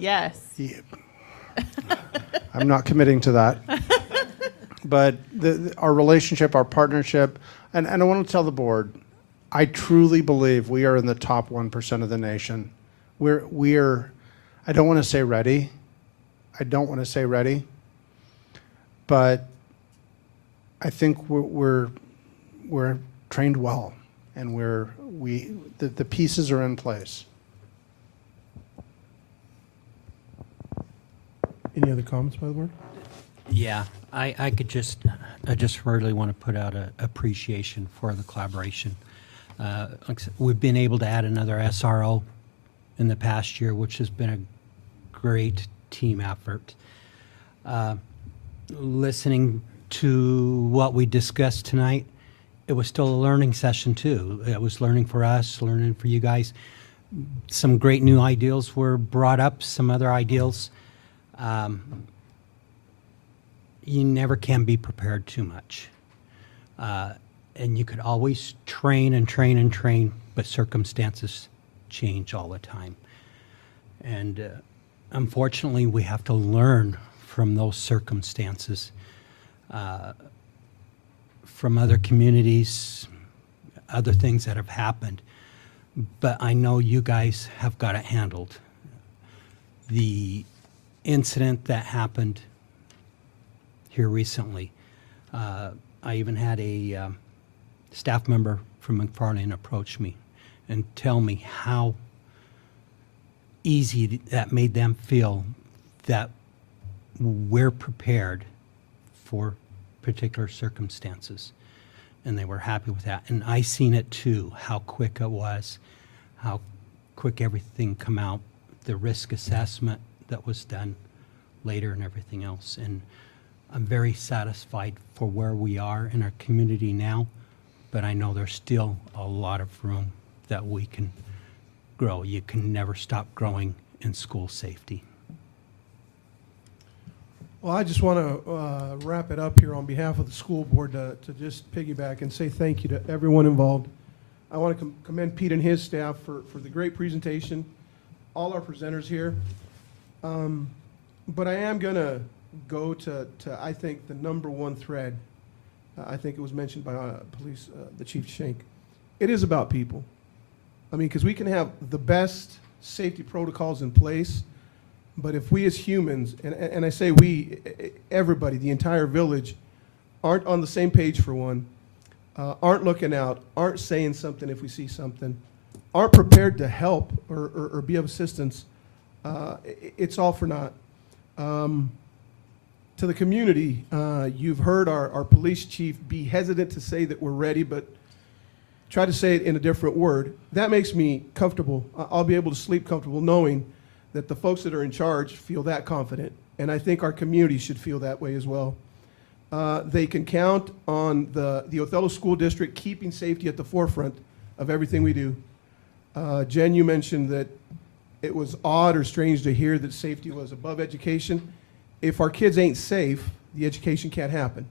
I'm not committing to that. But our relationship, our partnership, and I want to tell the board, I truly believe we are in the top 1% of the nation. We're I don't want to say ready. But I think we're trained well, and the pieces are in place. Any other comments by the board? Yeah, I just really want to put out an appreciation for the collaboration. Like I said, we've been able to add another SRO in the past year, which has been a great team effort. Listening to what we discussed tonight, it was still a learning session too. It was learning for us, learning for you guys. Some great new ideas were brought up, some other ideals. You never can be prepared too much. And you could always train and train and train, but circumstances change all the time. And unfortunately, we have to learn from those circumstances, from other communities, other things that have happened. But I know you guys have got it handled. The incident that happened here recently, I even had a staff member from McFarland approach me and tell me how easy that made them feel that we're prepared for particular circumstances. And they were happy with that. And I seen it too, how quick it was, how quick everything come out, the risk assessment that was done later and everything else. And I'm very satisfied for where we are in our community now, but I know there's still a lot of room that we can grow. You can never stop growing in school safety. Well, I just want to wrap it up here on behalf of the school board to just piggyback and say thank you to everyone involved. I want to commend Pete and his staff for the great presentation, all our presenters here. But I am going to go to I think the number one thread. I think it was mentioned by the Chief Schenk. It is about people. I mean, because we can have the best safety protocols in place, but if we as humans, and I say we, everybody, the entire village, aren't on the same page for one, aren't looking out, aren't saying something if we see something, aren't prepared to help or be of assistance, it's all for naught. To the community, you've heard our police chief be hesitant to say that we're ready, but try to say it in a different word. That makes me comfortable. I'll be able to sleep comfortable knowing that the folks that are in charge feel that confident, and I think our community should feel that way as well. They can count on the Othello School District keeping safety at the forefront of everything we do. Jen, you mentioned that it was odd or strange to hear that safety was above education. If our kids ain't safe, the education can't happen.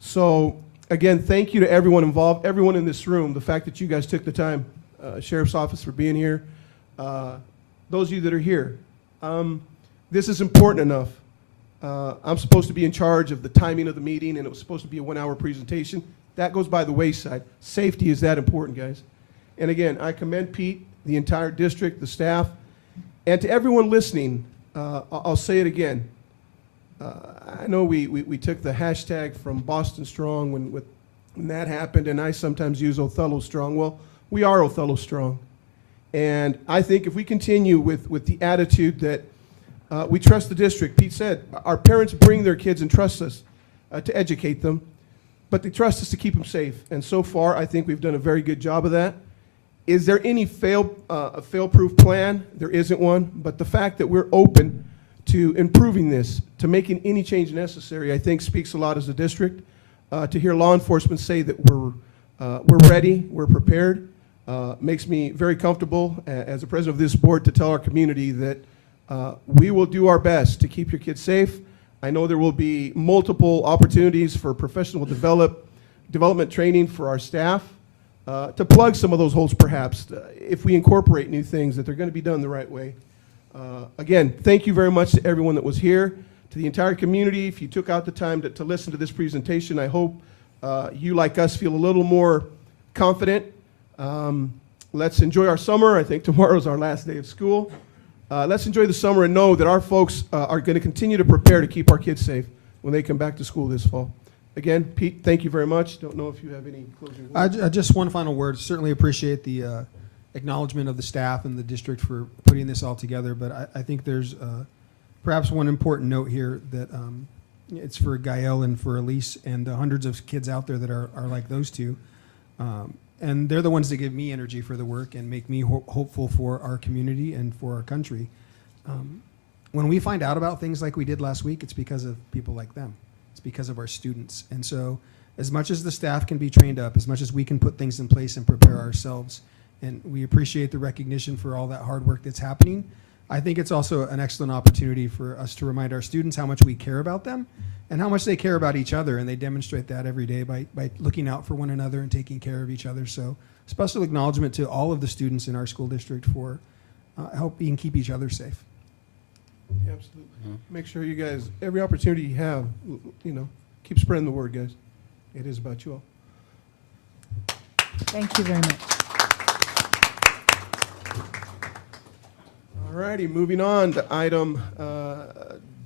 So again, thank you to everyone involved, everyone in this room, the fact that you guys took the time, Sheriff's Office for being here, those of you that are here. This is important enough. I'm supposed to be in charge of the timing of the meeting, and it was supposed to be a 1-hour presentation. That goes by the wayside. Safety is that important, guys. And again, I commend Pete, the entire district, the staff, and to everyone listening, I'll say it again. I know we took the hashtag from Boston Strong when that happened, and I sometimes use Othello Strong. Well, we are Othello Strong. And I think if we continue with the attitude that we trust the district, Pete said, our parents bring their kids and trust us. to educate them, but they trust us to keep them safe. And so far, I think we've done a very good job of that. Is there any fail-proof plan? There isn't one, but the fact that we're open to improving this, to making any change necessary, I think speaks a lot as a district. To hear law enforcement say that we're ready, we're prepared, makes me very comfortable as the president of this board to tell our community that we will do our best to keep your kids safe. I know there will be multiple opportunities for professional development training for our staff to plug some of those holes perhaps if we incorporate new things, that they're going to be done the right way. Again, thank you very much to everyone that was here, to the entire community. If you took out the time to listen to this presentation, I hope you, like us, feel a little more confident. Let's enjoy our summer. I think tomorrow's our last day of school. Let's enjoy the summer and know that our folks are going to continue to prepare to keep our kids safe when they come back to school this fall. Again, Pete, thank you very much. Don't know if you have any closing words. Just one final word. Certainly appreciate the acknowledgement of the staff and the district for putting this all together, but I think there's perhaps one important note here that it's for Gael and for Elise and the hundreds of kids out there that are like those two. And they're the ones that give me energy for the work and make me hopeful for our community and for our country. When we find out about things like we did last week, it's because of people like them. It's because of our students. And so as much as the staff can be trained up, as much as we can put things in place and prepare ourselves, and we appreciate the recognition for all that hard work that's happening, I think it's also an excellent opportunity for us to remind our students how much we care about them and how much they care about each other, and they demonstrate that every day by looking out for one another and taking care of each other. So special acknowledgement to all of the students in our school district for helping keep each other safe. Absolutely. Make sure you guys, every opportunity you have, keep spreading the word, guys. It is about you all. Thank you very much. All righty, moving on to item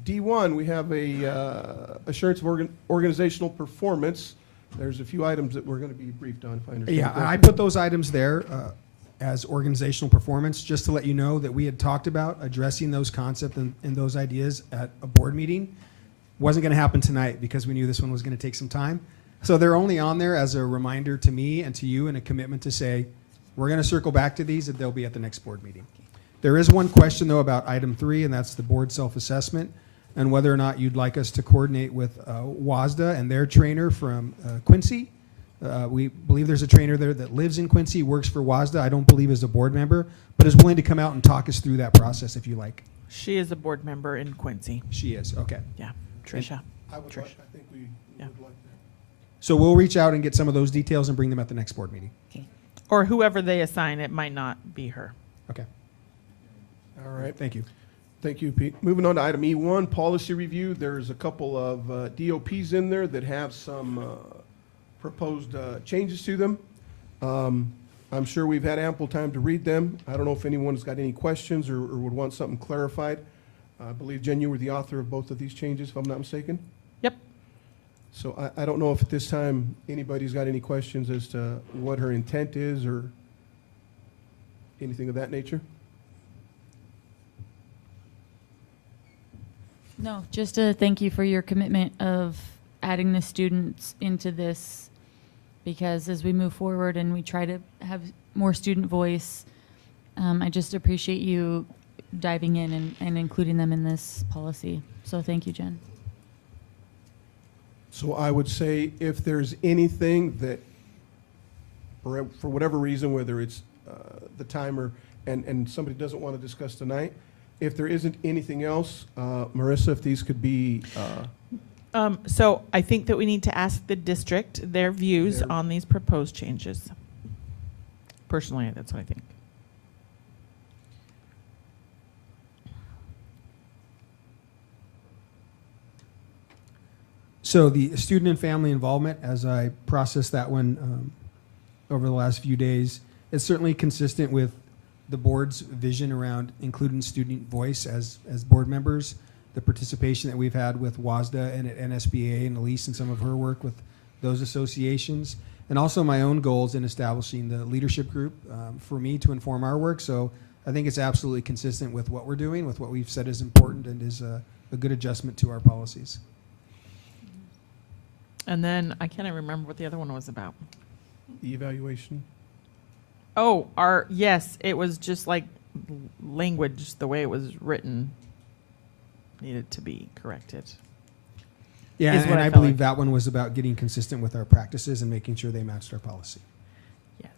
D1. We have a assurance of organizational performance. There's a few items that we're going to be briefed on, if I understand Yeah, correctly. I put those items there as organizational performance, just to let you know that we had talked about addressing those concepts and those ideas at a board meeting. Wasn't going to happen tonight because we knew this one was going to take some time. So they're only on there as a reminder to me and to you, and a commitment to say, we're going to circle back to these, and they'll be at the next board meeting. There is one question, though, about item 3, and that's the board self-assessment, and whether or not you'd like us to coordinate with WASDA and their trainer from Quincy. We believe there's a trainer there that lives in Quincy, works for WASDA. I don't believe is a board member, but is willing to come out and talk us through that process if you like. She is a board member in Quincy. She is, okay. Yeah, Tricia. I think we would like that. So we'll reach out and get some of those details and bring them at the next board meeting. Or whoever they assign, it might not be her. Okay. All right. Thank you. Thank you, Pete. Moving on to item E1, policy review. There's a couple of DOPs in there that have some proposed changes to them. I'm sure we've had ample time to read them. I don't know if anyone's got any questions or would want something clarified. I believe, Jen, you were the author of both of these changes, if I'm not mistaken. Yep. So I don't know if at this time anybody's got any questions as to what her intent is or anything of that nature. No, just a thank you for your commitment of adding the students into this, because as we move forward and we try to have more student voice, I just appreciate you diving in and including them in this policy. So thank you, Jen. So I would say if there's anything that, for whatever reason, whether it's the timer and somebody doesn't want to discuss tonight, if there isn't anything else, Marissa, if these could be... So I think that we need to ask the district their views on these proposed changes. Personally, that's what I think. So the student and family involvement, as I processed that one over the last few days, is certainly consistent with the board's vision around including student voice as board members, the participation that we've had with WASDA and at NSBA and Elise and some of her work with those associations, and also my own goals in establishing the leadership group for me to inform our work. So I think it's absolutely consistent with what we're doing, with what we've said is important, and is a good adjustment to our policies. And then I can't even remember what the other one was about. The evaluation. Oh, yes, it was just like language, the way it was written needed to be corrected. Yeah, is and what I felt believe like. that one was about getting consistent with our practices and making sure they matched our policy. Yes.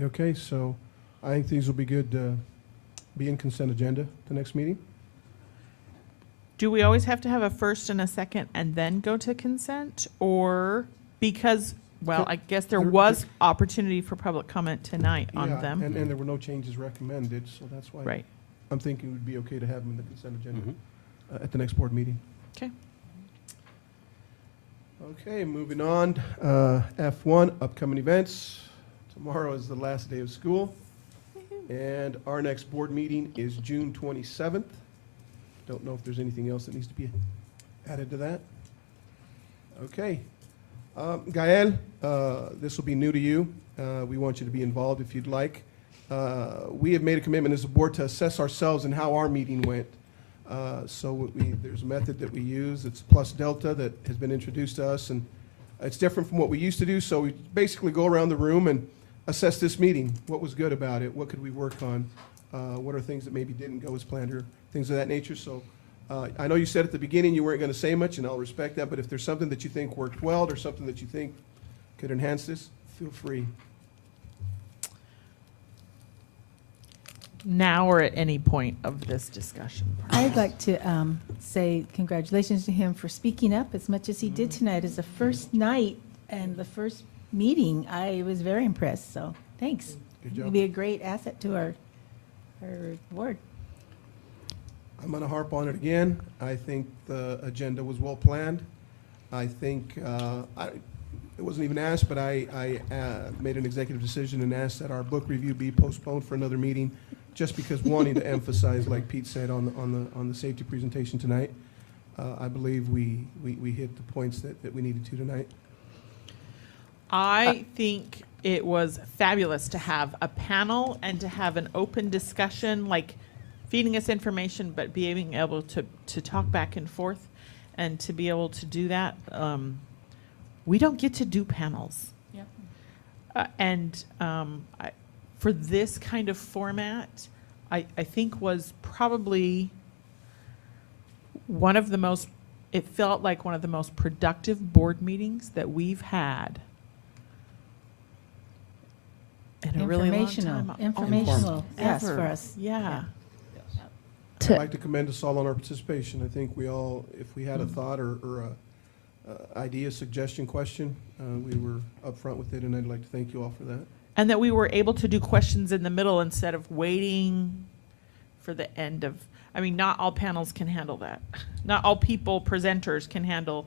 Okay, so I think these will be good, be in consent agenda the next meeting. Do we always have to have a first and a second and then go to consent? Or because, well, I guess there was opportunity for public comment tonight on Yeah, them. and there were no changes recommended, so that's why. Right. I'm thinking it would be okay to have them in the consent agenda at the next board meeting. Okay. Okay, moving on. F1, upcoming events. Tomorrow is the last day of school. And our next board meeting is June 27th. Don't know if there's anything else that needs to be added to that. Okay. Gael, this will be new to you. We want you to be involved if you'd like. We have made a commitment as a board to assess ourselves and how our meeting went. So there's a method that we use. It's plus delta that has been introduced to us, and it's different from what we used to do. So we basically go around the room and assess this meeting. What was good about it? What could we work on? What are things that maybe didn't go as planned, or things of that nature? So I know you said at the beginning you weren't going to say much, and I'll respect that, but if there's something that you think worked well or something that you think could enhance this, feel free. Now or at any point of this discussion. I'd like to say congratulations to him for speaking up as much as he did tonight. As the first night and the first meeting, I was very impressed, so thanks. Good It'll job. be a great asset to our board. I'm going to harp on it again. I think the agenda was well planned. I think, it wasn't even asked, but I made an executive decision and asked that our book review be postponed for another meeting, just because wanting to emphasize, like Pete said on the safety presentation tonight. I believe we hit the points that we needed to tonight. I think it was fabulous to have a panel and to have an open discussion, like feeding us information, but being able to talk back and forth and to be able to do that. We don't get to do panels. Yep. For this kind of format, I think was probably it felt like one of the most productive board meetings that we've had in a really long time. Informational, yes, Ever. for us. Yeah. I'd like to commend us all on our participation. I think we all, if we had a thought or a idea, suggestion, question, we were upfront with it, and I'd like to thank you all for that. And that we were able to do questions in the middle instead of waiting for the end of, not all panels can handle that. Not all presenters can handle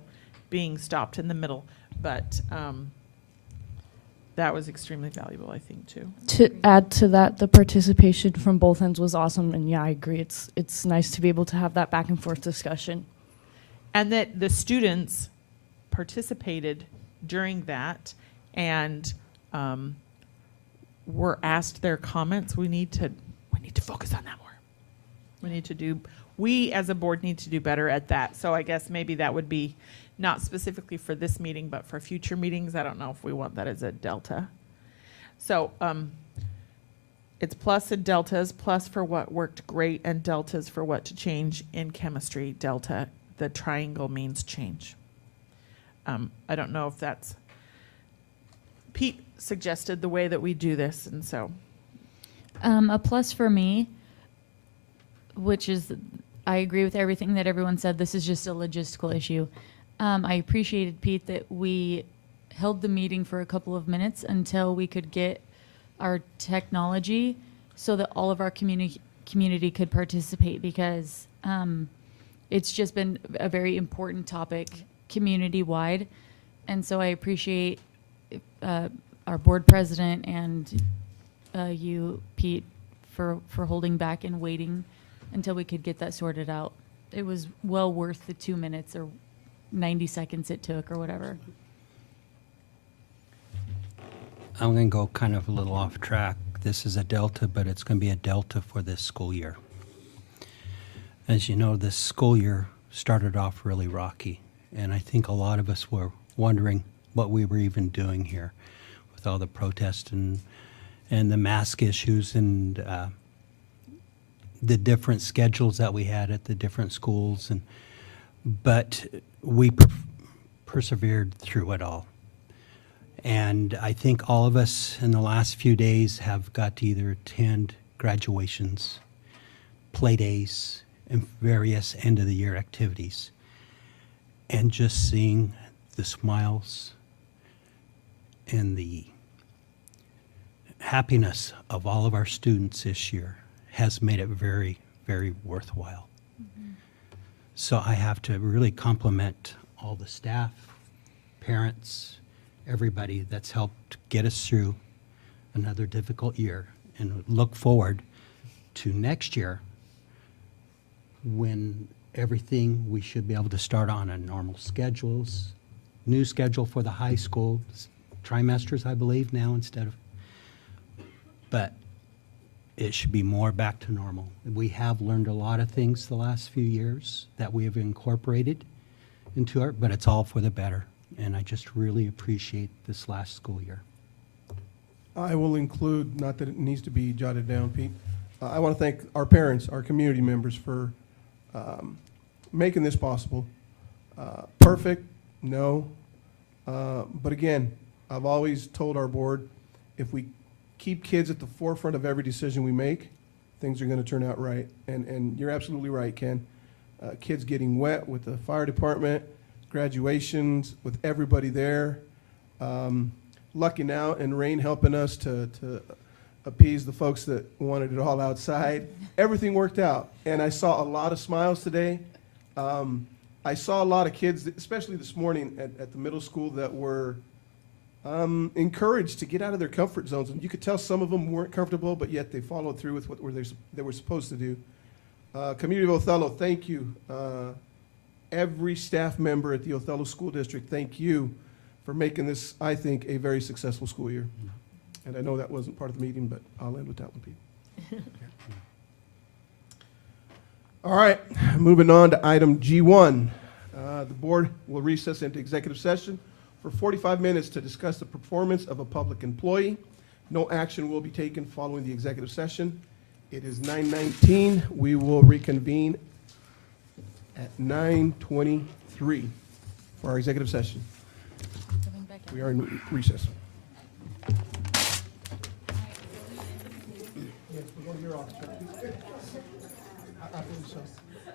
being stopped in the middle, but that was extremely valuable, I think, too. To add to that, the participation from both ends was awesome, and yeah, I agree. It's nice to be able to have that back and forth discussion. And that the students participated during that and were asked their comments. We need to focus on that more. We as a board need to do better at that. So I guess maybe that would be not specifically for this meeting, but for future meetings. I don't know if we want that as a delta. So it's plus and deltas, plus for what worked great and deltas for what to change in chemistry. Delta, the triangle means change. I don't know if that's, Pete suggested the way that we do this, and so. A plus for me, which is, I agree with everything that everyone said. This is just a logistical issue. I appreciated, Pete, that we held the meeting for a couple of minutes until we could get our technology so that all of our community could participate, because it's just been a very important topic community-wide. And so I appreciate our board president and you, Pete, for holding back and waiting until we could get that sorted out. It was well worth the 2 minutes or 90 seconds it took or whatever. I'm going to go kind of a little off track. This is a delta, but it's going to be a delta for this school year. As you know, this school year started off really rocky. And I think a lot of us were wondering what we were even doing here with all the protests and the mask issues and the different schedules that we had at the different schools. But we persevered through it all. And I think all of us in the last few days have got to either attend graduations, play days, and various end of the year activities. And just seeing the smiles and the happiness of all of our students this year has made it very, very worthwhile. So I have to really compliment all the staff, parents, everybody that's helped get us through another difficult year, and look forward to next year when everything, we should be able to start on a normal schedules, new schedule for the high school, trimesters, I believe now instead of, but it should be more back to normal. We have learned a lot of things the last few years that we have incorporated into our, but it's all for the better. And I just really appreciate this last school year. I will include, not that it needs to be jotted down, Pete, I want to thank our parents, our community members for making this possible. Perfect? No. But again, I've always told our board, if we keep kids at the forefront of every decision we make, things are going to turn out right. And you're absolutely right, Ken. Kids getting wet with the fire department, graduations with everybody there. Lucky now, and rain helping us to appease the folks that wanted it all outside. Everything worked out, and I saw a lot of smiles today. I saw a lot of kids, especially this morning at the middle school, that were encouraged to get out of their comfort zones. And you could tell some of them weren't comfortable, but yet they followed through with what they were supposed to do. Community of Othello, thank you. Every staff member at the Othello School District, thank you for making this, I think, a very successful school year. And I know that wasn't part of the meeting, but I'll end with that one, Pete. All right, moving on to item G1. The board will recess into executive session for 45 minutes to discuss the performance of a public employee. No action will be taken following the executive session. It is 9:19. We will reconvene at 9:23 for our executive session. We are in recess. Yes, we're going to your office, right? I believe so.